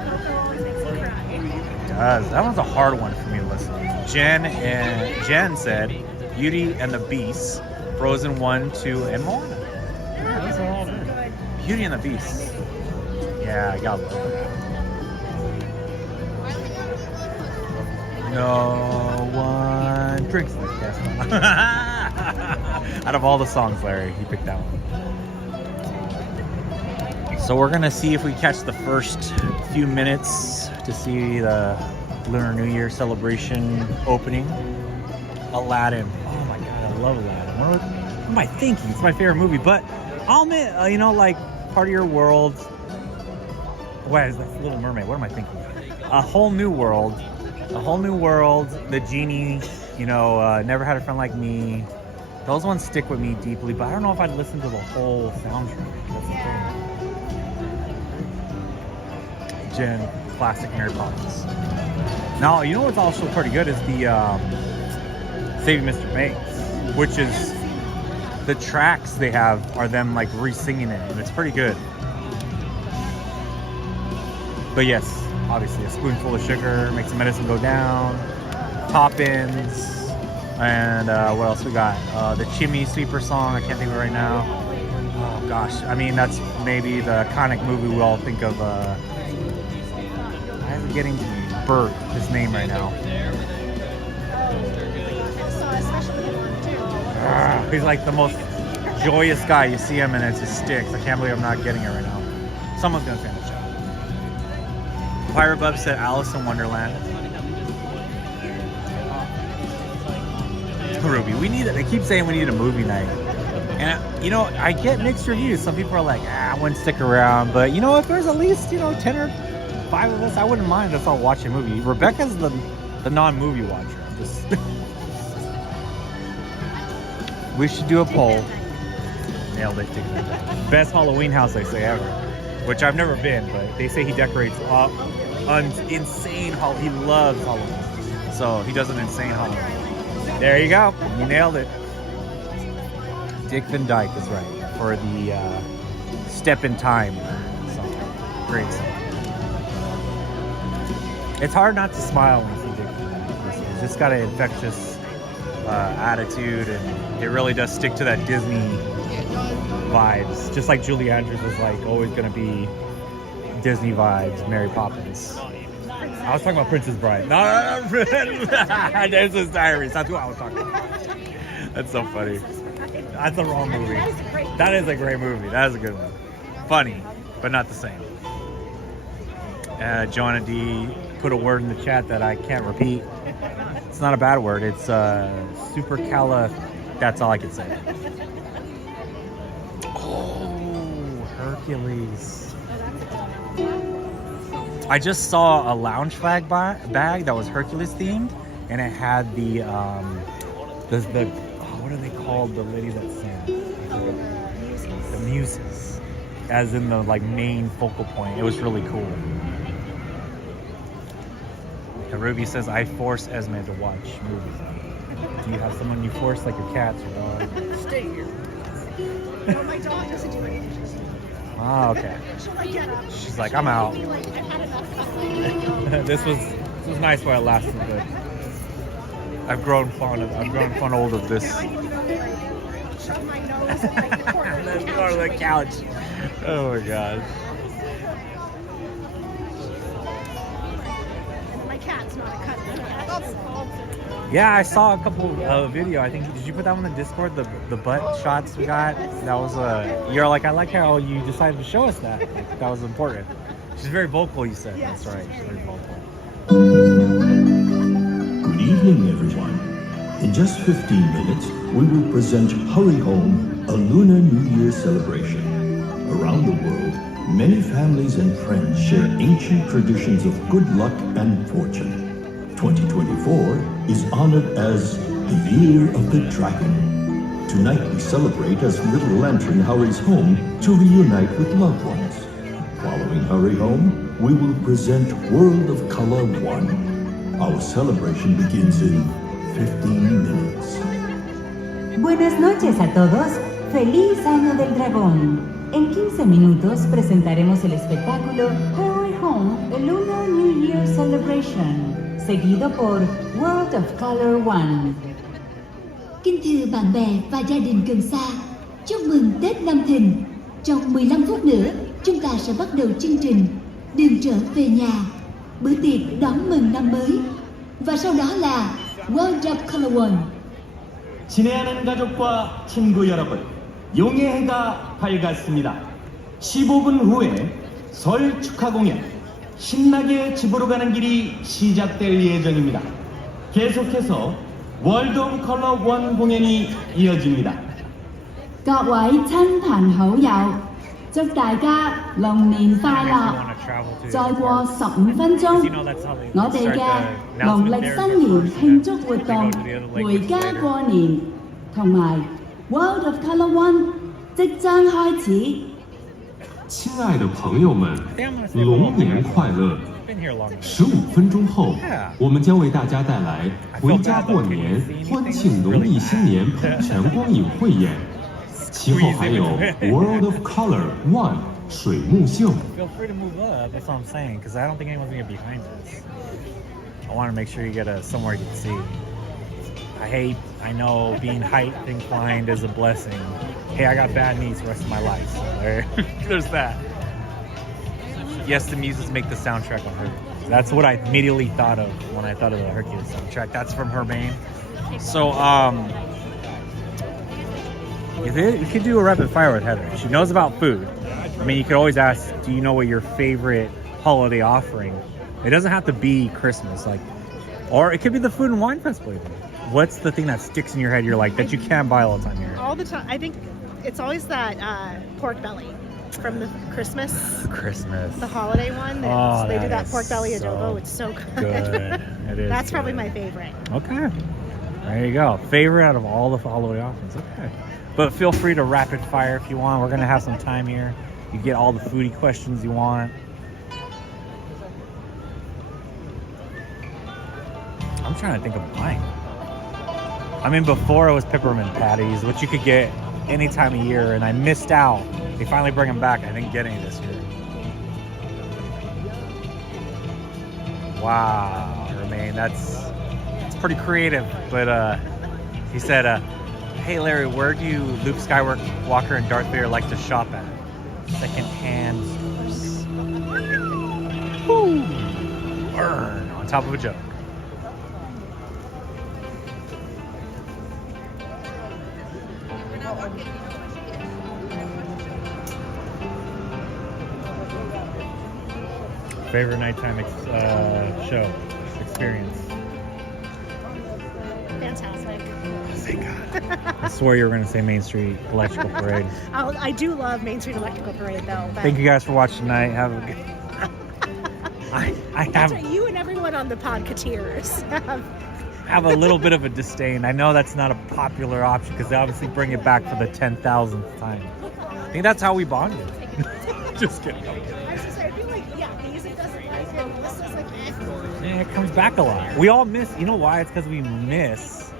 It does. That one's a hard one for me to listen to. Jen said Beauty and the Beast, Frozen 1, 2, and Moana. Yeah, those are all good. Beauty and the Beast. Yeah, I got love that. No one drinks like that. Out of all the songs, Larry, he picked that one. So we're gonna see if we catch the first few minutes to see the Lunar New Year celebration opening. Aladdin. Oh my God, I love Aladdin. What am I thinking? It's my favorite movie, but I'll admit, you know, like part of your world. What is that? Little Mermaid. What am I thinking? A Whole New World. A Whole New World. The Genie. You know, Never Had a Friend Like Me. Those ones stick with me deeply, but I don't know if I'd listen to the whole soundtrack. That's the thing. Jen, classic Mary Poppins. Now, you know what's also pretty good is the Saving Mr. Banks, which is the tracks they have are them like re-singing it, and it's pretty good. But yes, obviously a spoonful of sugar makes the medicine go down. Toppins. And what else we got? The Chimney Sweeper song, I can't think of it right now. Oh gosh, I mean that's maybe the iconic movie we all think of. Why is it getting Bert, his name right now? He's like the most joyous guy. You see him and it just sticks. I can't believe I'm not getting it right now. Someone's gonna say in the chat. Pirate Bub said Alice in Wonderland. Ruby, we need it. They keep saying we need a movie night, and you know I get mixed reviews. Some people are like, I wouldn't stick around, but you know if there's at least 10 or 5 of us, I wouldn't mind us all watching a movie. Rebecca's the non-movie watcher. Just we should do a poll. Nailed it. Best Halloween house they say ever, which I've never been, but they say he decorates insane. He loves Halloween, so he does an insane Halloween. There you go. You nailed it. Dick Van Dyke is right for the Step in Time song. Great song. It's hard not to smile when you see Dick Van Dyke. He's just got an infectious attitude, and it really does stick to that Disney vibes. Just like Julie Andrews was like always going to be Disney vibes, Mary Poppins. I was talking about Princess Bride. No. There's his Diaries. That's what I was talking about. That's so funny. That's the wrong movie. That is a great movie. That is a good one. Funny, but not the same. Joanna D put a word in the chat that I can't repeat. It's not a bad word. It's supercala. That's all I can say. Oh, Hercules. I just saw a lounge bag that was Hercules themed, and it had the what are they called? The ladies that sing. The muses, as in the like main focal point. It was really cool. And Ruby says, I force Esme to watch movies. Do you have someone you force, like your cats or dog? Stay here. No, my dog doesn't do anything. Oh, okay. She'll like get up. She's like, I'm out. She'll be like, I've had enough. This was nice while it lasted, but I've grown fond of this. Yeah, I need to go like shove my nose pillows in like the corner of the couch. Part of the couch. Oh my gosh. My cat's not a cut. Yeah, I saw a couple video. I think did you put that on the Discord? The butt shots we got. That was you're like, I like how you decided to show us that. Like, that was important. She's very vocal. You said Yes, that's right. She's very vocal. Good evening, everyone. In just 15 minutes, we will present Hurry Home, a Lunar New Year celebration. Around the world, many families and friends share ancient traditions of good luck and fortune. 2024 is honored as the Year of the Dragon. Tonight we celebrate as Little Lantern hurries home to reunite with loved ones. Following Hurry Home, we will present World of Color 1. Our celebration begins in 15 minutes. Buenas noches a todos. ¡Feliz Año del Dragón! En 15 minutos presentaremos el espectáculo Hurry Home, a Lunar New Year Celebration, seguido por World of Color 1. Kính thưa bạn bè và gia đình gần xa, chúc mừng Tết Nhâm Thìn. Trong 15 phút nữa, chúng ta sẽ bắt đầu chương trình Đường trở về nhà, bữa tiệc đón mừng năm mới. Và sau đó là World of Color 1. 친애하는 가족과 친구 여러분, 용의 해가 밝았습니다. 15분 후에 설 축하 공연, 신나게 집으로 가는 길이 시작될 예정입니다. 계속해서 월드 오브 컬러 1 공연이 i어집니다. 各位親朋好友，祝大家龍年快樂！再過15分鐘，我哋嘅農曆新年慶祝活動回家過年同埋 World of Color 1即將開始。亲愛的朋友們，龍年快樂！15分鐘後，我們將為大家帶來回家過年、歡慶農曆新年噴泉光影匯演。其後還有 World of Color 1水幕秀。 Feel free to move up. That's what I'm saying, because I don't think anyone's gonna get behind us. I want to make sure you get somewhere you can see. I know being height inclined is a blessing. Hey, I got bad knees the rest of my life, so there's that. Yes, the music's make the soundtrack on her. That's what I immediately thought of when I thought of the Hercules soundtrack. That's from her main. So, you could do a rapid fire with Heather. She knows about food. I mean, you could always ask, do you know what your favorite holiday offering? It doesn't have to be Christmas, or it could be the Food and Wine Festival. What's the thing that sticks in your head? You're like, that you can't buy all the time here. All the time. I think it's always that pork belly from the Christmas. The holiday one. Oh, they do that pork belly so adobo. It's so good. It is. That's probably good. my favorite. Okay. There you go. Favorite out of all the holiday offerings. Okay. But feel free to rapid fire if you want. We're going to have some time here. You get all the foodie questions you want. I'm trying to think of mine. I mean, before it was peppermint patties, which you could get any time of year, and I missed out. They finally bring them back. I didn't get any this year. Wow, Romaine, that's pretty creative. But he said, hey Larry, where do Luke Skywalker and Darth Vader like to shop at? Second-hand stores. Woo! Burn on top of a joke. Favorite nighttime show experience? Fantastic. Thank God. I swore you were going to say Main Street Electrical Parade. I do love Main Street Electrical Parade, though. But Thank you guys for watching tonight. Have a good. I that's what you and everyone on the podcateers have a little bit of a disdain. I know that's not a popular option because they obviously bring it back for the 10,000th time. I think that's how we bonded. Just kidding. I was just saying, I feel like, music doesn't like it. This is like, Yeah, it comes back a lot. We all miss, you know why? It's because we miss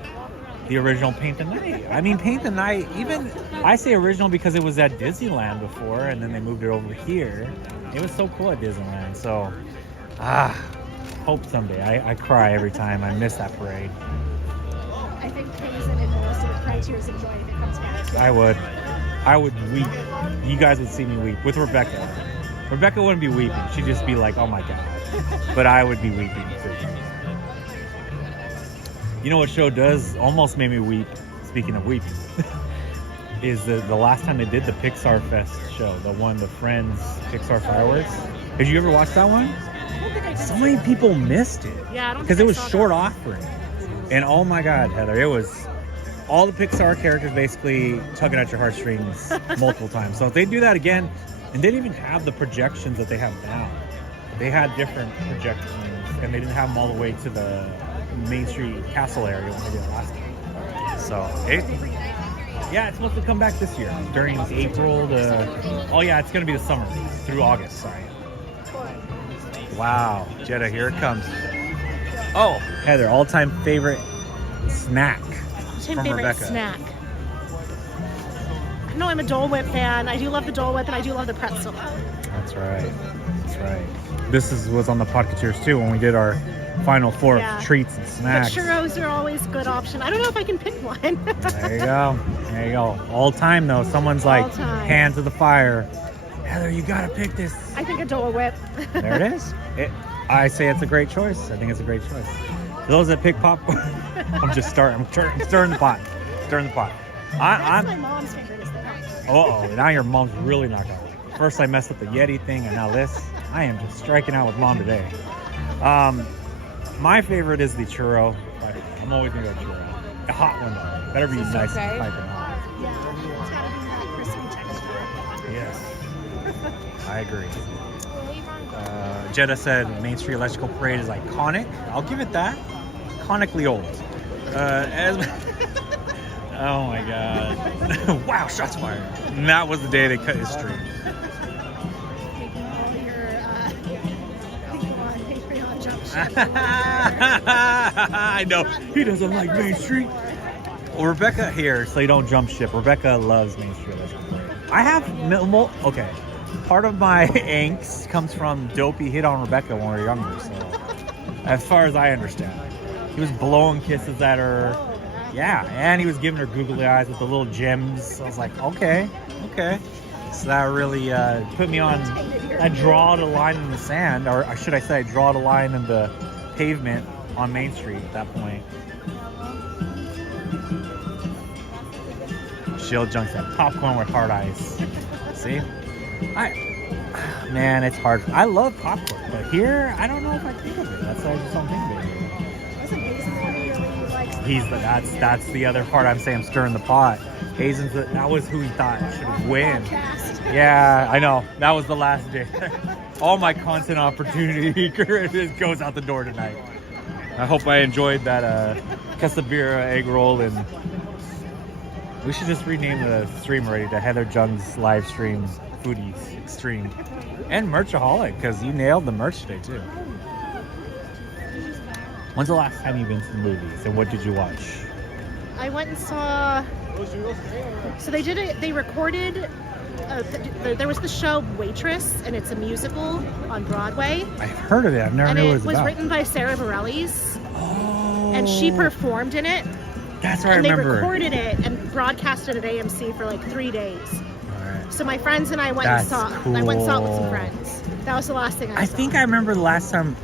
the original Paint the Night. I mean, Paint the Night, even, I say original because it was at Disneyland before, and then they moved it over here. It was so cool at Disneyland, so, hope someday. I cry every time I miss that parade. I think Hazen and most of the Crytiers enjoy if it comes back. I would weep. You guys would see me weep with Rebecca. Rebecca wouldn't be weeping. She'd just be like, oh my God. But I would be weeping too. You know what show does almost made me weep, speaking of weeping, is the last time they did the Pixar Fest show, the Friends Pixar Fireworks. Did you ever watch that one? I don't think I did. So many people missed it. Yeah, I don't because think it was I saw short that. offering. And oh my God, Heather, it was all the Pixar characters basically tugging at your heartstrings multiple times. So if they do that again, and they didn't even have the projections that they have now. They had different projections, and they didn't have them all the way to the Main Street Castle area when they did it last time. So it's supposed to come back this year during April to. Oh yeah, it's gonna be the summer through August. Sorry. Wow, Jetta, here it comes. Oh, Heather, all-time favorite snack from Favorite Rebecca. snack. No, I'm a Dole Whip fan. I do love the Dole Whip, and I do love the pretzel. That's right. That's right. This was on the Podcateers too when we did our final four of treats and But snacks. churros are always a good option. I don't know if I can pick one. There you go. There you go. All time though. Someone's like, All time. hand to the fire. Heather, you gotta pick this. I think a Dole Whip. There it is. I say it's a great choice. I think it's a great choice. For those that pick popcorn, I'm stirring the pot. Stirring the pot. That's my mom's favorite is the popcorn. Uh-oh, now your mom's really not gonna like it. First I messed up the Yeti thing, and now this. I am just striking out with mom today. My favorite is the churro. I'm always gonna go churro. A hot one though. Better be nice and piping hot. Yeah, it's gotta be that crispy texture. Yes. I agree. Jetta said Main Street Electrical Parade is iconic. I'll give it that. Iconically old. Oh my God. Wow, shots fired. And that was the day they cut his stream. I know. He doesn't like Main Street. Well, Rebecca here, so you don't jump ship. Rebecca loves Main Street Electrical Parade. I have minimal. Okay. Part of my angst comes from Dopey hit on Rebecca when we were younger. So, as far as I understand, he was blowing kisses at her. Yeah, and he was giving her googly eyes with the little gems. I was like, okay. So that really put me on. I draw the line in the sand, or should I say, I draw the line in the pavement on Main Street at that point. Shield junks that popcorn with hard eyes. See? Man, it's hard. I love popcorn, but here, I don't know if I think of it. That's why I just don't think of it. That's the other part. I'm saying I'm stirring the pot. Hazen's that was who he thought should win. Yeah, I know. That was the last day. All my content opportunity just goes out the door tonight. I hope I enjoyed that quesabira egg roll, and we should just rename the stream already to Heather Jung's live stream foodies extreme and merchaholic, because you nailed the merch today too. When's the last time you've been to the movies, and what did you watch? I went and saw. So they did it. They recorded. There was the show Waitress, and it's a musical on Broadway. I've heard of it. I've never known what it was about. And it was written by Sarah Bareilles. Oh. And she performed in it. That's what I remember. And they recorded it and broadcasted it at AMC for like 3 days. Right. So my friends and I went and saw. Cool. I went and saw it with some friends. That was the last thing I saw. I think I remember the last time.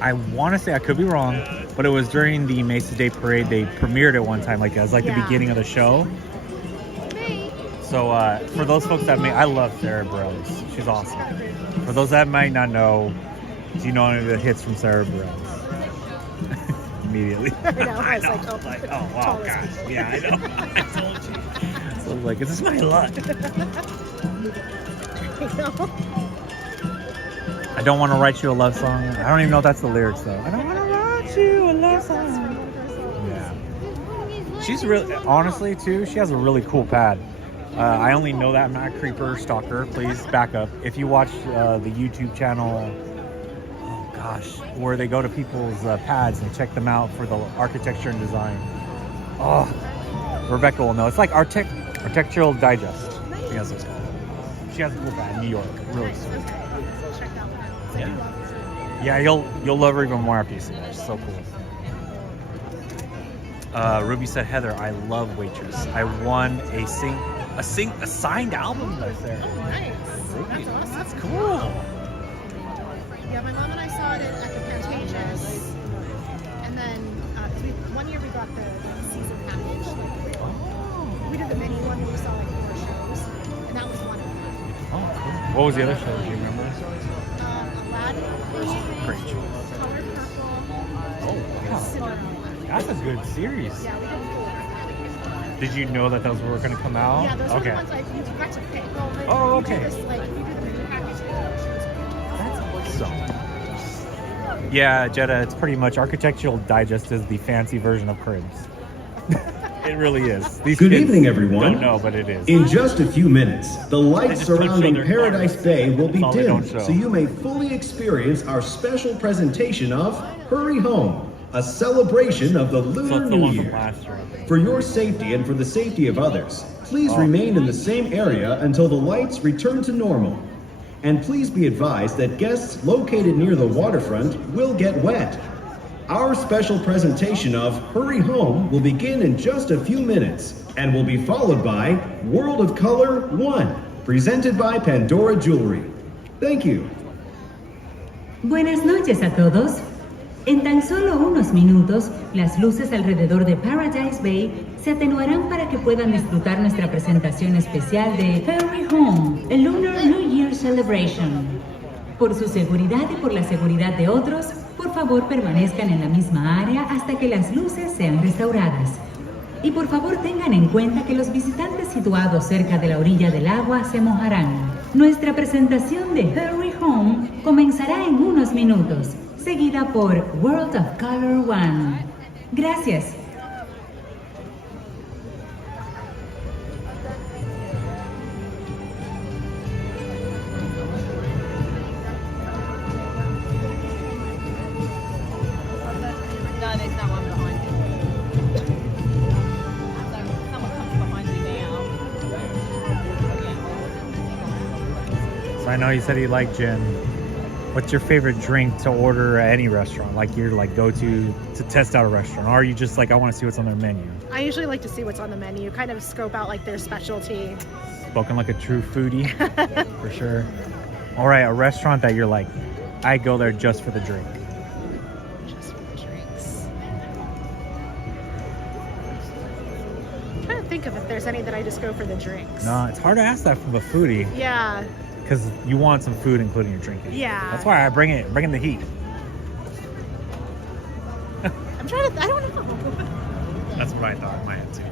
I want to say, I could be wrong, but it was during the Mesa Day Parade. They premiered it one time, like as the beginning of the show. So for those folks that I love Sarah Bareilles. She's awesome. For those that might not know, do you know any of the hits from Sarah Bareilles? Immediately. I know. I was like, oh wow, gosh. Yeah, I know. I told you. So I was like, is this my luck? I don't want to write you a love song. I don't even know if that's the lyrics though. I don't want to write you a love song. Yeah. She's really, honestly too, she has a really cool pad. I only know that. I'm not a creeper stalker. Please back up. If you watch the YouTube channel, oh gosh, where they go to people's pads and check them out for the architecture and design. Oh, Rebecca will know. It's like Architectural Digest. I think that's what it's called. She has a cool pad in New York. Really sweet. Yeah, you'll love her even more after you see her. She's so cool. Ruby said, Heather, I love Waitress. I won a signed album list there. Oh, nice. Ruby, That's awesome. that's cool. Yeah, my mom and I saw it at the Pantages. And then one year we got the season package. We did the mini one where we saw like 4 shows. And that was one of them. Oh, cool. What was the other show? Do you remember? Aladdin. Great show. Color Purple. Oh, wow. Cinderella. That's a good series. Yeah, we did 4. Did you know that those were going to come out? Yeah, those okay. were the ones you got to pick. Well, like, Oh, if you okay. do this, like, if you do the mini package, So, yeah, Jetta, it's pretty much Architectural Digest is the fancy version of Cribs. It really is. These Good kids evening, everyone. don't know, but it is. In just a few minutes, the lights just don't show surrounding their Paradise cars. Bay will be That's all they don't dimmed, show. so you may fully experience our special presentation of Hurry Home, a celebration of the So Lunar it's the New one from Year. last year, I think. For your safety and for the safety of others, please Oh. remain in the same area until the lights return to normal. And please be advised that guests located near the waterfront will get wet. Our special presentation of Hurry Home will begin in just a few minutes and will be followed by World of Color 1, presented by Pandora Jewelry. Thank you. Buenas noches a todos. En tan solo unos minutos, las luces alrededor de Paradise Bay se atenuarán para que puedan disfrutar nuestra presentación especial de Hurry Home, a Lunar New Year Celebration. Por su seguridad y por la seguridad de otros, por favor permanezcan en la misma área hasta que las luces sean restauradas. Y por favor tengan en cuenta que los visitantes situados cerca de la orilla del agua se mojarán. Nuestra presentación de Hurry Home comenzará en unos minutos, seguida por World of Color 1. Gracias. No, there's no one behind you. Someone comes behind you now. So I know you said you like gin. What's your favorite drink to order at any restaurant? Like your go to test out a restaurant? Or are you just like, I want to see what's on their menu? I usually like to see what's on the menu, kind of scope out like their specialty. Spoken like a true foodie, for sure. All right, a restaurant that you're like, I go there just for the drink. Just for the drinks. I'm trying to think of if there's any that I just go for the drinks. No, it's hard to ask that from a foodie. Yeah. Because you want some food including your drinking. Yeah. That's why I bring in the heat. I'm trying to, I don't know. That's what I thought in my head too.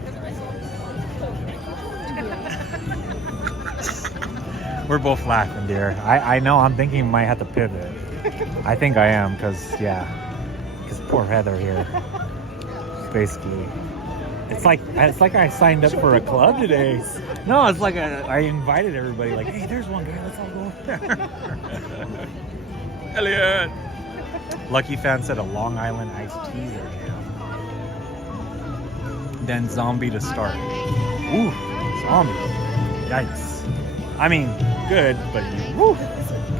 We're both laughing, dear. I know I'm thinking I might have to pivot. I think I am, because poor Heather here. Basically. It's like I signed up for a club today. No, it's like I invited everybody, like, hey, there's one guy, let's all go over there. Elliot! Lucky Fan said a Long Island iced tea there, yeah. Then zombie to start. Ooh, zombie. Yikes. I mean, good, but woo,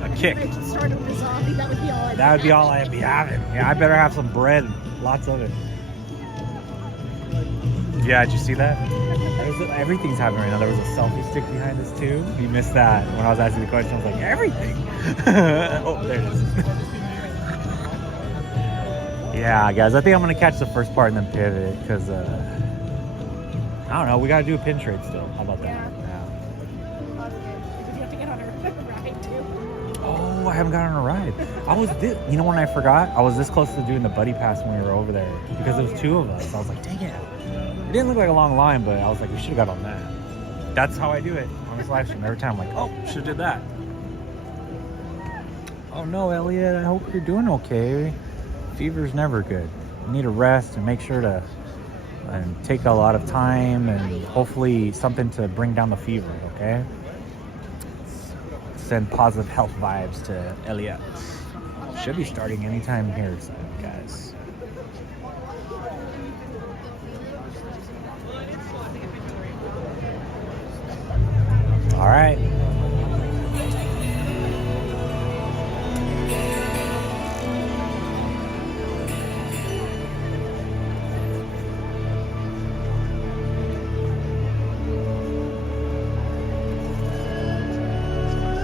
a kick. If I could start with the zombie, that would be all That would be all I'd be having. Yeah, I better have some bread, lots of it. Yeah, did you see that? Everything's happening right now. There was a selfie stick behind us too. You missed that when I was asking the question. I was like, everything. Oh, there it is. Yeah, guys, I think I'm gonna catch the first part and then pivot because I don't know. We gotta do a pin trade still. How about that? Yeah. Did you have to get on a ride too? Oh, I haven't gotten on a ride. You know when I forgot? I was this close to doing the buddy pass when we were over there because there was 2 of us. I was like, dang it. It didn't look like a long line, but I was like, we should have got on that. That's how I do it on this live stream. Every time I'm like, oh, should have did that. Oh no, Elliot, I hope you're doing okay. Fever's never good. You need to rest and make sure to take a lot of time and hopefully something to bring down the fever, okay? Send positive health vibes to Elliot. Should be starting anytime here, guys. All right.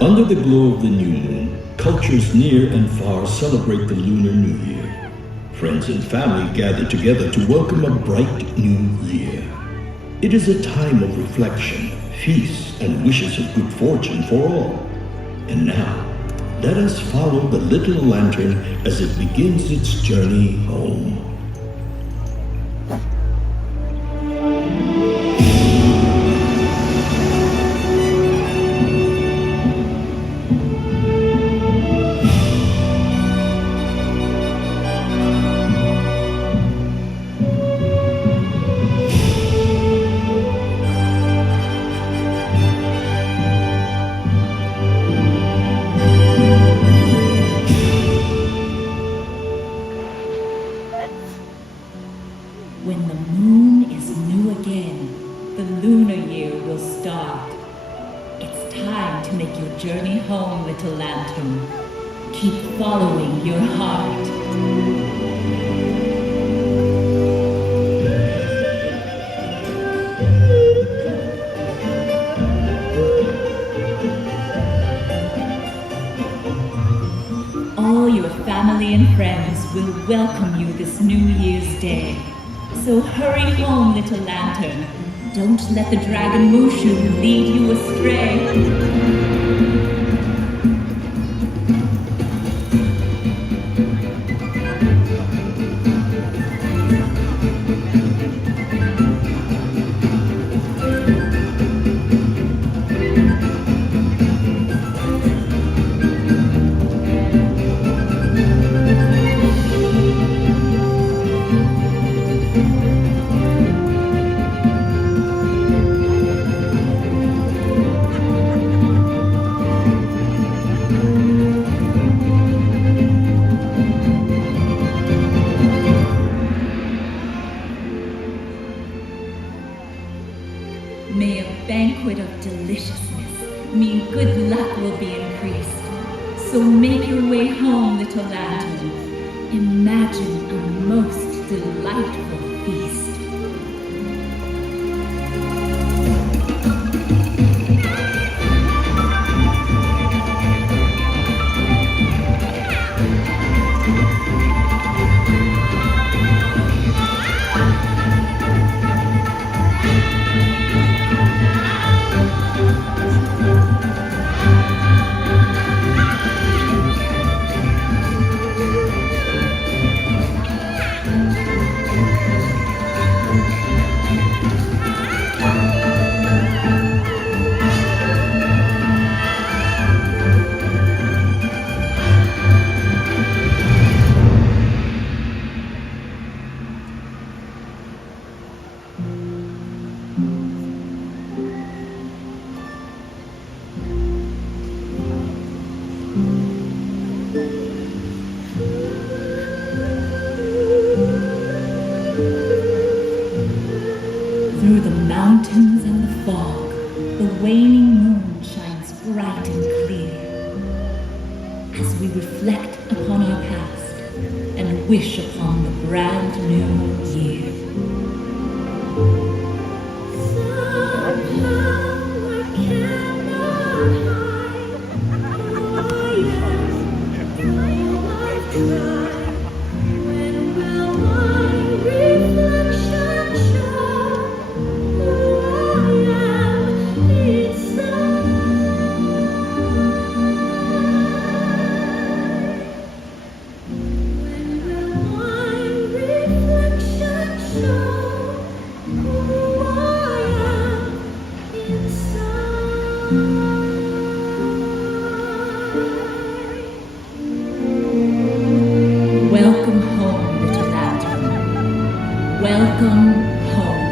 Under the glow of the new moon, cultures near and far celebrate the Lunar New Year. Friends and family gather together to welcome a bright new year. It is a time of reflection, feasts, and wishes of good fortune for all. And now, let us follow the little lantern as it begins its journey home. When the moon is new again, the lunar year will start. It's time to make your journey home, little lantern. Keep following your heart. All your family and friends will welcome you this New Year's Day. So hurry home, little lantern. Don't let the dragon Mushu lead you astray. May a banquet of deliciousness mean good luck will be increased. So make your way home, little lantern. Imagine a most delightful feast. Through the mountains and the fog, the waning moon shines bright and clear. As we reflect upon our past and wish upon the brand new year. Welcome home, little lantern. Welcome home.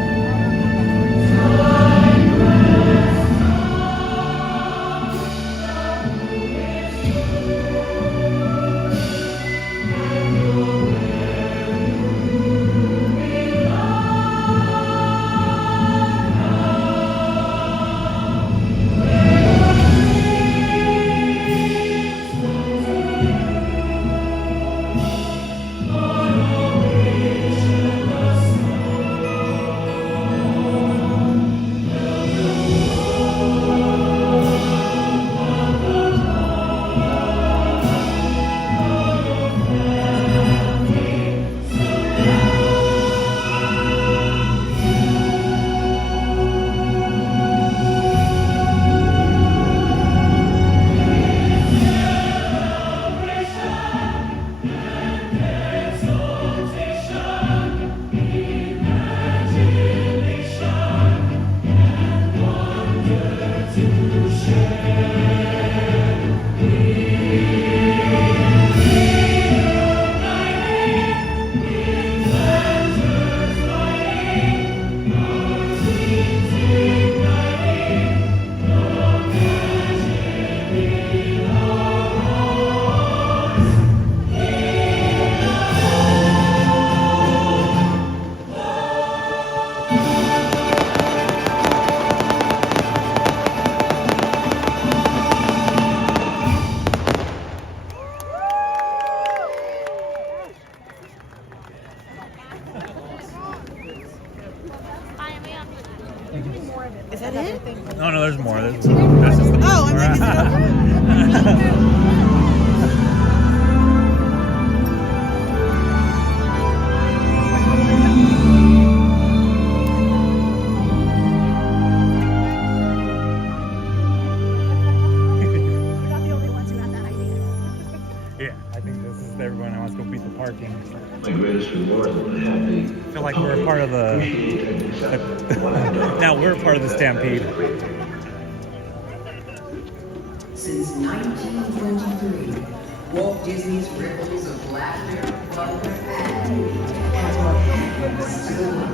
We're doing more of it. Is that it? No, no, there's more. This is the Oh, I'm like, is it over? We're not the only ones who had that idea. Yeah, I think this is everyone who wants to go beat the parking. My greatest reward is to have the. I feel like we're a part of the now we're a part of the stampede. Since 1923, Walt Disney's ripples of laughter, fun, and brought happiness to the world.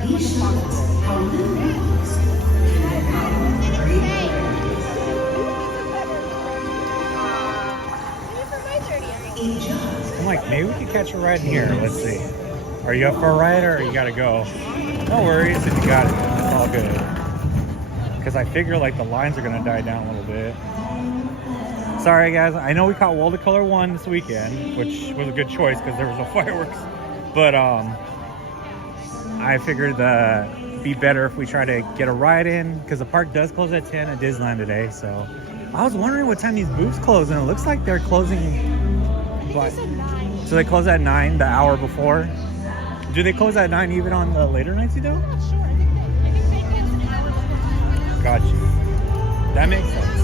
He showed us how little things can become great I'm like, maybe we could catch a ride in here. Let's see. Are you up for a ride or you gotta go? No worries if you got it. It's all good. Because I figure like the lines are gonna die down a little bit. Sorry guys, I know we caught Watercolor 1 this weekend, which was a good choice because there was no fireworks. But I figured it'd be better if we try to get a ride in because the park does close at 10 at Disneyland today. So I was wondering what time these booths close, and it looks like they're closing. So they close at 9 the hour before. Do they close at 9 even on the later nights, you know? I'm not sure. I think they close an hour before. Got you. That makes sense.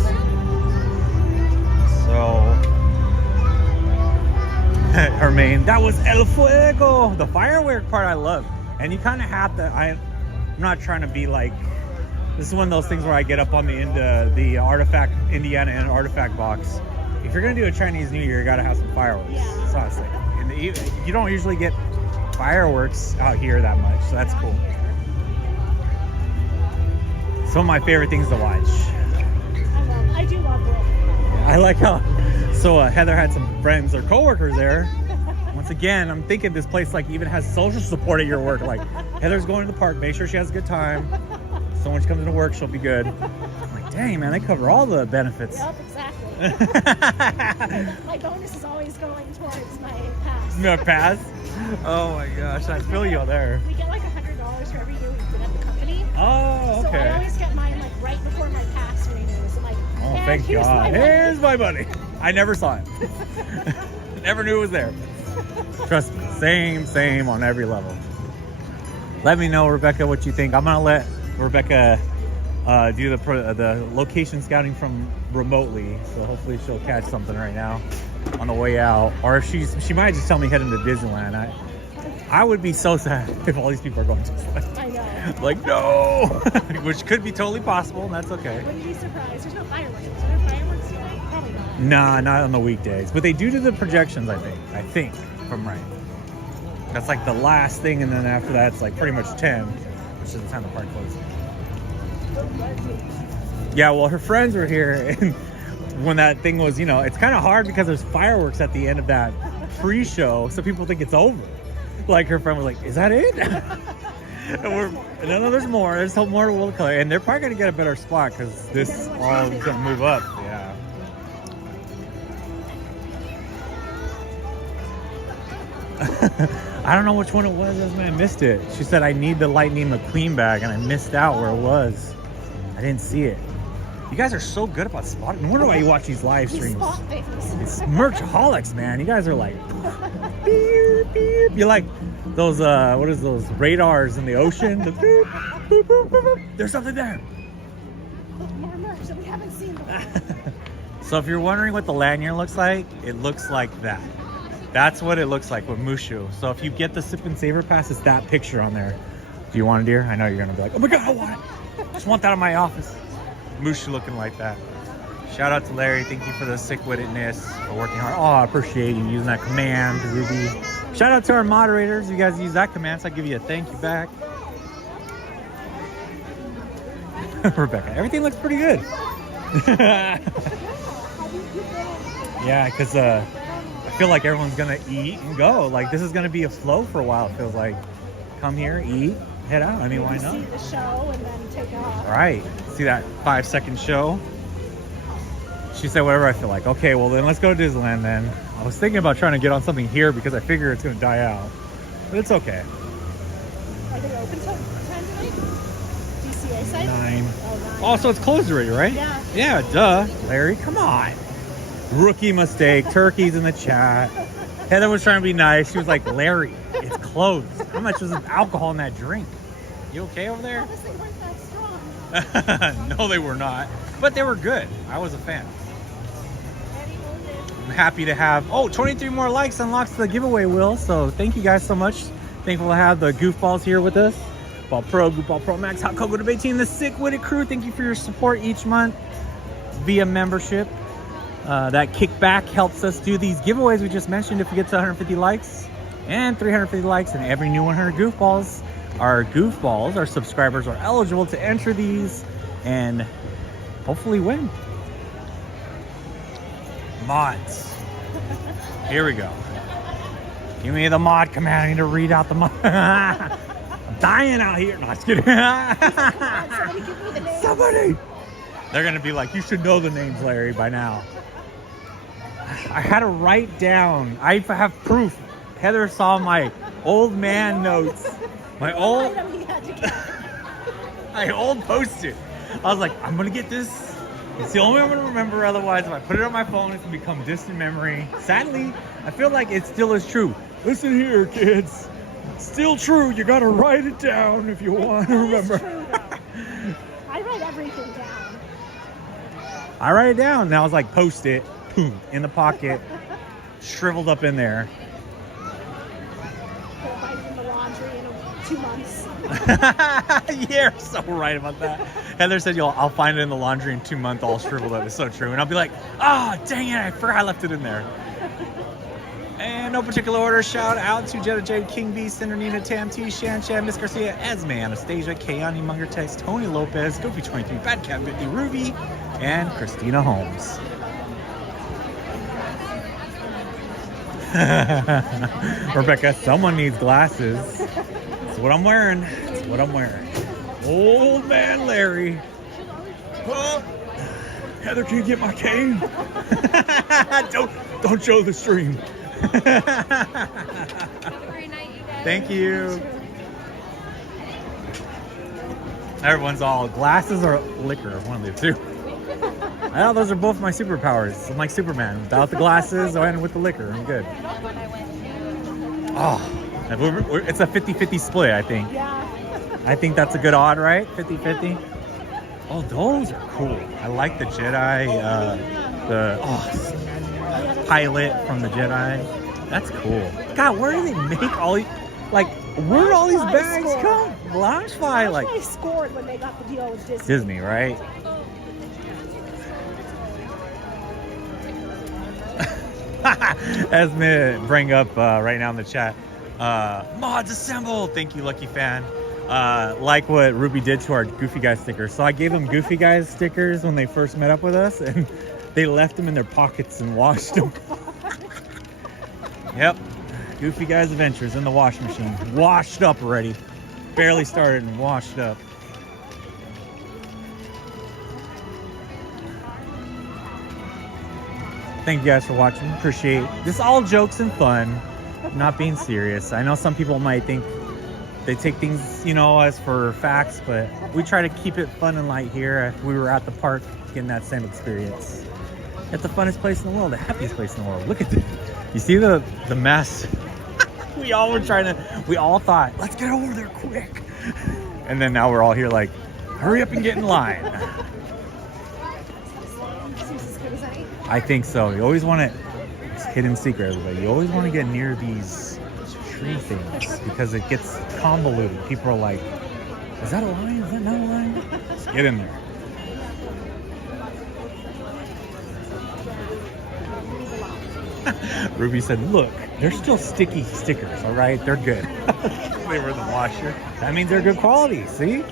So, Hermaine, that was El Fuego. The firework part I love. And you kind of have to, I'm not trying to be like, this is one of those things where I get up on the end of the Artifact, Indiana and Artifact box. If you're gonna do a Chinese New Year, you gotta have some fireworks. Yeah. That's what I was thinking. And you don't usually get fireworks out here that much, so that's cool. Some of my favorite things to watch. I do love World. I like how, so Heather had some friends or coworkers there. Once again, I'm thinking this place like even has social support at your work. Like, Heather's going to the park, make sure she has a good time. So when she comes into work, she'll be good. I'm like, dang man, they cover all the benefits. Yep, exactly. My bonus is always going towards my pass. No pass? Oh my gosh, I feel you there. We get like $100 for every year we've been at the company. Oh, okay. So I always get mine like right before my pass renews. I'm like, Oh, and thank here's God. my money. Here's my money. I never saw it. Never knew it was there. Trust me, same on every level. Let me know, Rebecca, what you think. I'm gonna let Rebecca do the location scouting from remotely, so hopefully she'll catch something right now on the way out, or if she might just tell me heading to Disneyland. I would be so sad if all these people are going to Disneyland. I know. Like, no. Which could be totally possible, and that's okay. Wouldn't be surprised. There's no fireworks. Is there fireworks today? Probably not. Nah, not on the weekdays, but they do the projections. I think if I'm right. That's like the last thing, and then after that it's like pretty much 10, which is the time the park closes. Yeah, well, her friends were here, and when that thing was, it's kind of hard because there's fireworks at the end of that pre-show, so people think it's over. Like, her friend was like, is that it? And no, there's more. There's still more World Color, and they're probably going to get a better spot because this all is going to move up. Yeah. I don't know which one it was. I missed it. She said, I need the Lightning McQueen bag, and I missed out where it was. I didn't see it. You guys are so good about spotting. No wonder why you watch these live streams. It's merchaholics, man. You guys are like, beep, beep. You're like those, what is those radars in the ocean? The beep, beep, beep, beep, beep. There's something there. More merch that we haven't seen before. So if you're wondering what the lanyard looks like, it looks like that. That's what it looks like with Mushu. So if you get the Sip and Savor Pass, it's that picture on there. Do you want it, dear? I know you're gonna be like, oh my God, I want it. Just want that in my office. Mushu looking like that. Shout out to Larry. Thank you for the sick-wittedness, for working hard. Oh, I appreciate you using that command, Ruby. Shout out to our moderators. You guys use that command, so I give you a thank you back. Rebecca, everything looks pretty good. Yeah, because I feel like everyone's gonna eat and go. Like, this is gonna be a flow for a while. It feels like, come here, eat, head out. I mean, why not? See the show and then take off. Right. See that 5-second show? She said whatever I feel like. Okay, well then let's go to Disneyland then. I was thinking about trying to get on something here because I figure it's gonna die out. But it's okay. Are they open till 10 DCA site? 9. Oh, 9. Oh, so it's closed already, right? Yeah. Yeah, duh. Larry, come on. Rookie mistake. Turkey's in the chat. Heather was trying to be nice. She was like, Larry, it's closed. How much was the alcohol in that drink? You okay over there? They weren't that strong. No, they were not. But they were good. I was a fan. I'm happy to have, 23 more likes unlocks the giveaway, Will. So thank you guys so much. Thankful to have the goofballs here with us. Goofball Pro, Goofball Pro Max, Hot Cocoa Debate Team, the Sick Witted Crew. Thank you for your support each month via membership. That kickback helps us do these giveaways we just mentioned if we get to 150 likes and 350 likes and every new 100 goofballs. Our subscribers are eligible to enter these and hopefully win. Mods. Here we go. Give me the mod command. I need to read out the mod. I'm dying out here. No, just kidding. Somebody. They're going to be like, you should know the names, Larry, by now. I had to write down. I have proof. Heather saw my old man notes. My old post-it. I was like, I'm going to get this. It's the only way I'm going to remember. Otherwise, if I put it on my phone, it's going to become distant memory. Sadly, I feel like it still is true. Listen here, kids. It's still true. You got to write it down if you want to remember. I write everything down. I write it down. And I was like, post it. Boom. In the pocket. Shriveled up in there. Put it in the laundry in 2 months. You're so right about that. Heather said, I'll find it in the laundry in 2 months all shriveled up. It's so true. And I'll be like, dang it, I forgot I left it in there. And no particular order, shout out to Jetta Jade, King B, Cinder Nina, Tam T, Shan Shan, Miss Garcia, Esme, Anastasia, Kayani, Munger Text, Tony Lopez, Goofy23, Bad Cat 50, Ruby, and Christina Holmes. Rebecca, someone needs glasses. That's what I'm wearing. That's what I'm wearing. Old man Larry. Heather, can you get my cane? Don't show the stream. Thank you. Everyone's all glasses or liquor, one of the two. I know those are both my superpowers. I'm like Superman. Without the glasses and with the liquor, I'm good. It's a 50-50 split, I think. I think that's a good odd, right? 50-50. Oh, those are cool. I like the Jedi, pilot from the Jedi. That's cool. God, where do they make all these, where did all these bags come? Loungefly, Loungefly scored when they got the deal with Disney. Disney, right? Esme bring up right now in the chat. Mods assemble. Thank you, lucky fan. Like what Ruby did to our Goofy Guys stickers. So I gave them Goofy Guys stickers when they first met up with us, and they left them in their pockets and washed them. Yep, Goofy Guys Adventures in the wash machine. Washed up already. Barely started and washed up. Thank you guys for watching. Appreciate this. All jokes and fun, not being serious. I know some people might think they take things, as for facts, but we try to keep it fun and light here. We were at the park getting that same experience. It's the funnest place in the world, the happiest place in the world. Look at this. You see the mess? We all thought, let's get over there quick. And then now we're all here like, hurry up and get in line. I think so. You always want to, it's hidden secret, everybody. You always want to get near these tree things because it gets convoluted. People are like, is that a line? Is that not a line? Just get in there. Ruby said, look, they're still sticky stickers, all right? They're good. They were in the washer. That means they're good quality, see?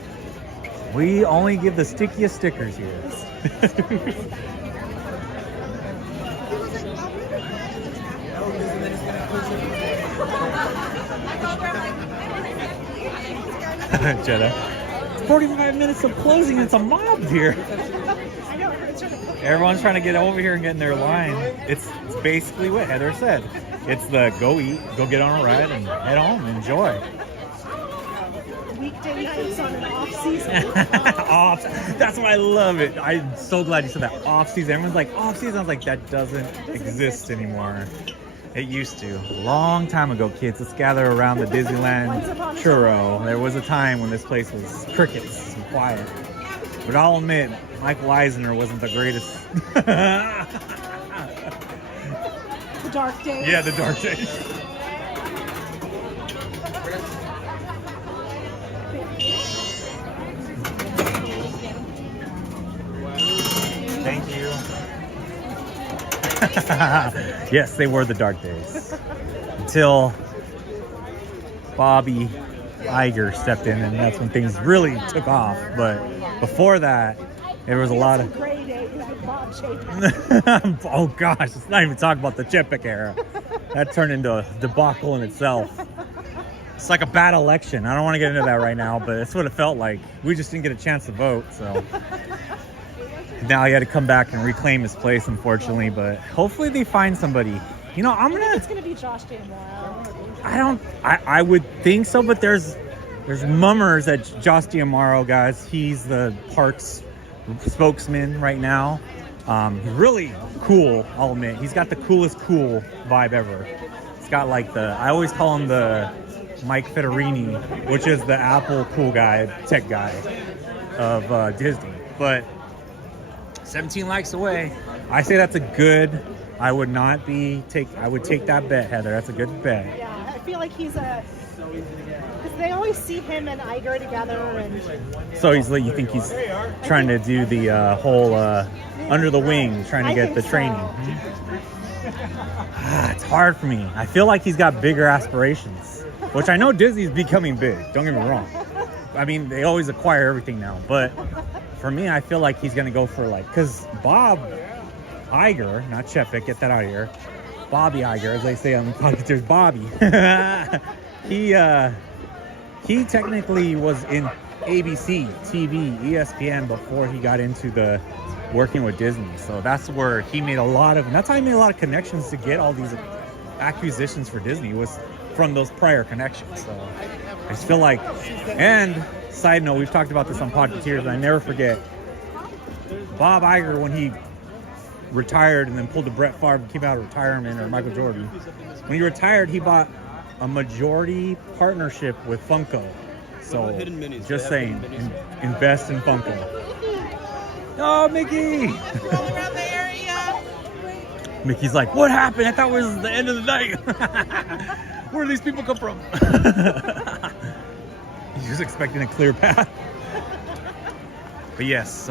We only give the stickiest stickers here. Jetta. It's 45 minutes of closing. It's a mob here. Everyone's trying to get over here and get in their line. It's basically what Heather said. It's the go eat, go get on a ride, and head home. Enjoy. weekday nights on an off season. Off. That's why I love it. I'm so glad you said that. Off season. Everyone's like off season. I was like, that doesn't exist anymore. It used to. A long time ago, kids. Let's gather around the Disneyland churro. There was a time when this place was crickets and quiet. But I'll admit, Michael Eisner wasn't the greatest. The dark days. Yeah, the dark days. Thank you. Yes, they were the dark days. Until Bobby Iger stepped in, and that's when things really took off. But before that, there was a lot of... Gray days, like Bob Chapin. Oh gosh, let's not even talk about the Chippewa era. That turned into a debacle in itself. It's like a bad election. I don't want to get into that right now, but it's what it felt like. We just didn't get a chance to vote, so... Now he had to come back and reclaim his place, unfortunately, but hopefully they find somebody. You know, It's gonna be Josh D'Amaro. I would think so, but there's mummers that Josh D'Amaro, guys, he's the parks spokesman right now. He's really cool, I'll admit. He's got the coolest cool vibe ever. It's got like I always call him the Mike Federini, which is the Apple cool guy, tech guy of Disney. But 17 likes away. I say that's a good. I would take that bet, Heather. That's a good bet. Yeah, I feel like he's because they always see him and Iger together, and so you think he's trying to do the whole under the wing, trying to get the training. It's hard for me. I feel like he's got bigger aspirations, which I know Disney's becoming big. Don't get me wrong. I mean, they always acquire everything now, but for me, I feel like he's going to go for because Bob Iger, not Chefik, get that out of here. Bobby Iger, as they say on the podcast, there's Bobby. He technically was in ABC, TV, ESPN before he got into the working with Disney. So that's where he made that's how he made a lot of connections to get all these acquisitions for Disney was from those prior connections. So I just feel like, and side note, we've talked about this on Podcateers, and I never forget Bob Iger when he retired and then pulled the Brett Favre and came out of retirement, or Michael Jordan. When he retired, he bought a majority partnership with Funko. So just saying, invest in Funko. Oh, Mickey! Mickey's like, what happened? I thought it was the end of the night. Where do these people come from? He's just expecting a clear path. But yes,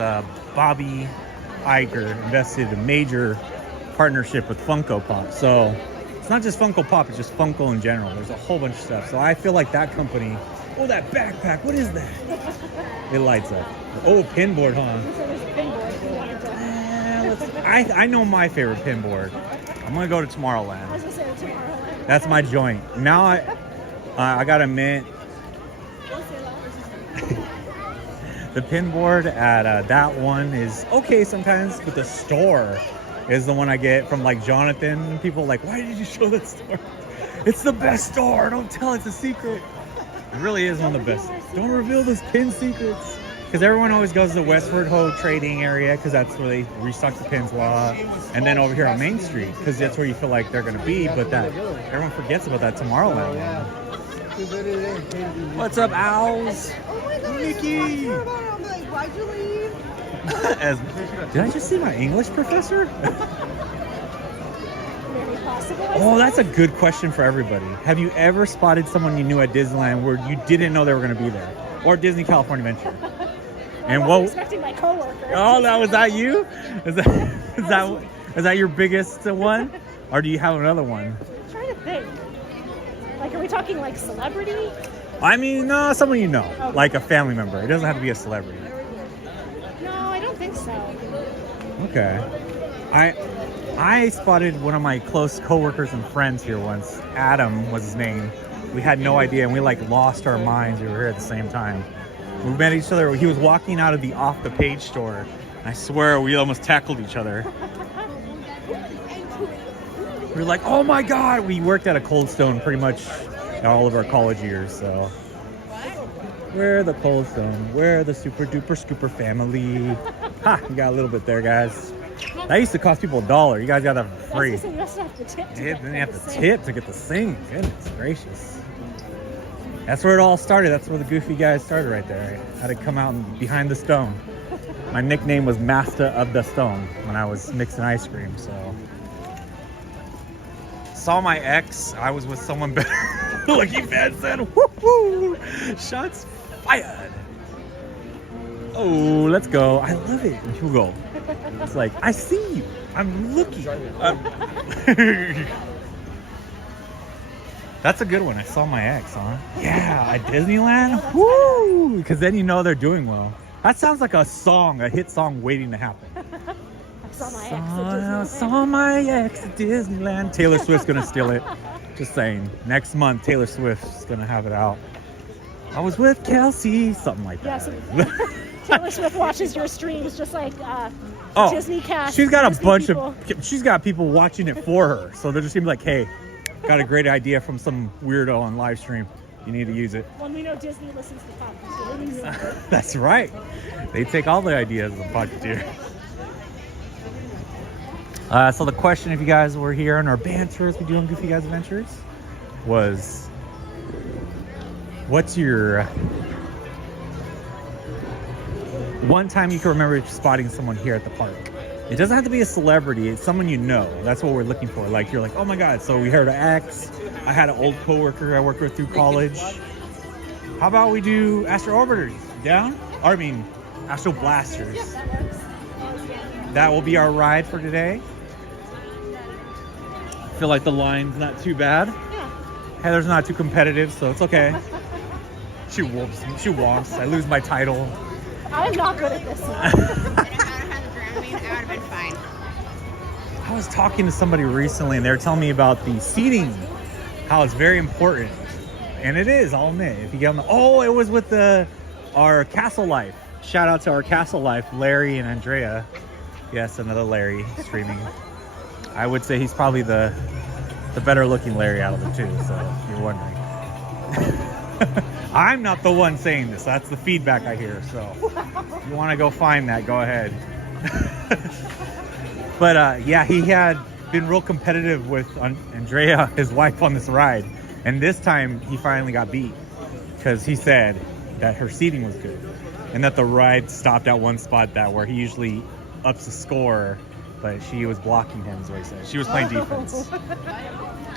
Bobby Iger invested a major partnership with Funko Pop. So it's not just Funko Pop, it's just Funko in general. There's a whole bunch of stuff. So I feel like that company, oh, that backpack, what is that? It lights up. Oh, pinboard, huh? I know my favorite pinboard. I'm going to go to Tomorrowland. That's my joint. Now I got to admit, the pinboard at that one is okay sometimes, but the store is the one I get from like Jonathan. People are like, why did you show that store? It's the best store. Don't tell, it's a secret. It really is one of the best. Don't reveal those pin secrets. Because everyone always goes to the Westward Ho trading area because that's where they restock the pins a lot. And then over here on Main Street because that's where you feel like they're going to be. But that everyone forgets about that Tomorrowland one. What's up, Owls? Mickey! Why'd you leave? Did I just see my English professor? Very possible. Oh, that's a good question for everybody. Have you ever spotted someone you knew at Disneyland where you didn't know they were going to be there? Or Disney California Adventure? And I was expecting my coworker. Oh, was that you? Is that your biggest one? Or do you have another one? I'm trying to think. Like, are we talking like celebrity? I mean, no, someone you know. Okay. Like a family member. It doesn't have to be a celebrity. No, I don't think so. Okay. I spotted one of my close coworkers and friends here once. Adam was his name. We had no idea, and we like lost our minds. We were here at the same time. We met each other. He was walking out of the Off the Page store. I swear we almost tackled each other. We were like, oh my God. We worked at a Cold Stone pretty much all of our college years. So We're the Cold Stone. We're the super duper scooper family. Ha! You got a little bit there, guys. That used to cost people $1. You guys got that for free. You also have to tip. Then you have to tip to get the sing. Goodness gracious. That's where it all started. That's where the Goofy Guys started right there. I had to come out behind the stone. My nickname was Master of the Stone when I was mixing ice cream, so. Saw my ex. I was with someone better. Like he man said, woo-hoo! Shots fired. Oh, let's go. I love it. And Hugo. It's like, I see you. I'm looking. That's a good one. I saw my ex, huh? Yeah, at Disneyland. Woo! Because then you know they're doing well. That sounds like a song, a hit song waiting to happen. I saw my ex at Disneyland. Saw my ex at Disneyland. Taylor Swift's gonna steal it. Just saying. Next month, Taylor Swift's gonna have it out. I was with Kelsey, something like that. Yeah, so Taylor Swift watches your streams just like Disney cast. She's got a Disney bunch people. she's got people watching it for her. So they're just gonna be like, hey, got a great idea from some weirdo on live stream. You need to use it. Well, we know Disney listens to podcasts. That's right. They take all the ideas of the Podcateer. So the question, if you guys were here on our banters we do on Goofy Guys Adventures, was what's your one time you can remember spotting someone here at the park? It doesn't have to be a celebrity. It's someone you know. That's what we're looking for. Like, you're like, oh my God. So we heard of X. I had an old coworker I worked with through college. How about we do Astro Orbiters? Down? Or, I mean, Astro Blasters. Yeah, that works. That will be our ride for today. Feel like the line's not too bad. Yeah. Heather's not too competitive, so it's okay. She whomps. I lose my title. I'm not good at this one. I would have been fine. I was talking to somebody recently and they were telling me about the seating, how it's very important. And it is, I'll admit. If you get on the, it was with our Castle Life. Shout out to our Castle Life, Larry and Andrea. Yes, another Larry streaming. I would say he's probably the better looking Larry out of the two, so if you're wondering. I'm not the one saying this. That's the feedback I hear. So if you want to go find that, go ahead. But yeah, he had been real competitive with Andrea, his wife, on this ride. And this time he finally got beat because he said that her seating was good and that the ride stopped at one spot where he usually ups the score, but she was blocking him, is what he said. She was playing defense.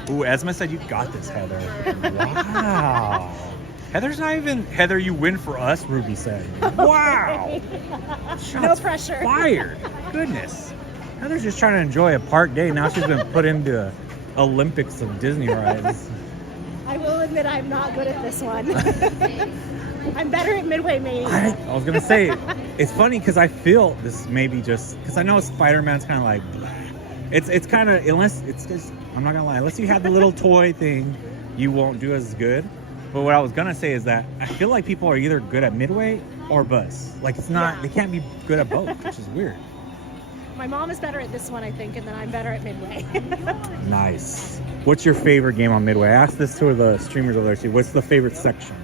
Ooh, Esma said you got this, Heather. Wow. Heather's not even... Heather, you win for us, Ruby said. Wow. Shots no pressure. Fired. Goodness. Heather's just trying to enjoy a park day. Now she's been put into Olympics of Disney rides. I will admit I'm not good at this one. I'm better at Midway Mania. I was going to say, it's funny because I feel this maybe just... Because I know Spider-Man's kind of like... It's kind of... Unless... It's just... I'm not going to lie. Unless you have the little toy thing, you won't do as good. But what I was going to say is that I feel like people are either good at Midway or Bus. Like, it's not... They can't be good at both, which is weird. My mom is better at this one, I think, and then I'm better at Midway. Nice. What's your favorite game on Midway? I asked this to the streamers over there. See, what's the favorite section?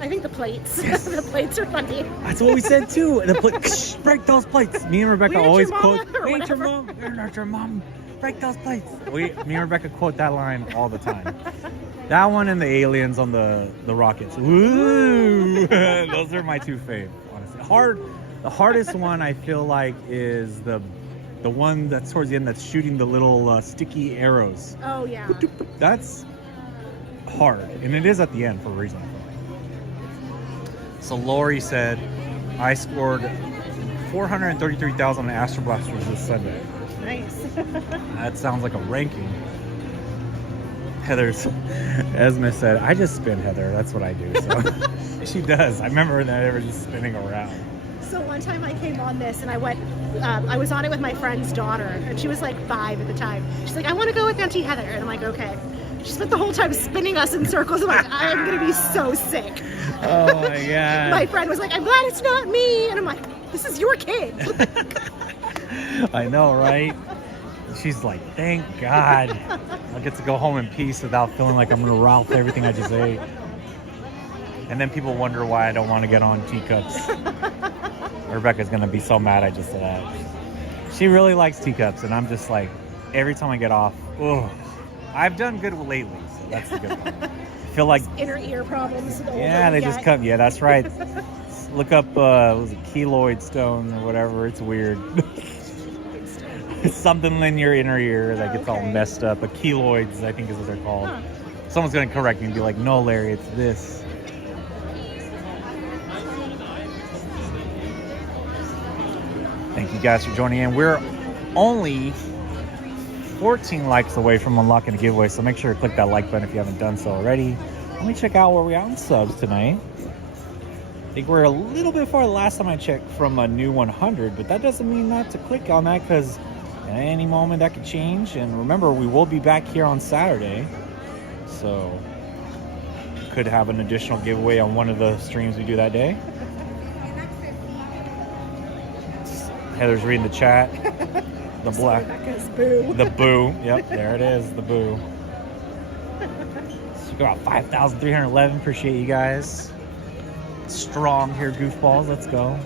I think the plates. Yes. The plates are funny. That's what we said too. The break those plates. Me and Rebecca always quote, "We ain't your mom. We're not your mom. Break those plates." Me and Rebecca quote that line all the time. That one and the aliens on the rockets. Ooh, those are my two faves. Honestly, the hardest one I feel like is the one that's towards the end that's shooting the little sticky arrows. Oh yeah. That's hard, and it is at the end for a reason. So Lori said, I scored 433,000 on Astro Blasters this Sunday. Nice. That sounds like a ranking. Esme said, I just spin, Heather. That's what I do. So she does. I remember that they were just spinning around. So one time I came on this and I went, I was on it with my friend's daughter, and she was like 5 at the time. She's like, I want to go with Auntie Heather. And I'm like, okay. She spent the whole time spinning us in circles. I'm like, I'm going to be so sick. Oh my God. My friend was like, I'm glad it's not me. And I'm like, this is your kid. I know, right? She's like, thank God. I'll get to go home in peace without feeling like I'm going to Ralph everything I just ate. And then people wonder why I don't want to get on teacups. Rebecca's gonna be so mad I just said that. She really likes teacups, and I'm just like, every time I get off, oh, I've done good lately, so that's the good one. I feel like inner ear problems. Yeah, they just come. Yeah, that's right. Look up, was it keloid stone or whatever? It's weird. It's something in your inner ear that gets all messed up. A keloids, I think is what they're called. Huh. Someone's gonna correct me and be like, "No, Larry, it's this." Thank you guys for joining in. We're only 14 likes away from unlocking a giveaway, so make sure to click that like button if you haven't done so already. Let me check out where we are on subs tonight. I think we're a little bit far last time I checked from a new 100, but that doesn't mean not to click on that, because at any moment that could change. And remember, we will be back here on Saturday, so could have an additional giveaway on one of the streams we do that day. Heather's reading the chat. The black. Boo. The boo. Yep, there it is. The boo. So we got 5,311. Appreciate you guys. Strong here, goofballs. Let's go.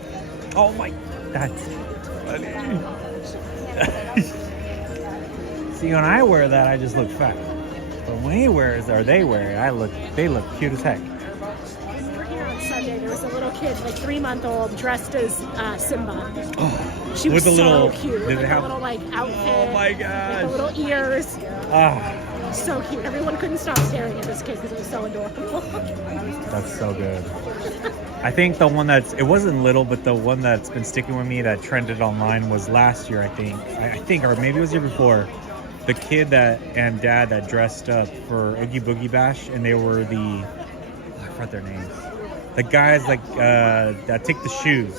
Oh my. That's funny. See, when I wear that, I just look fat. But when he wears, or they wear it, they look cute as heck. We were here on Sunday. There was a little kid, like 3-month-old, dressed as Simba. Oh, she was with the so little, cute. Did it have a little like outfit. Oh my gosh. With the little ears. Ah, So cute. Everyone couldn't stop staring at this kid because it was so adorable. that's so good. I think the one it wasn't little, but the one that's been sticking with me that trended online was last year, I think, or maybe it was the year before. The kid and dad that dressed up for Oogie Boogie Bash, and they were I forgot their names. The guys that take the shoes,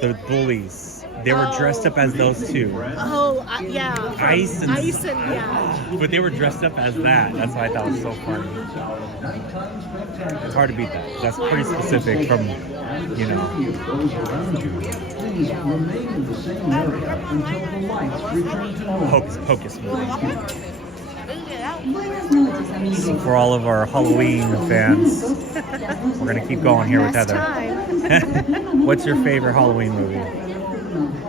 the bullies. They were dressed up as those two. Oh, yeah. Ice and yeah. But they were dressed up as that. That's why I thought it was so funny. It's hard to beat that. That's pretty specific from, you know. Hocus Pocus movie. So for all of our Halloween fans, we're going to keep going here with Heather. What's your favorite Halloween movie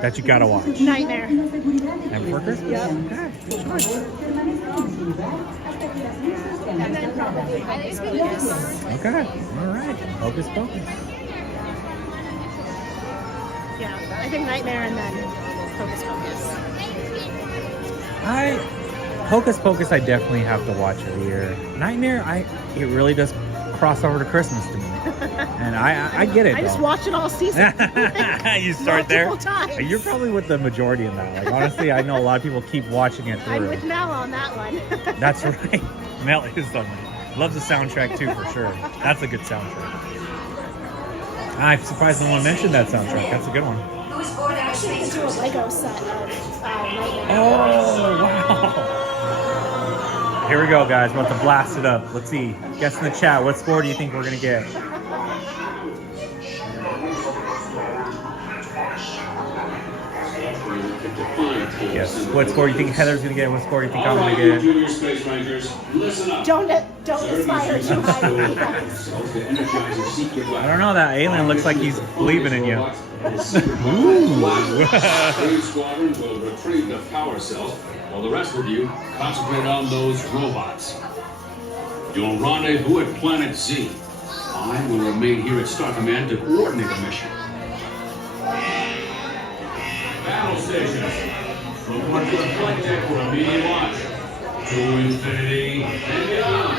that you gotta watch? Nightmare. Nightmare Before Christmas? Yep. And then probably Hocus Pocus. Okay, all right. Hocus Pocus. Yeah, I think Nightmare and then Hocus Pocus. Hocus Pocus I definitely have to watch every year. Nightmare, it really does cross over to Christmas to me. And I get it. I just watch it all season. You start there? Times. You're probably with the majority in that. Like, honestly, I know a lot of people keep watching it through. I'm with Mel on that one. That's right. Mel is the one. Loves the soundtrack too, for sure. That's a good soundtrack. I'm surprised no one mentioned that soundtrack. That's a good one. I actually went to a Lego set of Nightmare. Oh, wow. Here we go, guys. We're about to blast it up. Let's see. Guess in the chat. What score do you think we're going to get? Yes. What score do you think Heather's going to get? What score do you think I'm going to get? Don't aspire too high. I don't know. That alien looks like he's believing in you. Ooh. Squadron will retrieve the power cells, while the rest of you concentrate on those robots. You'll rendezvous at Planet Z. I will remain here at Star Command to coordinate the mission. Battle stations. Report to the flight deck for immediate launch. To infinity and beyond.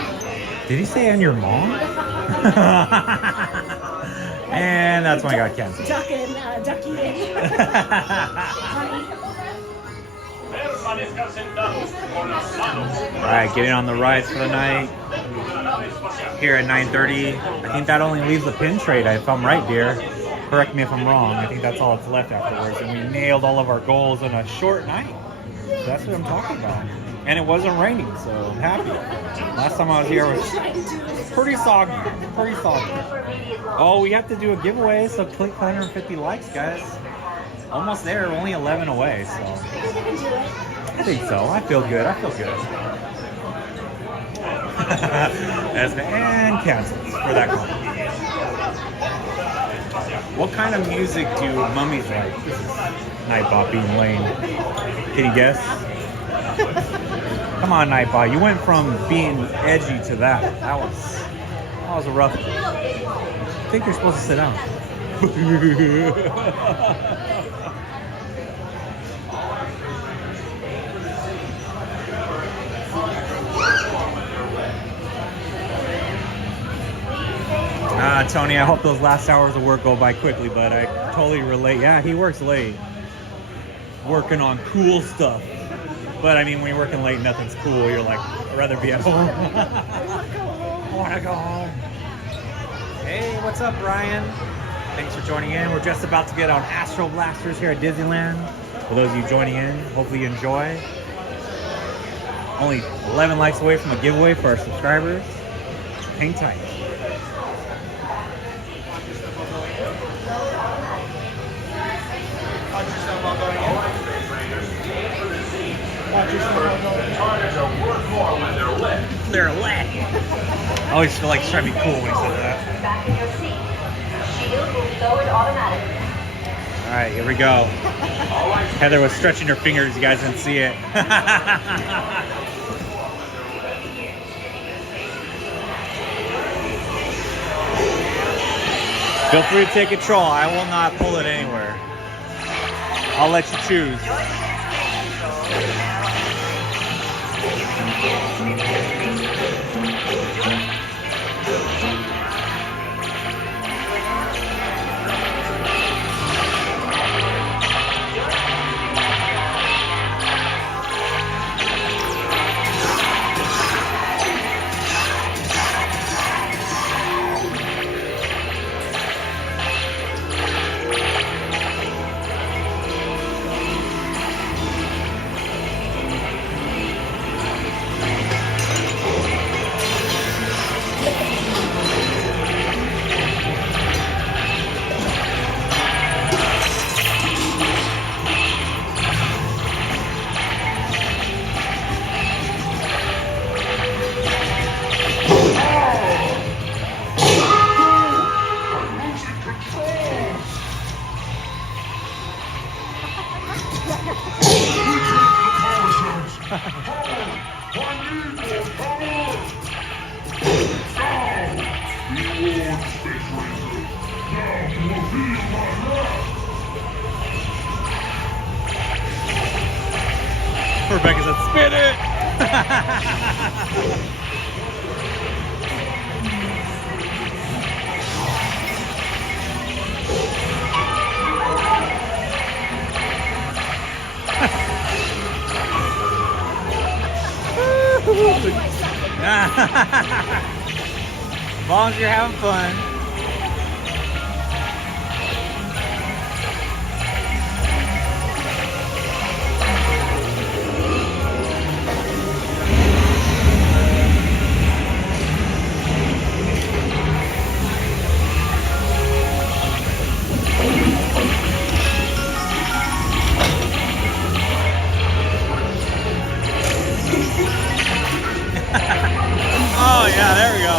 Did he say on your mom? And that's when I got canceled. Ducky in. Alright, getting on the rides for the night. Here at 9:30. I think that only leaves the pin trade, if I'm right, dear. Correct me if I'm wrong. I think that's all that's left afterwards. And we nailed all of our goals in a short night. That's what I'm talking about. And it wasn't raining, so I'm happy. Last time I was here was pretty soggy. Pretty soggy. Oh, we have to do a giveaway, so click 150 likes, guys. Almost there, only 11 away, so. I think so. I feel good. And cancels for that comment. What kind of music do mummies like? This is Nightbot being lame. Can you guess? Come on, Nightbot. You went from being edgy to that. That was a rough one. I think you're supposed to sit down. Tony, I hope those last hours of work go by quickly, but I totally relate. Yeah, he works late. Working on cool stuff. But I mean, when you're working late, nothing's cool. You're like, I'd rather be at home. I want to go home. Hey, what's up, Ryan? Thanks for joining in. We're just about to get on Astro Blasters here at Disneyland. For those of you joining in, hopefully you enjoy. Only 11 likes away from a giveaway for our subscribers. Hang tight. They're lit. I always feel like he's trying to be cool when he says that. Back in your seat. Shield will be lowered automatically. All right, here we go. Heather was stretching her fingers. You guys didn't see it. Feel free to take control. I will not pull it anywhere. I'll let you choose. Rebecca said, spin it! As long as you're having fun. Oh yeah, there we go.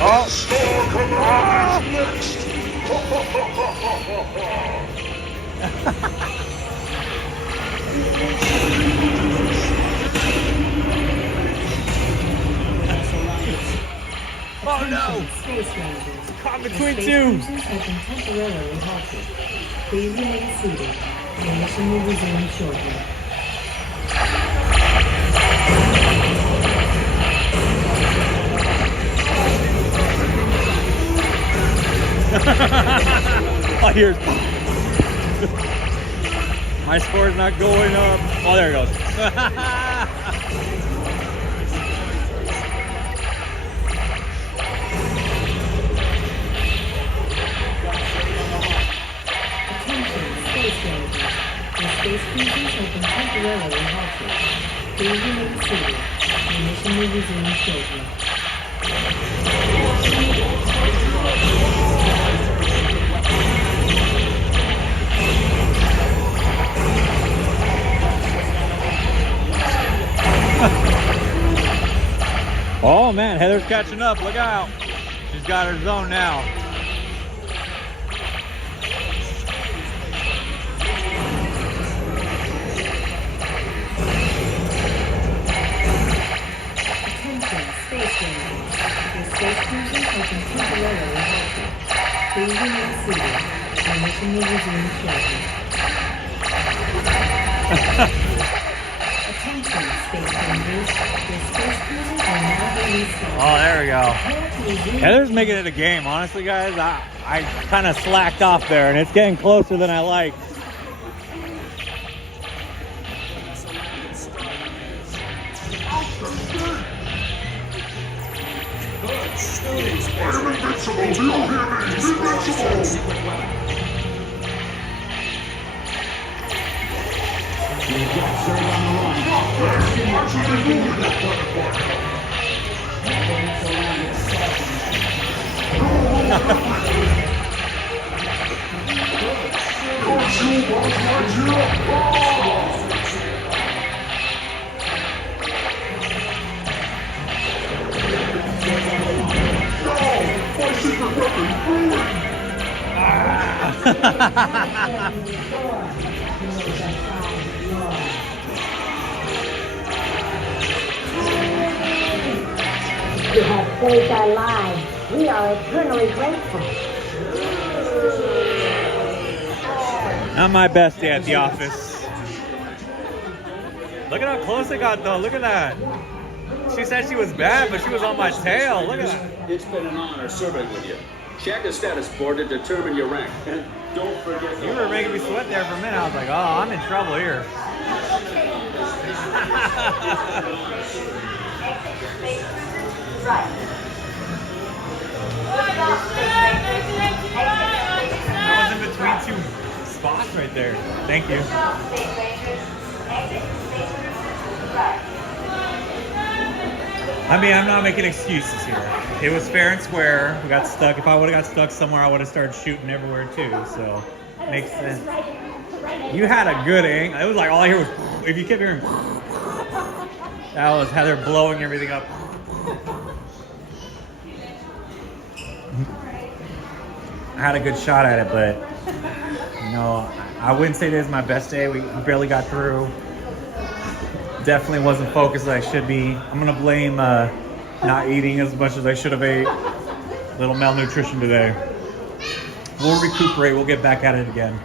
Oh. Star Command next. Oh no! Caught between two! Temporarily halted. Please remain seated. The mission will resume shortly. Oh, here's my score's not going up. Oh, there it goes. The space cruisers have been temporarily halted. Please remain seated. The mission will resume shortly. Oh man, Heather's catching up. Look out. She's got her zone now. Attention, Space Rangers. The space cruisers have been temporarily halted. Please remain seated. Our mission will resume shortly. Attention, Space Rangers. The space cruisers are now being restarted. Oh, there we go. Heather's making it a game. Honestly, guys, I kind of slacked off there, and it's getting closer than I like. I'm invincible, do you hear me? Invincible! You have saved our lives. We are eternally grateful. Not my best day at the office. Look at how close I got though. Look at that. She said she was bad, but she was on my tail. Look at that. It's been an honor serving with you. Check the status board to determine your rank. And don't forget... You were making me sweat there for a minute. I was like, oh, I'm in trouble here. Right. I was in between two spots right there. Thank you. I mean, I'm not making excuses here. It was fair and square. We got stuck. If I would have got stuck somewhere, I would have started shooting everywhere too. So, makes sense. You had a good angle. It was like all I hear was, if you kept hearing, that was Heather blowing everything up. I had a good shot at it, but you know, I wouldn't say this is my best day. We barely got through. Definitely wasn't focused as I should be. I'm gonna blame not eating as much as I should have ate. Little malnutrition today. We'll recuperate. We'll get back at it again.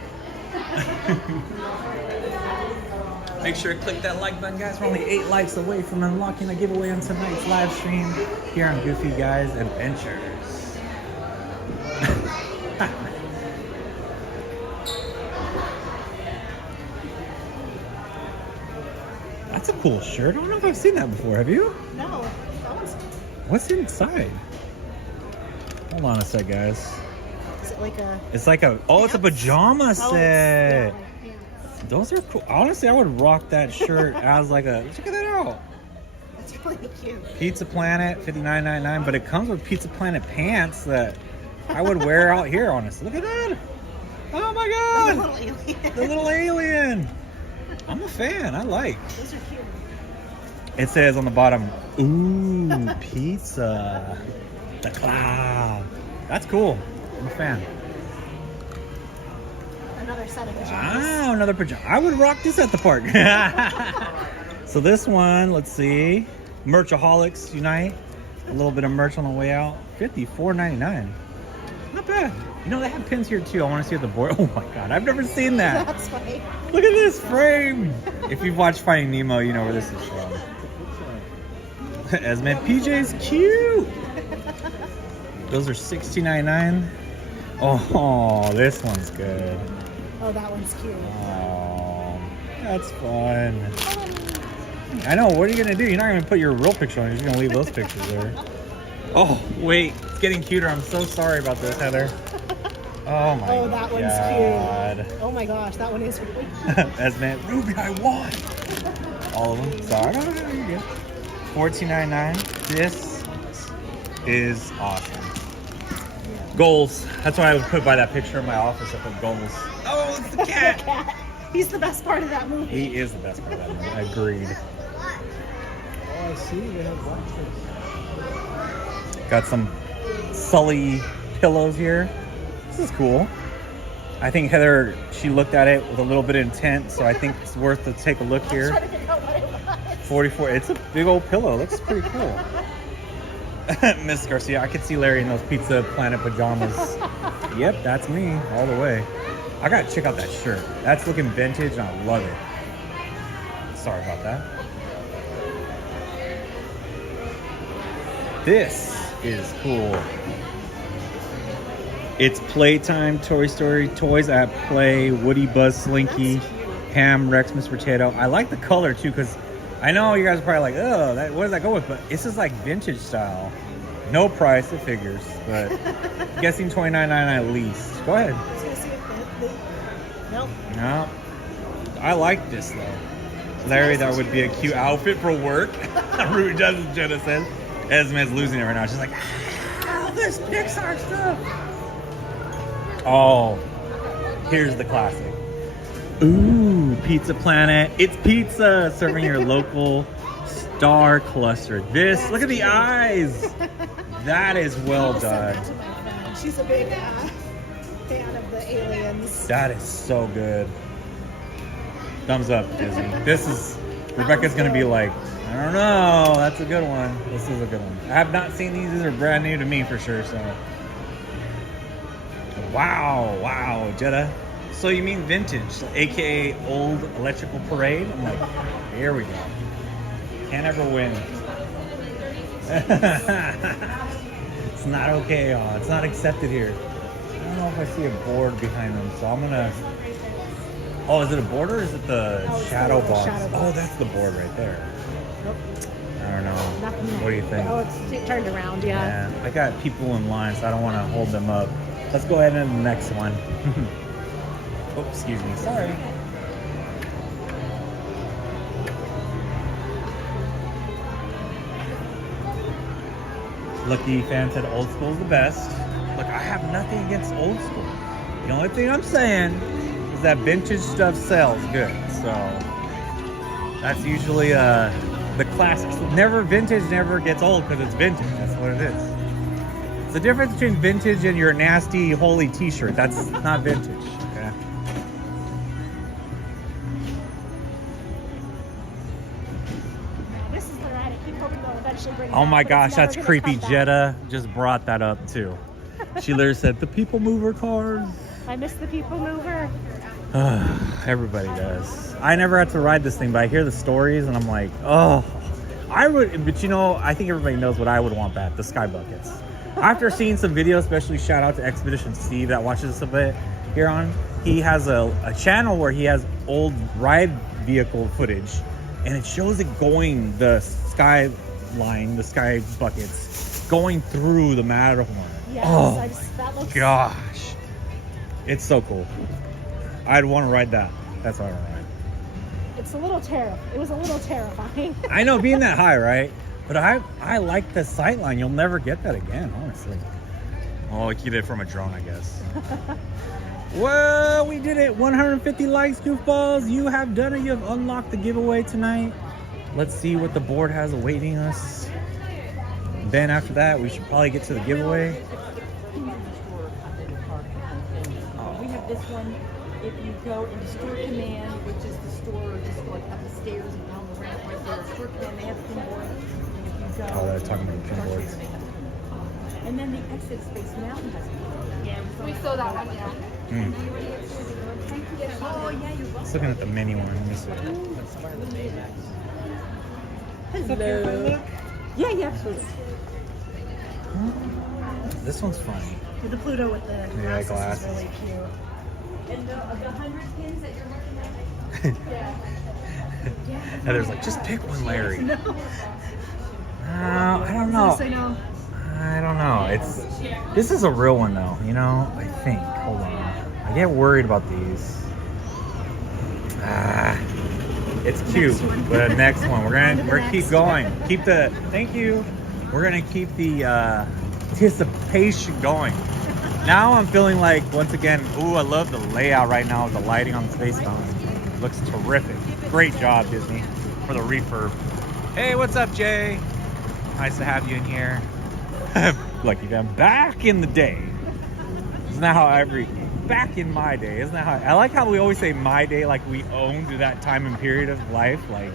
Make sure to click that like button, guys. We're only 8 likes away from unlocking a giveaway on tonight's live stream here on Goofy Guys Adventures. That's a cool shirt. I don't know if I've seen that before. Have you? No, that one's... What's inside? Hold on a sec, guys. Is it like a... It's like a... Oh, it's a pajama set. Yeah. Those are cool. Honestly, I would rock that shirt as like a... Check that out. That's really cute. Pizza Planet, $59.99. But it comes with Pizza Planet pants that I would wear out here, honestly. Look at that. Oh my God. The little alien. The little alien. I'm a fan. I like. Those are cute. It says on the bottom, ooh, pizza. The cloud. That's cool. I'm a fan. Another set of pajamas. Wow, another pajama. I would rock this at the park. So this one, let's see. Merchaholics Unite. A little bit of merch on the way out. $54.99. Not bad. You know, they have pins here too. I want to see what the board. Oh my God, I've never seen that. That's funny. Look at this frame. If you've watched Finding Nemo, you know where this is from. Esme PJ's cute. Those are $16.99. Oh, this one's good. Oh, that one's cute. Oh, that's fun. I know. What are you gonna do? You're not gonna put your real picture on. You're just gonna leave those pictures there. Oh, wait. It's getting cuter. I'm so sorry about this, Heather. Oh my God. Oh, that one's cute. Oh my gosh, that one is really cute. Esme, Ruby, I won. All of them. Sorry. No, you're good. $14.99. This is awesome. Goals. That's why I would put by that picture in my office. I put goals. Oh, it's the cat. The cat. He's the best part of that movie. He is the best part of that movie. Agreed. Oh, I see. They have blackface. Got some Sully pillows here. This is cool. I think Heather, she looked at it with a little bit of intent, so I think it's worth to take a look here. 44. It's a big old pillow. Looks pretty cool. Miss Garcia, I could see Larry in those Pizza Planet pajamas. Yep, that's me all the way. I gotta check out that shirt. That's looking vintage and I love it. Sorry about that. This is cool. It's Playtime, Toy Story, Toys at Play, Woody, Buzz, Slinky, Ham, Rex, Mr. Potato. I like the color too, because I know you guys are probably like, oh, what does that go with? But this is like vintage style. No price, it figures, but I'm guessing $29.99 at least. Go ahead. I was gonna see if nope. No. I like this though. Larry, that would be a cute outfit for work. Rude does as Jenna says. Esme's losing it right now. She's like, ah, this Pixar stuff. Oh, here's the classic. Ooh, Pizza Planet. It's pizza serving your local star cluster. This, look at the eyes. That is well done. That to my friend. She's a big fan of the aliens. That is so good. Thumbs up, Disney. This is, Rebecca's gonna be like, I don't know, that's a good one. This is a good one. I have not seen these are brand new to me for sure, so. Wow, Jetta. So you mean vintage, AKA old electrical parade? I'm like, here we go. Can't ever win. It's not okay, y'all. It's not accepted here. I don't know if I see a board behind them, so I'm gonna. Oh, is it a board or is it the shadow box? Oh, that's the board right there. Nope. I don't know. What do you think? Oh, it's turned around, yeah. I got people in line, so I don't want to hold them up. Let's go ahead and the next one. Oh, excuse me. Sorry. Lucky fan said old school is the best. Look, I have nothing against old school. The only thing I'm saying is that vintage stuff sells good. So that's usually the classics. Vintage never gets old because it's vintage. That's what it is. It's the difference between vintage and your nasty holy t-shirt. That's not vintage. Okay. This is the ride. I keep hoping they'll eventually bring it Oh back, my but gosh, it's never that's gonna creepy. come back. Jetta just brought that up too. She literally said, the people mover cars. I miss the people mover. Everybody does. I never had to ride this thing, but I hear the stories and I'm like, oh, I would, but you know, I think everybody knows what I would want back, the sky buckets. After seeing some videos, especially shout out to Expedition Steve that watches us a bit here on, he has a channel where he has old ride vehicle footage and it shows it going the skyline, the sky buckets, going through the Matterhorn. Yes, Oh that looks... gosh. It's so cool. I'd want to ride that. That's what I want to ride. It's a little It was a little terrifying. I know, being that high, right? But I like the sight line. You'll never get that again, honestly. Oh, like you did from a drone, I guess. Well, we did it. 150 likes, goofballs. You have done it. You have unlocked the giveaway tonight. Let's see what the board has awaiting us. Then after that, we should probably get to the giveaway. We have this one. If you go into store command, which is the store, just go like up the stairs and down the ramp right there. Store command, they have a pinboard. And if you go, Oh, they're talking about pinboards. and then the exit space mountain has one. Yeah, We saw that one, yeah. Hmm. Oh yeah, you're Let's looking at the mini one. Let me see. Hello. Yeah, absolutely. This one's funny. The Pluto with the Yeah, glasses glasses. is really cute. And the 100 pins that you're looking at. Heather's like, just pick one, Larry. No. I don't know. Say no. I don't know. This is a real one though, you know, I think. Hold on. I get worried about these. It's cute, but next one. We're keep going. Thank you. We're gonna keep the anticipation going. Now I'm feeling like, once again, ooh, I love the layout right now of the lighting on the Space Mountain. Looks terrific. Great job, Disney, for the refurb. Hey, what's up, Jay? Nice to have you in here. Lucky fan. Back in the day. Isn't that how back in my day, isn't that how, I like how we always say my day, like we owned that time and period of life. Like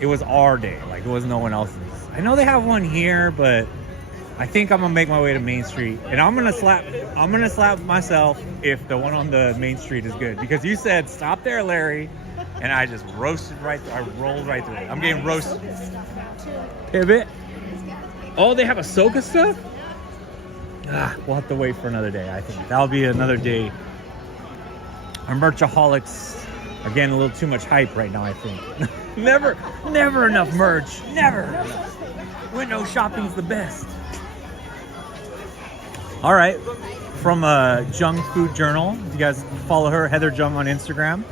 it was our day, like it was no one else's. I know they have one here, but I think I'm gonna make my way to Main Street, and I'm gonna slap myself if the one on the Main Street is good, because you said stop there, Larry, and I just roasted right through. I rolled right through it. I'm getting roasted. Pivot. Oh, they have Ahsoka stuff? We'll have to wait for another day, I think. That'll be another day. Our merchaholics are getting a little too much hype right now, I think. Never enough merch. Never. Window shopping's the best. All right. From Jung Food Journal. You guys follow her, Heather Jung, on Instagram.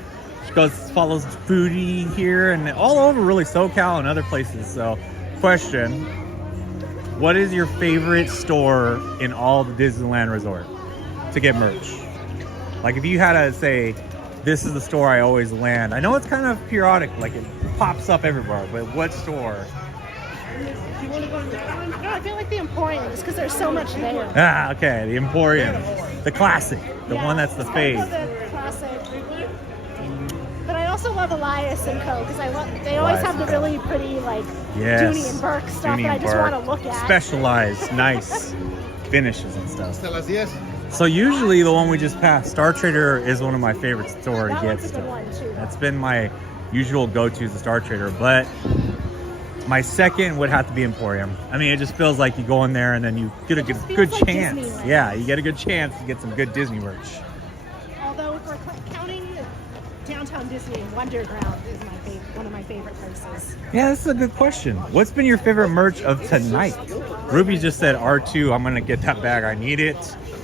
She follows foodie here and all over, really, SoCal and other places. So, question. What is your favorite store in all the Disneyland Resort to get merch? Like if you had to say, this is the store I always land. I know it's kind of periodic, like it pops up everywhere, but what store? Do you want to go to the No, I feel like the Emporium, just because there's so much there. Ah, okay, the Emporium. The classic, the one that's the fave. The classic. But I also love Elias and Co. because they always have the really pretty like Dooney and Burke stuff that I just want to look at. Specialized, nice finishes and stuff. So usually the one we just passed, Star Trader, is one of my favorite store to get stuff. That's been my usual go-to is the Star Trader, but my second would have to be Emporium. I mean, it just feels like you go in there and then you get a good chance. Disneyland. Yeah, you get a good chance to get some good Disney merch. Although if we're counting Downtown Disney, Wonderground is one of my favorite places. Yeah, that's a good question. What's been your favorite merch of tonight? Ruby just said R2. I'm gonna get that bag. I need it.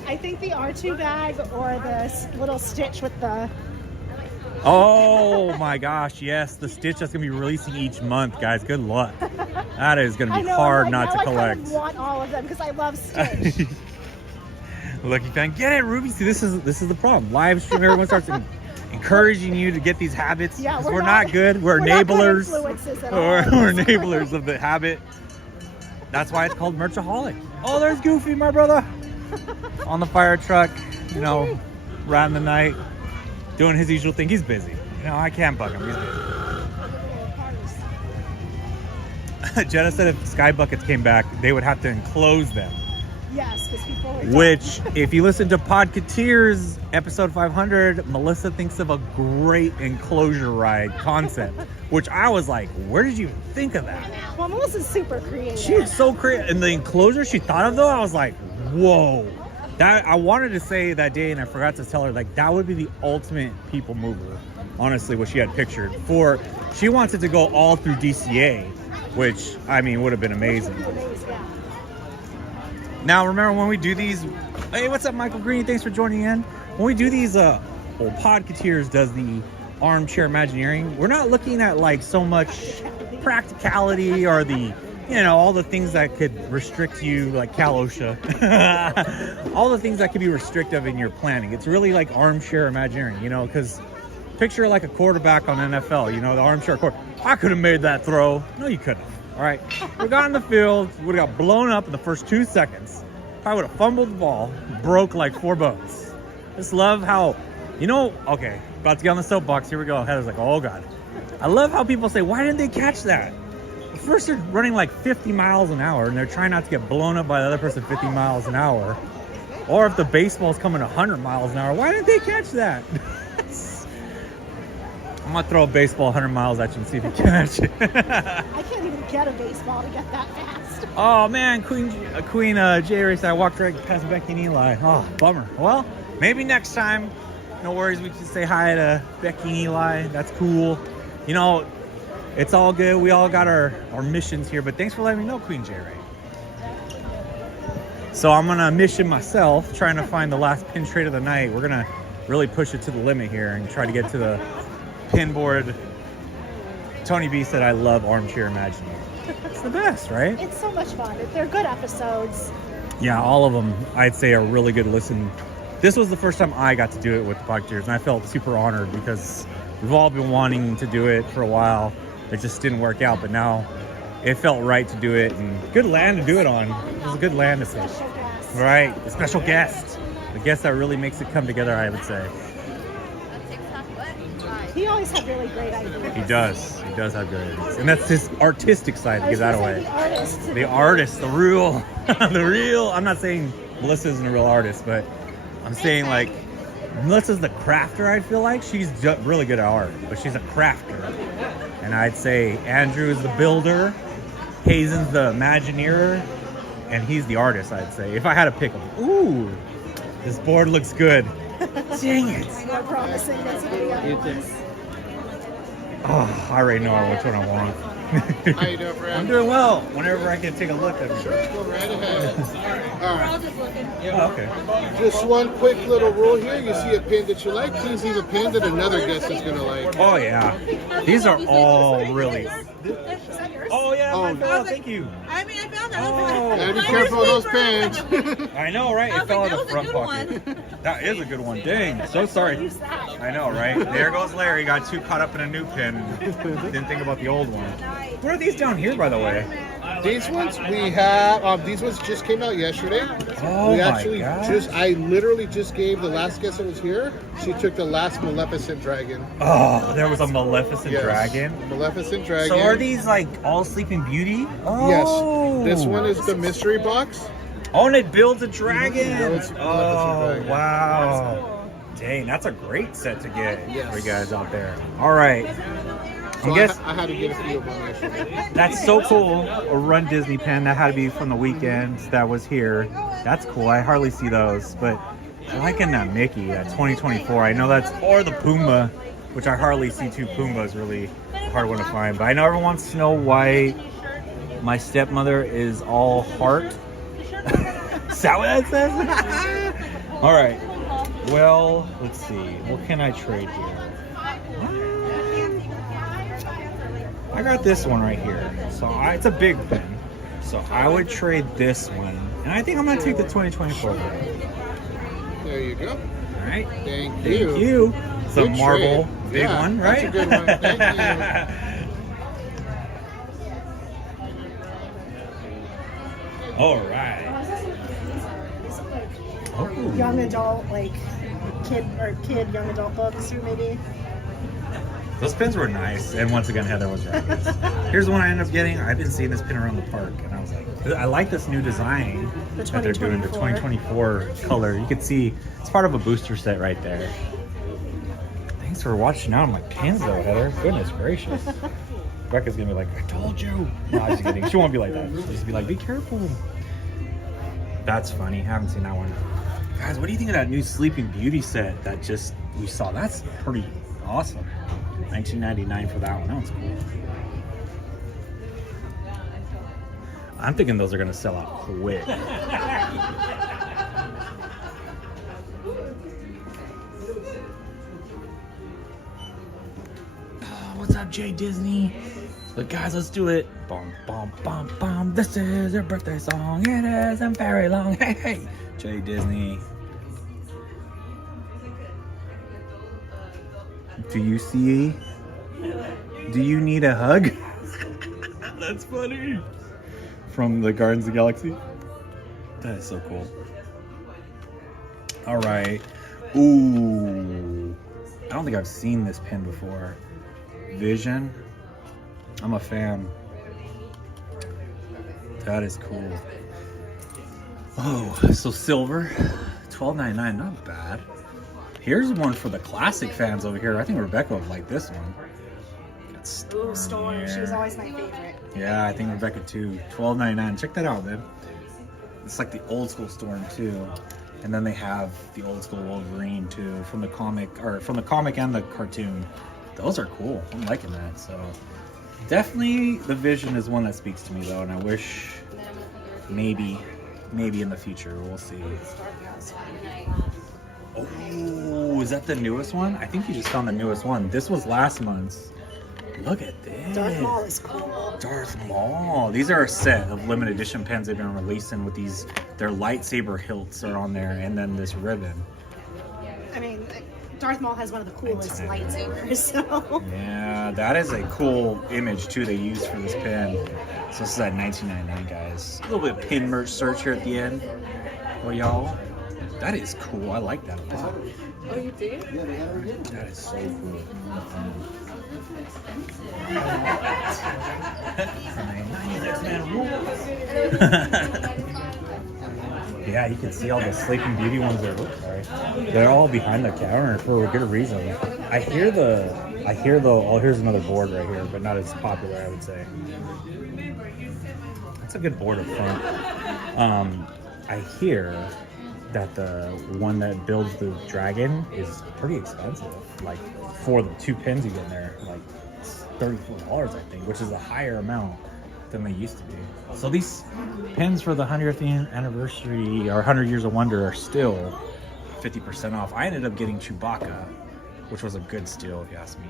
I think the R2 bag or the little Stitch with the... Oh my gosh, yes. The Stitch that's gonna be releasing each month, guys. Good luck. That is gonna be hard not to collect. I want all of them because I love Stitch. Lucky fan. Get it, Ruby. See, this is the problem. Live stream, everyone starts encouraging you to get these habits. Yeah, we're not good. We're enablers. We're enablers of the habit. That's why it's called Merchaholic. Oh, there's Goofy, my brother. On the fire truck, you know, riding the night, doing his usual thing. He's busy. You know, I can't bug him. He's busy. Jenna said if Sky Buckets came back, they would have to enclose them. Yes, because people are Which, if you listen to Podcateers episode 500, Melissa thinks of a great enclosure ride concept, which I was like, where did you think of that? Well, Melissa's super creative. She is so creative. And the enclosure she thought of, though, I was like, whoa. That I wanted to say that day, and I forgot to tell her, like, that would be the ultimate people mover, honestly, what she had pictured. She wants it to go all through DCA, which, I mean, would have been amazing. Now, remember when we do these, hey, what's up, Michael Green? Thanks for joining in. When we do these, Podcateers does the armchair Imagineering, we're not looking at like so much practicality or the, you know, all the things that could restrict you, like Cal OSHA, all the things that could be restrictive in your planning. It's really like armchair Imagineering, you know, because picture like a quarterback on NFL, you know, the armchair quarterback. I could have made that throw. No, you couldn't. All right, we got in the field, would have got blown up in the first 2 seconds. I would have fumbled the ball, broke like 4 bones. Just love how, you know, okay, about to get on the soapbox. Here we go. Heather's like, oh God. I love how people say, why didn't they catch that? First, they're running like 50 miles an hour and they're trying not to get blown up by the other person 50 miles an hour. Or if the baseball's coming 100 miles an hour, why didn't they catch that? I'm gonna throw a baseball 100 miles at you and see if you catch it. I can't even get a baseball to get that fast. Oh man, Queen J Race, I walked right past Becky and Eli. Oh, bummer. Well, maybe next time. No worries, we can say hi to Becky and Eli. That's cool. You know, it's all good. We all got our missions here, but thanks for letting me know, Queen J Ray. So I'm gonna mission myself, trying to find the last pin trade of the night. We're gonna really push it to the limit here and try to get to the pin board. Tony B said, I love armchair Imagineering. It's the best, right? It's so much fun. They're good episodes. Yeah, all of them, I'd say, are really good listen. This was the first time I got to do it with the Podcateers, and I felt super honored because we've all been wanting to do it for a while. It just didn't work out, but now it felt right to do it, and good land to do it on. It was a good land to fish. Right, the special guest. The guest that really makes it come together, I would say. He always had really great ideas. He does have good ideas. And that's his artistic side, to give that away. The artist. The real, the real, I'm not saying Melissa isn't a real artist, but I'm saying like, Melissa's the crafter, I feel like. She's really good at art, but she's a crafter. And I'd say Andrew is the builder, Hazen's the Imagineer, and he's the artist, I'd say. If I had to pick him. Ooh, this board looks good. Dang it. More promising than some of the other ones. Oh, I already know which one I want. How you doing, Brad? I'm doing well. Whenever I can take a look at it. Sure, go right ahead. All right. Oh, okay. Just one quick little rule here. You see a pin that you like, please leave a pin that another guest is going to like. Oh, yeah. These are all really... Oh, yeah. Oh, thank you. I mean, I found that. Oh. Gotta be careful of those pins. I know, right? It fell out of the front pocket. That is a good one. Dang. So sorry. I know, right? There goes Larry. Got too caught up in a new pin. Didn't think about the old one. What are these down here, by the way? These ones we have. These ones just came out yesterday. Oh, we my actually gosh. I literally just gave the last guest that was here. She took the last Maleficent dragon. Oh, there was a Maleficent dragon. Maleficent dragon. So are these like all Sleeping Beauty? Oh. Yes. This one is the mystery box. Oh, and it builds a dragon. Oh, wow. Dang, that's a great set to get for you guys out there. All right. So I had to get a few of them yesterday. That's so cool. A Run Disney pen. That had to be from the weekends that was here. That's cool. I hardly see those, but I liking that Mickey, that 2024. I know that's, or the Pumbaa, which I hardly see two Pumbas, really a hard one to find. But I know everyone wants Snow White. My stepmother is all heart. Is that what that says? All right. Well, let's see. What can I trade here? I got this one right here. So it's a big pen. So I would trade this one. And I think I'm going to take the 2024 one. There you go. All right. Thank you. Thank you. It's a Good marble trade. big one, right? That's a good one. Thank you. All right. Oh. Young adult, like kid, young adult books, or maybe. Those pins were nice, and once again, Heather was right. Here's the one I ended up getting. I've been seeing this pin around the park, and I was like, I like this new design that they're doing, the 2024 color. You can see it's part of a booster set right there. Thanks for watching out on my pins, though, Heather. Goodness gracious. Becca's gonna be like, I told you. No, I'm just kidding. She won't be like that. She'll just be like, be careful. That's funny. I haven't seen that one. Guys, what do you think of that new Sleeping Beauty set that just we saw? That's pretty awesome. $19.99 for that one. That one's cool. I'm thinking those are gonna sell out quick. What's up, Jay Disney? But guys, let's do it. Bum, bum, bum, bum. This is your birthday song. It isn't very long. Hey, hey. Jay Disney. Do you see? Do you need a hug? That's funny. From the Guardians of the Galaxy. That is so cool. All right. Ooh. I don't think I've seen this pin before. Vision. I'm a fan. That is cool. Oh, so silver. $12.99. Not bad. Here's one for the classic fans over here. I think Rebecca would like this one. Storm. She was always my favorite. Yeah, I think Rebecca too. $12.99. Check that out, man. It's like the old school Storm too. And then they have the old school Wolverine too, from the comic and the cartoon. Those are cool. I'm liking that. So definitely the Vision is one that speaks to me though, and I wish maybe in the future we'll see. Oh, is that the newest one? I think you just found the newest one. This was last month's. Look at this. Darth Maul is cool. Darth Maul. These are a set of limited edition pens they've been releasing with these. Their lightsaber hilts are on there, and then this ribbon. I mean, Darth Maul has one of the coolest lightsabers. So. Yeah, that is a cool image too they used for this pin. So this is at $19.99, guys. A little bit of pin merch search here at the end for y'all. That is cool. I like that a lot. Oh, you did? That is so cool. Yeah, you can see all the Sleeping Beauty ones there. Oops, sorry. They're all behind the counter for a good reason. I hear the, oh, here's another board right here, but not as popular, I would say. That's a good board up front. I hear that the one that builds the dragon is pretty expensive. Like, for the 2 pins you get in there, like $34, I think, which is a higher amount than they used to be. So these pins for the 100th anniversary or 100 Years of Wonder are still 50% off. I ended up getting Chewbacca, which was a good steal if you ask me.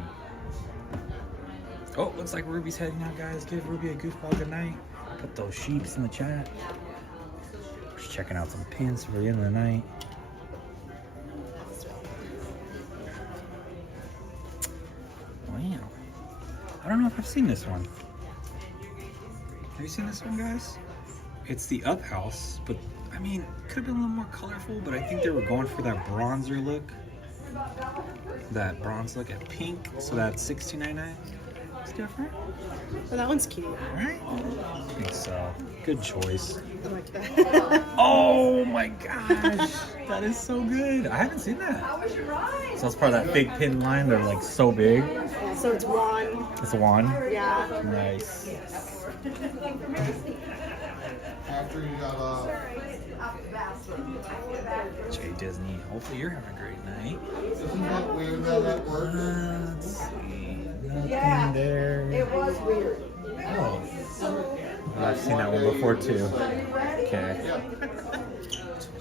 Oh, looks like Ruby's heading out, guys. Give Ruby a goofball good night. Put those sheeps in the chat. Just checking out some pins for the end of the night. Wow. I don't know if I've seen this one. Have you seen this one, guys? It's the Up House, but I mean, it could have been a little more colorful, but I think they were going for that bronzer look. That bronze look at pink, so that's $16.99. It's different. Well, that one's cute. Right? I think so. Good choice. I like that. Oh my gosh, that is so good. I haven't seen that. So it's part of that big pin line. They're like so big. So it's one. It's a wand. Yeah. Nice. After you got Jay Disney. Hopefully you're having a great night. Isn't that weird how that works? Let's see. Nothing there. It was weird. Oh. I've seen that one before too. Okay.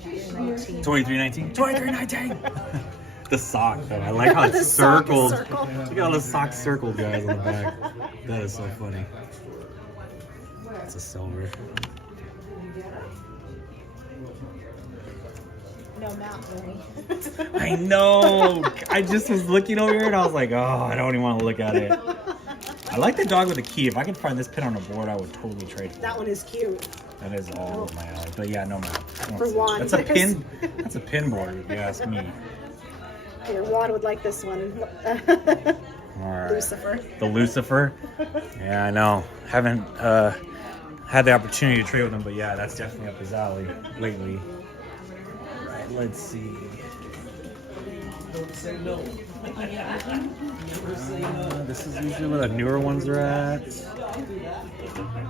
2319. 2319. The sock though. I like how it's circled. Look at all the sock circled, guys, on the back. That is so funny. It's a silver. No mount, I know. I just was looking over here and I was like, oh, I don't even want to look at it. I like the dog with the key. If I could find this pin on a board, I would totally trade it. That one is cute. That is all my alley. But yeah, no mount. For Juan. That's a pin. That's a pin board, if you ask me. Here, Juan would like this one. All right. Lucifer. The Lucifer. Yeah, I know. Haven't had the opportunity to trade with him, but yeah, that's definitely up his alley lately. Right, let's see. Don't say no. This is usually where the newer ones are at.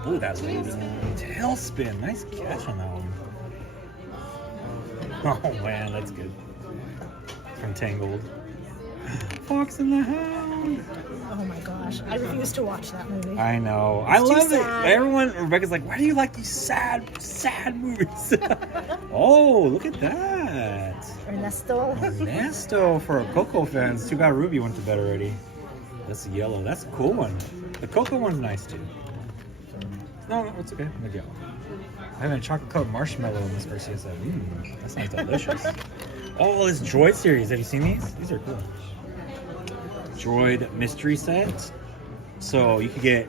Ooh, that's tailspin. Nice catch on that one. Oh man, that's good. From Tangled. Fox and the Hound. Oh my gosh, I refuse to watch that movie. I know. It's I love too it. sad. Everyone, Rebecca's like, why do you like these sad movies? Oh, look at that. Ernesto. Ernesto for Coco fans. Too bad Ruby went to bed already. That's yellow. That's a cool one. The Coco one's nice too. No, it's okay. I'm yellow. I have a chocolate covered marshmallow in this version. That sounds delicious. Oh, this Droid series. Have you seen these? These are cool. Droid mystery set. So you could get,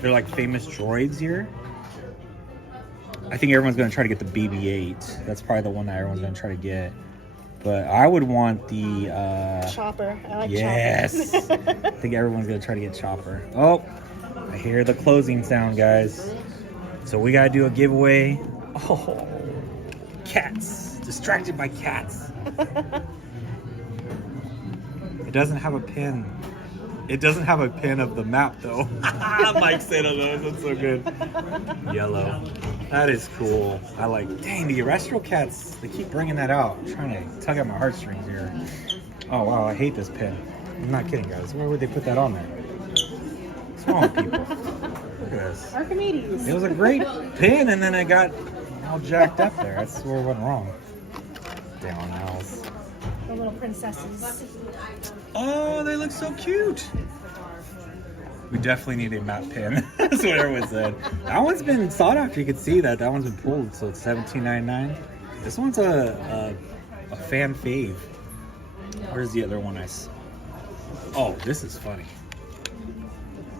they're like famous droids here. I think everyone's going to try to get the BB-8. That's probably the one that everyone's going to try to get. But I would want the... Chopper. I like yes. Chopper. I think everyone's going to try to get Chopper. Oh, I hear the closing sound, guys. So we got to do a giveaway. Oh, cats. Distracted by cats. It doesn't have a pin. It doesn't have a pin of the map, though. Mike said on those. That's so good. Yellow. That is cool. I like, dang, the Astro cats, they keep bringing that out. I'm trying to tug at my heartstrings here. Oh, wow, I hate this pin. I'm not kidding, guys. Why would they put that on there? What's wrong with people? Look at this. Archimedes. It was a great pin, and then it got all jacked up there. That's where it went wrong. Down owls. The little princesses. Oh, they look so cute. We definitely need a map pin. That's what everyone said. That one's been sought after. You can see that. That one's been pulled, so it's $17.99. This one's a fan fave. Where's the other one I saw? Oh, this is funny.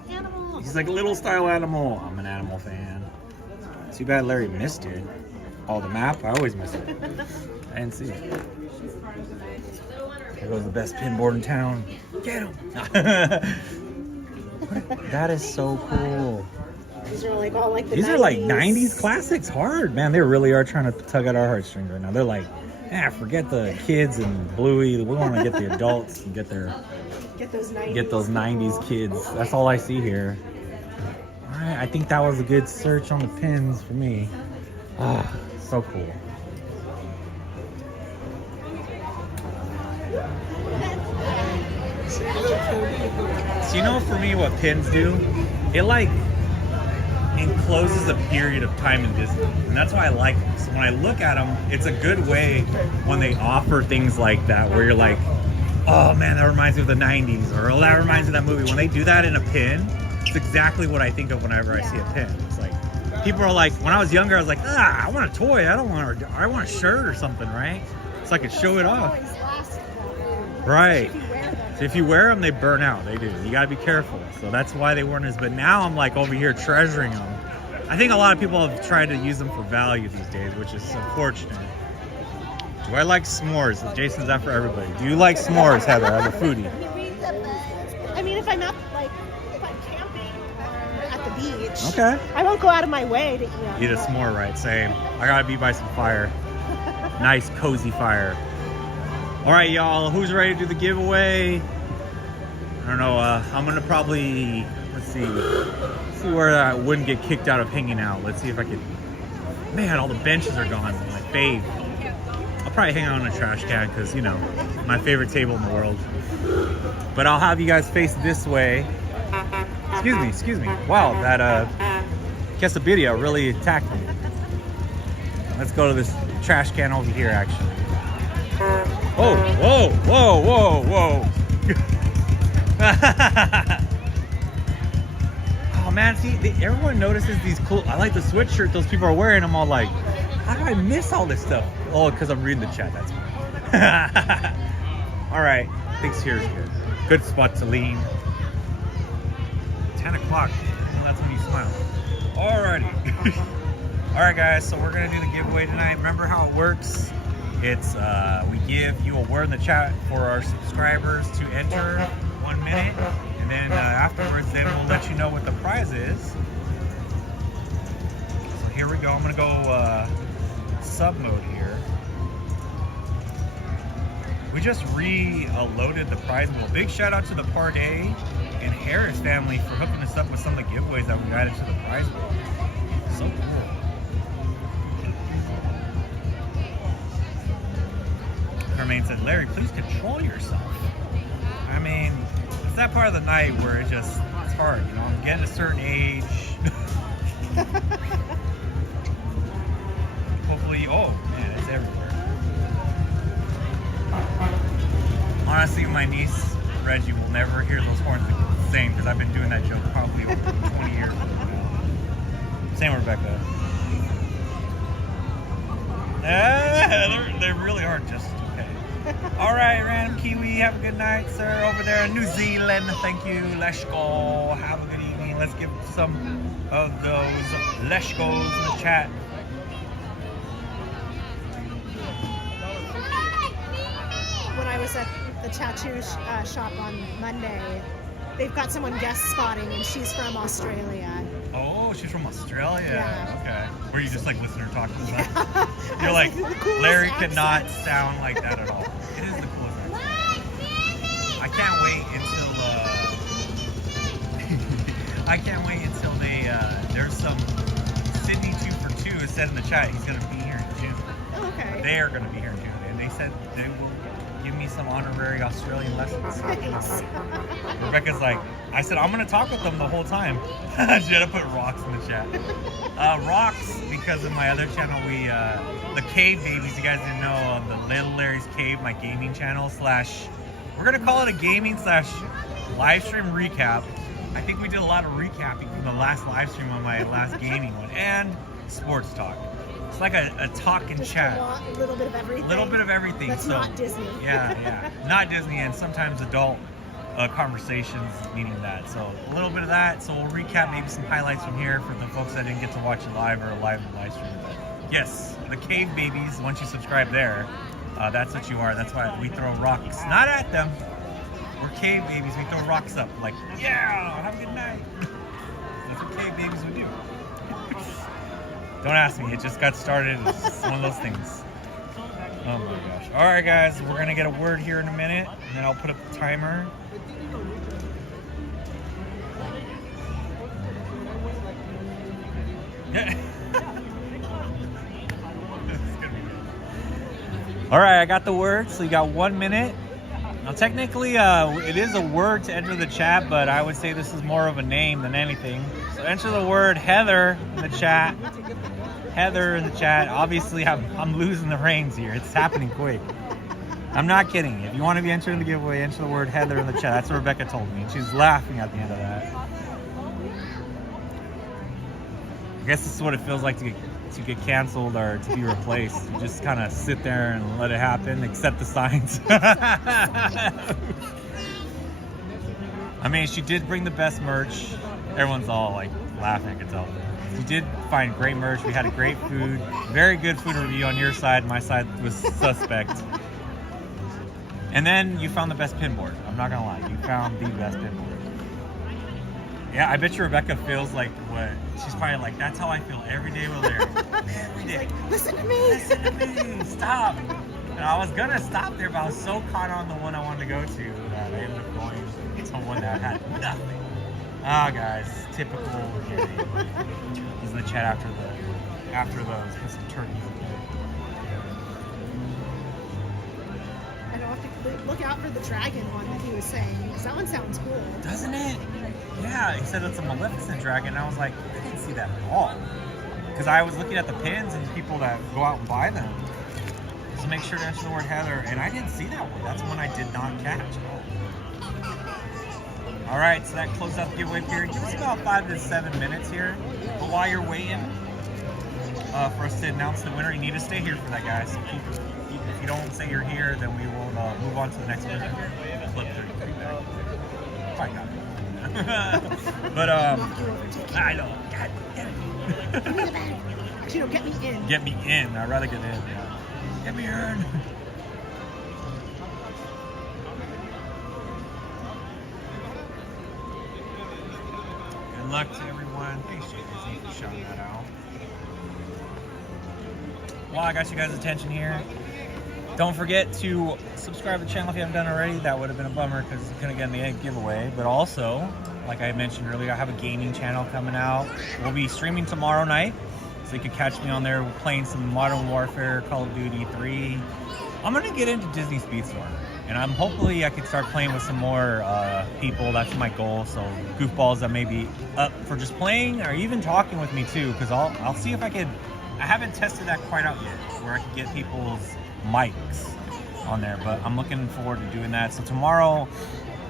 Animal. He's like a little style animal. I'm an animal fan. Too bad Larry missed it. Oh, the map? I always miss it. I didn't see it. There goes the best pinboard in town. Get him! That is so cool. These are like all like the These 90s. are like 90s classics hard. Man, they really are trying to tug at our heartstrings right now. They're like, forget the kids and Bluey. We want to get the adults and get those 90s kids. That's all I see here. All right, I think that was a good search on the pins for me. Ah, so cool. So you know, for me, what pins do? It like encloses a period of time in Disney, and that's why I like them. So when I look at them, it's a good way when they offer things like that, where you're like, oh man, that reminds me of the 90s, or oh, that reminds me of that movie. When they do that in a pin, it's exactly what I think of whenever I see a pin. It's like, people are like, when I was younger, I was like, I want a toy. I want a shirt or something, right? So I could show it off. Right. So if you wear them, they burn out. They do. You gotta be careful. So that's why they weren't as. But now I'm like over here treasuring them. I think a lot of people have tried to use them for value these days, which is unfortunate. Do I like s'mores? Jason's that for everybody. Do you like s'mores, Heather, as a foodie? I mean, if I'm camping or at the beach, Okay. I won't go out of my way to Eat a s'more, right? Same. I gotta be by some fire. Nice, cozy fire. All right, y'all, who's ready to do the giveaway? I don't know, I'm gonna probably, let's see where I wouldn't get kicked out of hanging out. Let's see if I could, man, all the benches are gone, my fave. I'll probably hang out in a trash can because, you know, my favorite table in the world. But I'll have you guys face this way. Excuse me. Wow, that quesadilla really attacked me. Let's go to this trash can over here, actually. Oh, whoa. Oh man, see, everyone notices these cool, I like the sweatshirt those people are wearing. I'm all like, how do I miss all this stuff? Oh, because I'm reading the chat, that's why. All right, I think here's good. Good spot to lean. 10 o'clock, well, that's when you smile. Alrighty. All right, guys, so we're gonna do the giveaway tonight. Remember how it works? It's, we give you a word in the chat for our subscribers to enter 1 minute, and then afterwards, then we'll let you know what the prize is. So here we go. I'm gonna go sub mode here. We just reloaded the prize pool. Big shout out to the Parday and Harris family for hooking us up with some of the giveaways that we added to the prize pool. So cool. Carmaine said, Larry, please control yourself. I mean, it's that part of the night where it's hard, you know, I'm getting a certain age. Hopefully, oh man, it's everywhere. Honestly, my niece, Reggie, will never hear those horns the same because I've been doing that joke probably over 20 years now. Same Rebecca. They really are just okay. All right, Random Kiwi, have a good night, sir. Over there in New Zealand, thank you. Let's go. Have a good evening. Let's give some of those let's goes in the chat. When I was at the tattoo shop on Monday, they've got someone guest spotting, and she's from Australia. Oh, she's from Australia. Yeah. Okay. Were you just like listening to her talk to them? You're like, Larry could not sound like that at all. It is the coolest accent. I can't wait until they, there's some, Sydney 2 for 2 has said in the chat he's going to be here in June. Oh, okay. They are going to be here in June. And they said they will give me some honorary Australian lessons. Nice. Rebecca's like, I said, I'm going to talk with them the whole time. She had to put rocks in the chat. Rocks, because of my other channel, we, the Cave Babies, you guys didn't know, the Little Larry's Cave, my gaming channel, we're going to call it a gaming / live stream recap. I think we did a lot of recapping from the last live stream on my last gaming one, and sports talk. It's like a talk and Just chat. A little bit of everything. A little bit of everything. That's so, not Disney. Yeah. Not Disney, and sometimes adult conversations meaning that. So a little bit of that. So we'll recap maybe some highlights from here for the folks that didn't get to watch it live or live stream. But yes, the cave babies, once you subscribe there, that's what you are. That's why we throw rocks. Not at them. We're cave babies. We throw rocks up. Like, yeah, have a good night. That's what cave babies would do. Don't ask me. It just got started. It's just one of those things. Oh my gosh. All right, guys. We're going to get a word here in a minute, and then I'll put up the timer. All right, I got the word. So you got 1 minute. Now, technically, it is a word to enter the chat, but I would say this is more of a name than anything. So enter the word Heather in the chat. Heather in the chat. Obviously, I'm losing the reins here. It's happening quick. I'm not kidding. If you want to be entering the giveaway, enter the word Heather in the chat. That's what Rebecca told me. She was laughing at the end of that. I guess this is what it feels like to get canceled or to be replaced. You just kind of sit there and let it happen, accept the signs. I mean, she did bring the best merch. Everyone's all like laughing, I can tell. She did find great merch. We had a great food. Very good food review on your side. My side was suspect. And then you found the best pinboard. I'm not gonna lie, you found the best pinboard. Yeah, I bet you Rebecca feels like what she's probably like. That's how I feel every day we're there. Every day. Like, listen to me. Listen to me. Stop. And I was gonna stop there, but I was so caught on the one I wanted to go to that I ended up going to one that had nothing. Ah, guys, typical. He's in the chat after those. Put some turkeys in there. I don't have to look out for the dragon one that he was saying, because that one sounds cool. Doesn't it? Yeah, he said it's a Maleficent dragon. I was like, I didn't see that at all. Because I was looking at the pins and people that go out and buy them. So make sure to enter the word Heather. And I didn't see that one. That's one I did not catch at all. All right, so that closed out the giveaway period. Give us about 5 to 7 minutes here. But while you're waiting for us to announce the winner, you need to stay here for that, guys. So if you don't say you're here, then we will move on to the next winner. Flip 33 back. Probably got it. But I know. God, get it. Give me the bag. Actually, no, get me in. Get me in. I'd rather get in. Yeah. Get me in. Good luck to everyone. Thanks, JC, for shouting that out. Well, I got you guys' attention here. Don't forget to subscribe to the channel if you haven't done already. That would have been a bummer because you couldn't get in the egg giveaway. But also, like I mentioned earlier, I have a gaming channel coming out. We'll be streaming tomorrow night, so you can catch me on there. We're playing some Modern Warfare, Call of Duty 3. I'm gonna get into Disney Speedstorm, and hopefully I can start playing with some more people. That's my goal. So goofballs that may be up for just playing or even talking with me too, because I'll see if I could. I haven't tested that quite out yet, where I can get people's mics on there, but I'm looking forward to doing that. So tomorrow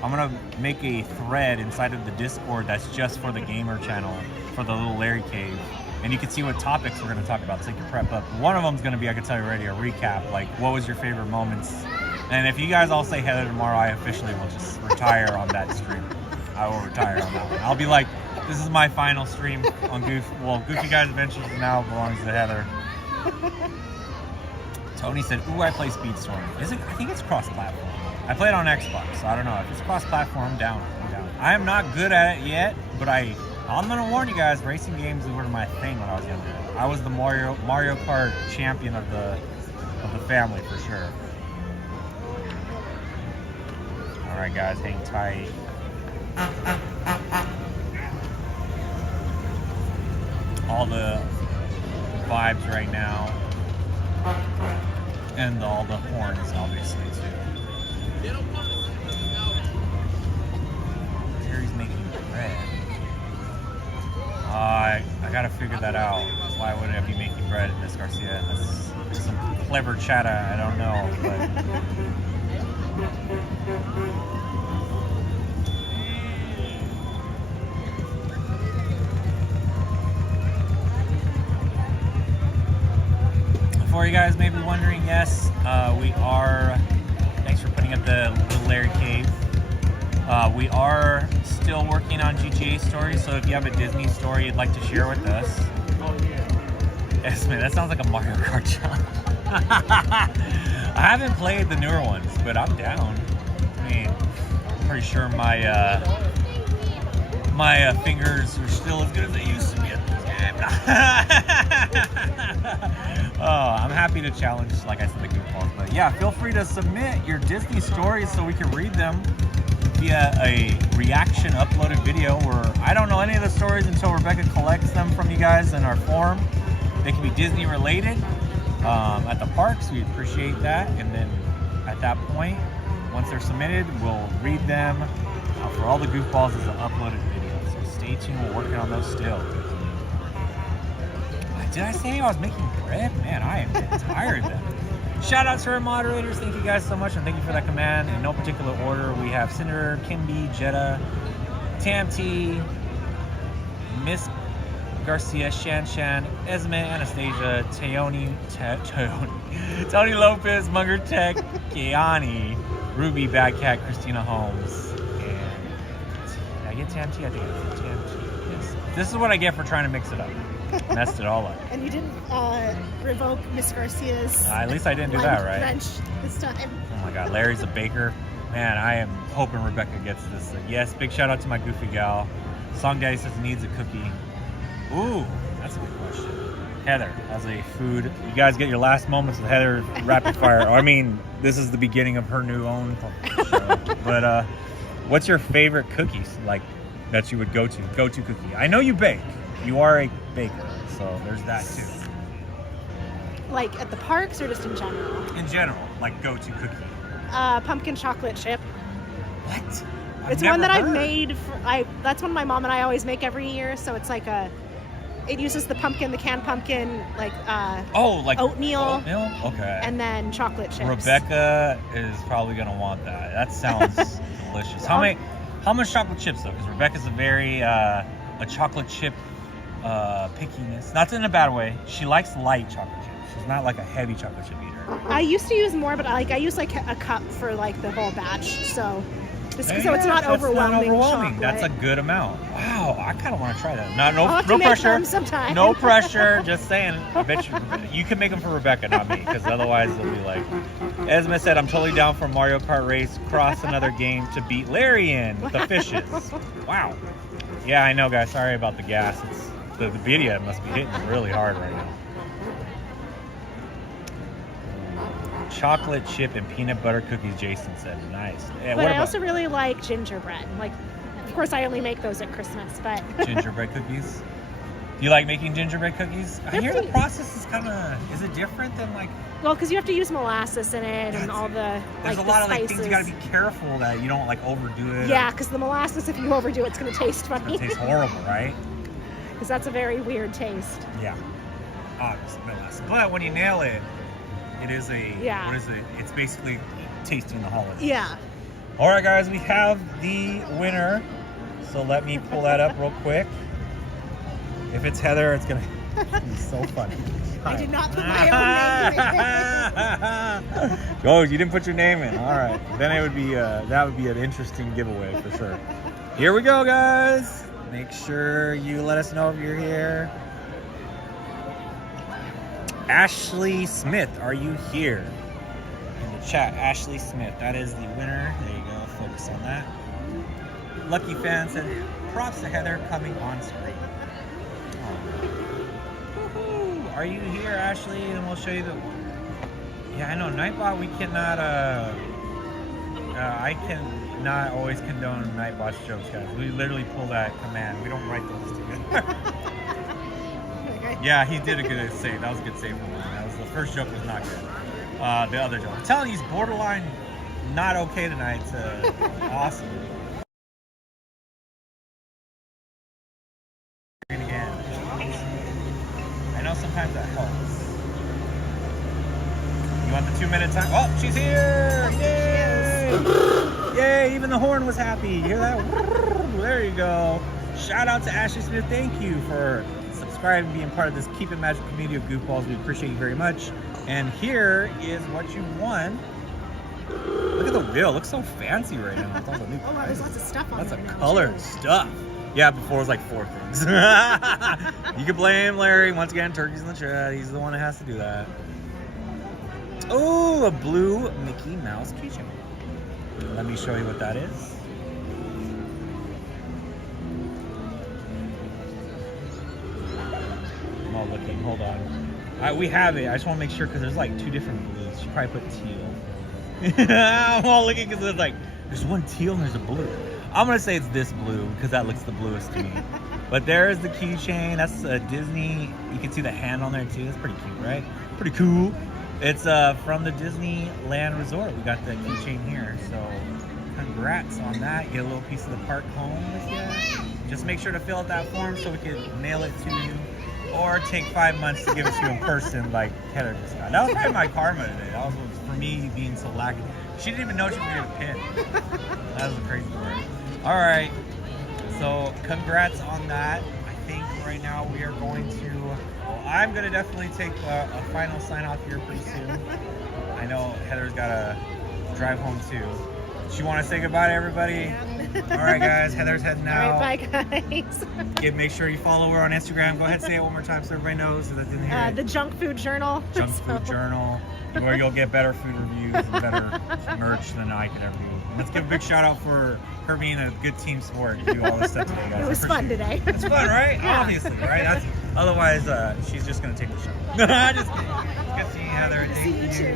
I'm gonna make a thread inside of the Discord that's just for the gamer channel, for the little Larry cave, and you can see what topics we're gonna talk about, so you can prep up. One of them's gonna be, I can tell you already, a recap, like what was your favorite moments. And if you guys all say Heather tomorrow, I officially will just retire on that stream. I will retire on that one. I'll be like, this is my final stream on Goofy Guys Adventures now belongs to Heather. Tony said, ooh, I play Speedstorm. Is it? I think it's cross-platform. I play it on Xbox, so I don't know. If it's cross-platform, I'm down. I am not good at it yet, but I'm gonna warn you guys, racing games were my thing when I was younger. I was the Mario Kart champion of the family for sure. All right, guys, hang tight. All the vibes right now. And all the horns, obviously, too. Terry's making bread. I gotta figure that out. Why would I be making bread, Miss Garcia? That's some clever chatter, I don't know, but... before you guys may be wondering, yes, we are, thanks for putting up the Little Larry Cave. We are still working on GTA stories, so if you have a Disney story you'd like to share with us. Yes, man, that sounds like a Mario Kart challenge. I haven't played the newer ones, but I'm down. I mean, I'm pretty sure my fingers are still as good as they used to be at this game. Oh, I'm happy to challenge, like I said, the goofballs. But yeah, feel free to submit your Disney stories so we can read them via a reaction uploaded video where I don't know any of the stories until Rebecca collects them from you guys in our forum. They can be Disney related at the parks. We appreciate that. And then at that point, once they're submitted, we'll read them for all the goofballs as an uploaded video. So stay tuned. We're working on those still. Did I say I was making bread? Man, I am getting tired then. Shout out to our moderators. Thank you guys so much, and thank you for that command. In no particular order, we have Cinder, Kimby, Jetta, Tam T, Miss Garcia, Shan Shan, Esme, Anastasia, Tony Lopez, Munger Tech, Kiani, Ruby, Bad Cat, Christina Holmes, and did I get Tam T? I think I did Tam T. Yes. This is what I get for trying to mix it up. Messed it all up. And you didn't revoke Miss Garcia's. At least I didn't do that, right? Wrench this time. Oh my God, Larry's a baker. Man, I am hoping Rebecca gets this. Yes, big shout out to my goofy gal. Song Daddy says needs a cookie. Ooh, that's a good question. Heather, as a food, you guys get your last moments with Heather rapid fire. I mean, this is the beginning of her new own show. But what's your favorite cookies like that you would go to cookie? I know you bake. You are a baker, so there's that too. Like at the parks or just in general? In general, like go-to cookie. Pumpkin chocolate chip. What? It's one that I've made. That's one my mom and I always make every year. So it's like it uses the canned pumpkin, like oatmeal. Oatmeal? Okay. And then chocolate chips. Rebecca is probably gonna want that. That sounds delicious. How much chocolate chips though? Because Rebecca's a very a chocolate chip pickiness. Not in a bad way. She likes light chocolate chips. She's not like a heavy chocolate chip eater. I used to use more, but I use like a cup for like the whole batch. So just so it's not overwhelming. Chocolate. That's a good amount. Wow, I kind of want to try that. No pressure. Sometime. No pressure. Just saying. I bet you can make them for Rebecca, not me, because otherwise they'll be like. Esme said, "I'm totally down for Mario Kart race. Cross another game to beat Larry in with the fishes." Wow. Yeah, I know, guys. Sorry about the gas. It's the video must be hitting really hard right now. Chocolate chip and peanut butter cookies, Jason said. Nice. Yeah, but I also really like gingerbread. Like, of course, I only make those at Christmas, but gingerbread cookies. Do you like making gingerbread cookies? I hear the process is kind of. Is it different than like? Well, because you have to use molasses in it and all the. There's a lot of like things you got to be careful that you don't like overdo it. Yeah, because the molasses, if you overdo it, it's going to taste funny. It tastes horrible, right? Because that's a very weird taste. Yeah. Obviously, molasses. But when you nail it. It is what is it? It's basically tasting the holiday. Yeah. All right, guys, we have the winner. So let me pull that up real quick. If it's Heather, it's gonna be so funny. I did not put my own name in. Oh, you didn't put your name in. All right. Then it would be that would be an interesting giveaway for sure. Here we go, guys. Make sure you let us know if you're here. Ashley Smith, are you here? In the chat, Ashley Smith, that is the winner. There you go, focus on that. Lucky fan said, props to Heather coming on screen. Oh. Are you here, Ashley? And we'll show you the... Yeah, I know, Nightbot, we cannot, I cannot always condone Nightbot's jokes, guys. We literally pull that command. We don't write those together. Yeah, he did a good save. That was a good save from him. That was the first joke was not good. The other joke. I'm telling you, he's borderline not okay tonight. Awesome. Again. I know sometimes that helps. You want the 2-minute time? Oh, she's here! Yay! Yay! Even the horn was happy. You hear that? There you go. Shout out to Ashley Smith. Thank you for subscribing and being part of this Keep It Magical community of goofballs. We appreciate you very much. And here is what you won. Look at the wheel. It looks so fancy right now. With all the new Oh, wow, there's lots of stuff on lots there of now, colored too. stuff. Yeah, before it was like 4 things. You can blame Larry. Once again, turkeys in the chat. He's the one that has to do that. Oh, a blue Mickey Mouse keychain. Let me show you what that is. I'm all looking. Hold on. We have it. I just want to make sure because there's like 2 different blues. You probably put teal. I'm all looking because there's like there's one teal and there's a blue. I'm gonna say it's this blue because that looks the bluest to me. But there is the keychain. That's a Disney. You can see the hand on there too. That's pretty cute, right? Pretty cool. It's from the Disneyland Resort. We got the keychain here. So congrats on that. Get a little piece of the park home with you. Just make sure to fill out that form so we can mail it to you. Or take 5 months to give it to you in person like Heather just got. That was probably my karma today. That was for me being so lacking. She didn't even know she was going to get a pin. That was a crazy part. All right. So congrats on that. I think right now we are going to, well, I'm going to definitely take a final sign off here pretty soon. I know Heather's got to drive home too. You want to say goodbye to everybody? Yeah. All right, guys. Heather's heading out. All right, bye, guys. Make sure you follow her on Instagram. Go ahead, say it one more time so everybody knows so that didn't hear it. The Junk Food Journal. Junk Food Journal, where you'll get better food reviews and better merch than I could ever do. Let's give a big shout out for her being a good team sport to do all this stuff today, guys. It was fun today. It's fun, right? Yeah. Obviously, right? Otherwise, she's just gonna take the show. Just kidding. Good seeing you, Heather. Good to see you too.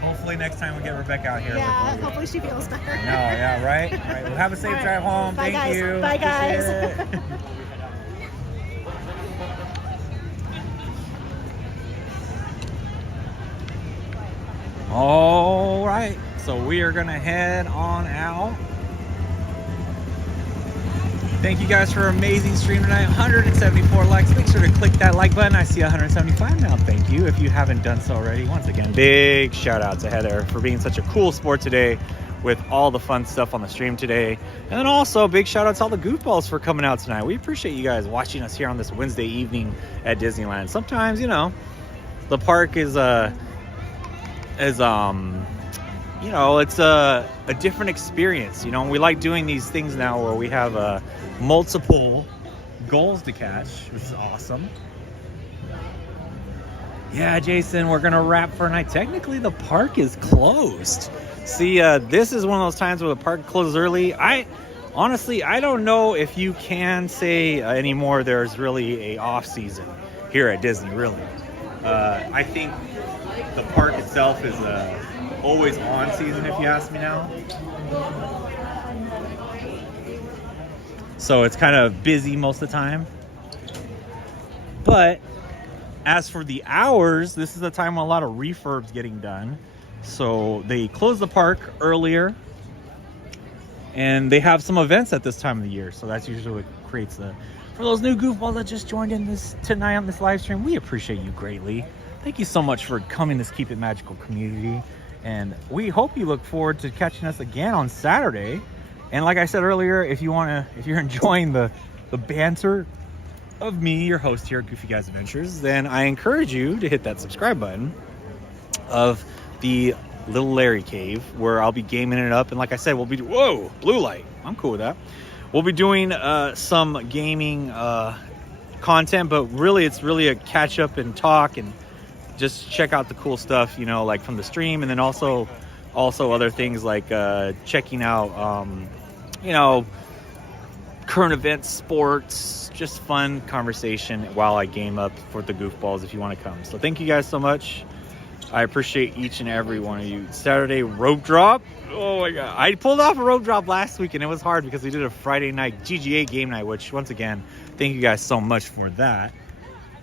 Hopefully next time we get Rebecca out here. Yeah, hopefully she feels better. No, yeah, right? All right. Well, have a safe drive home. Bye, Thank guys. you. Bye, guys. Appreciate it. All right, so we are gonna head on out. Thank you guys for an amazing stream tonight. 174 likes. Make sure to click that like button. I see 175 now. Thank you if you haven't done so already. Once again, big shout out to Heather for being such a cool sport today with all the fun stuff on the stream today. And then also big shout out to all the goofballs for coming out tonight. We appreciate you guys watching us here on this Wednesday evening at Disneyland. Sometimes, you know, the park is you know, it's a different experience, you know, and we like doing these things now where we have multiple goals to catch, which is awesome. Yeah, Jason, we're gonna wrap for a night. Technically the park is closed. See, this is one of those times where the park closes early. Honestly, I don't know if you can say anymore there's really a off season here at Disney, really. I think the park itself is always on season, if you ask me now. So it's kind of busy most of the time. But as for the hours, this is the time when a lot of refurbs getting done. So they close the park earlier, and they have some events at this time of the year. So that's usually what creates for those new goofballs that just joined in tonight on this live stream, we appreciate you greatly. Thank you so much for coming to this Keep It Magical community. And we hope you look forward to catching us again on Saturday. And like I said earlier, if you're enjoying the banter of me, your host here at Goofy Guys Adventures, then I encourage you to hit that subscribe button of the Little Larry Cave, where I'll be gaming it up. And like I said, we'll be, whoa, blue light. I'm cool with that. We'll be doing some gaming content, but really it's really a catch up and talk and just check out the cool stuff, you know, like from the stream, and then also other things like checking out, you know, current events, sports, just fun conversation while I game up for the goofballs if you want to come. So thank you guys so much. I appreciate each and every one of you. Saturday rope drop. Oh my God. I pulled off a rope drop last week and it was hard because we did a Friday night GGA game night, which once again, thank you guys so much for that.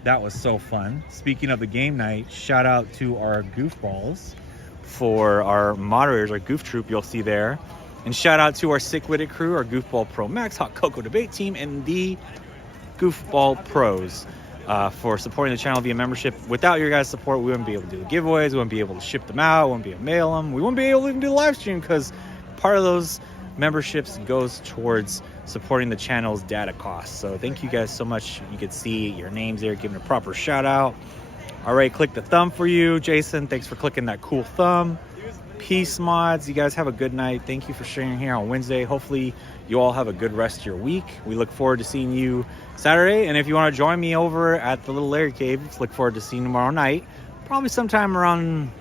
That was so fun. Speaking of the game night, shout out to our goofballs for our moderators, our goof troop you'll see there. And shout out to our sick-witted crew, our Goofball Pro Max, Hot Cocoa Debate Team, and the Goofball Pros for supporting the channel via membership. Without your guys' support, we wouldn't be able to do the giveaways, we wouldn't be able to ship them out, we wouldn't be able to mail them, we wouldn't be able to even do the live stream because part of those memberships goes towards supporting the channel's data costs. So thank you guys so much. You can see your names there, giving a proper shout out. Alright, click the thumb for you. Jason, thanks for clicking that cool thumb. Peace, mods. You guys have a good night. Thank you for sharing here on Wednesday. Hopefully you all have a good rest of your week. We look forward to seeing you Saturday. And if you want to join me over at the Little Larry Cave, look forward to seeing you tomorrow night. Probably sometime around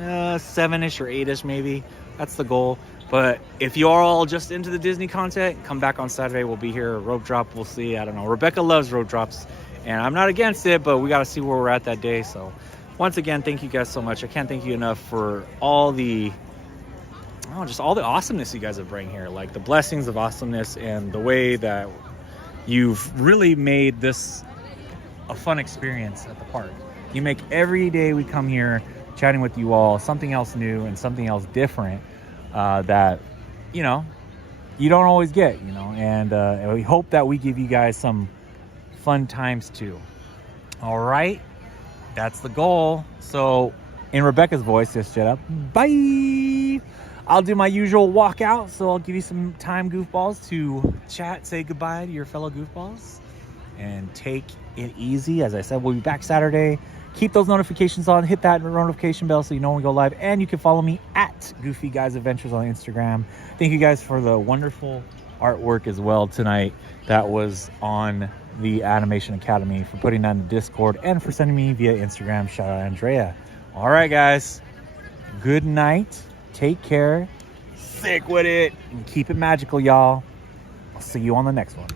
7-ish or 8-ish maybe. That's the goal. But if you are all just into the Disney content, come back on Saturday. We'll be here. Rope drop, we'll see. I don't know. Rebecca loves rope drops. And I'm not against it, but we got to see where we're at that day. So once again, thank you guys so much. I can't thank you enough for all the, just all the awesomeness you guys have bring here. Like the blessings of awesomeness and the way that you've really made this a fun experience at the park. You make every day we come here chatting with you all something else new and something else different that, you know, you don't always get, you know. And we hope that we give you guys some fun times too. All right, that's the goal. So in Rebecca's voice, just shut up, bye. I'll do my usual walkout, so I'll give you some time, goofballs, to chat, say goodbye to your fellow goofballs, and take it easy. As I said, we'll be back Saturday. Keep those notifications on, hit that notification bell so you know when we go live, and you can follow me at GoofyGuysAdventures on Instagram. Thank you guys for the wonderful artwork as well tonight that was on the Animation Academy, for putting that in the Discord, and for sending me via Instagram. Shout out Andrea. All right, guys, good night, take care, sick with it, and keep it magical, y'all. I'll see you on the next one.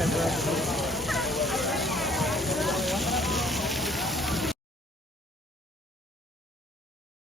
remember.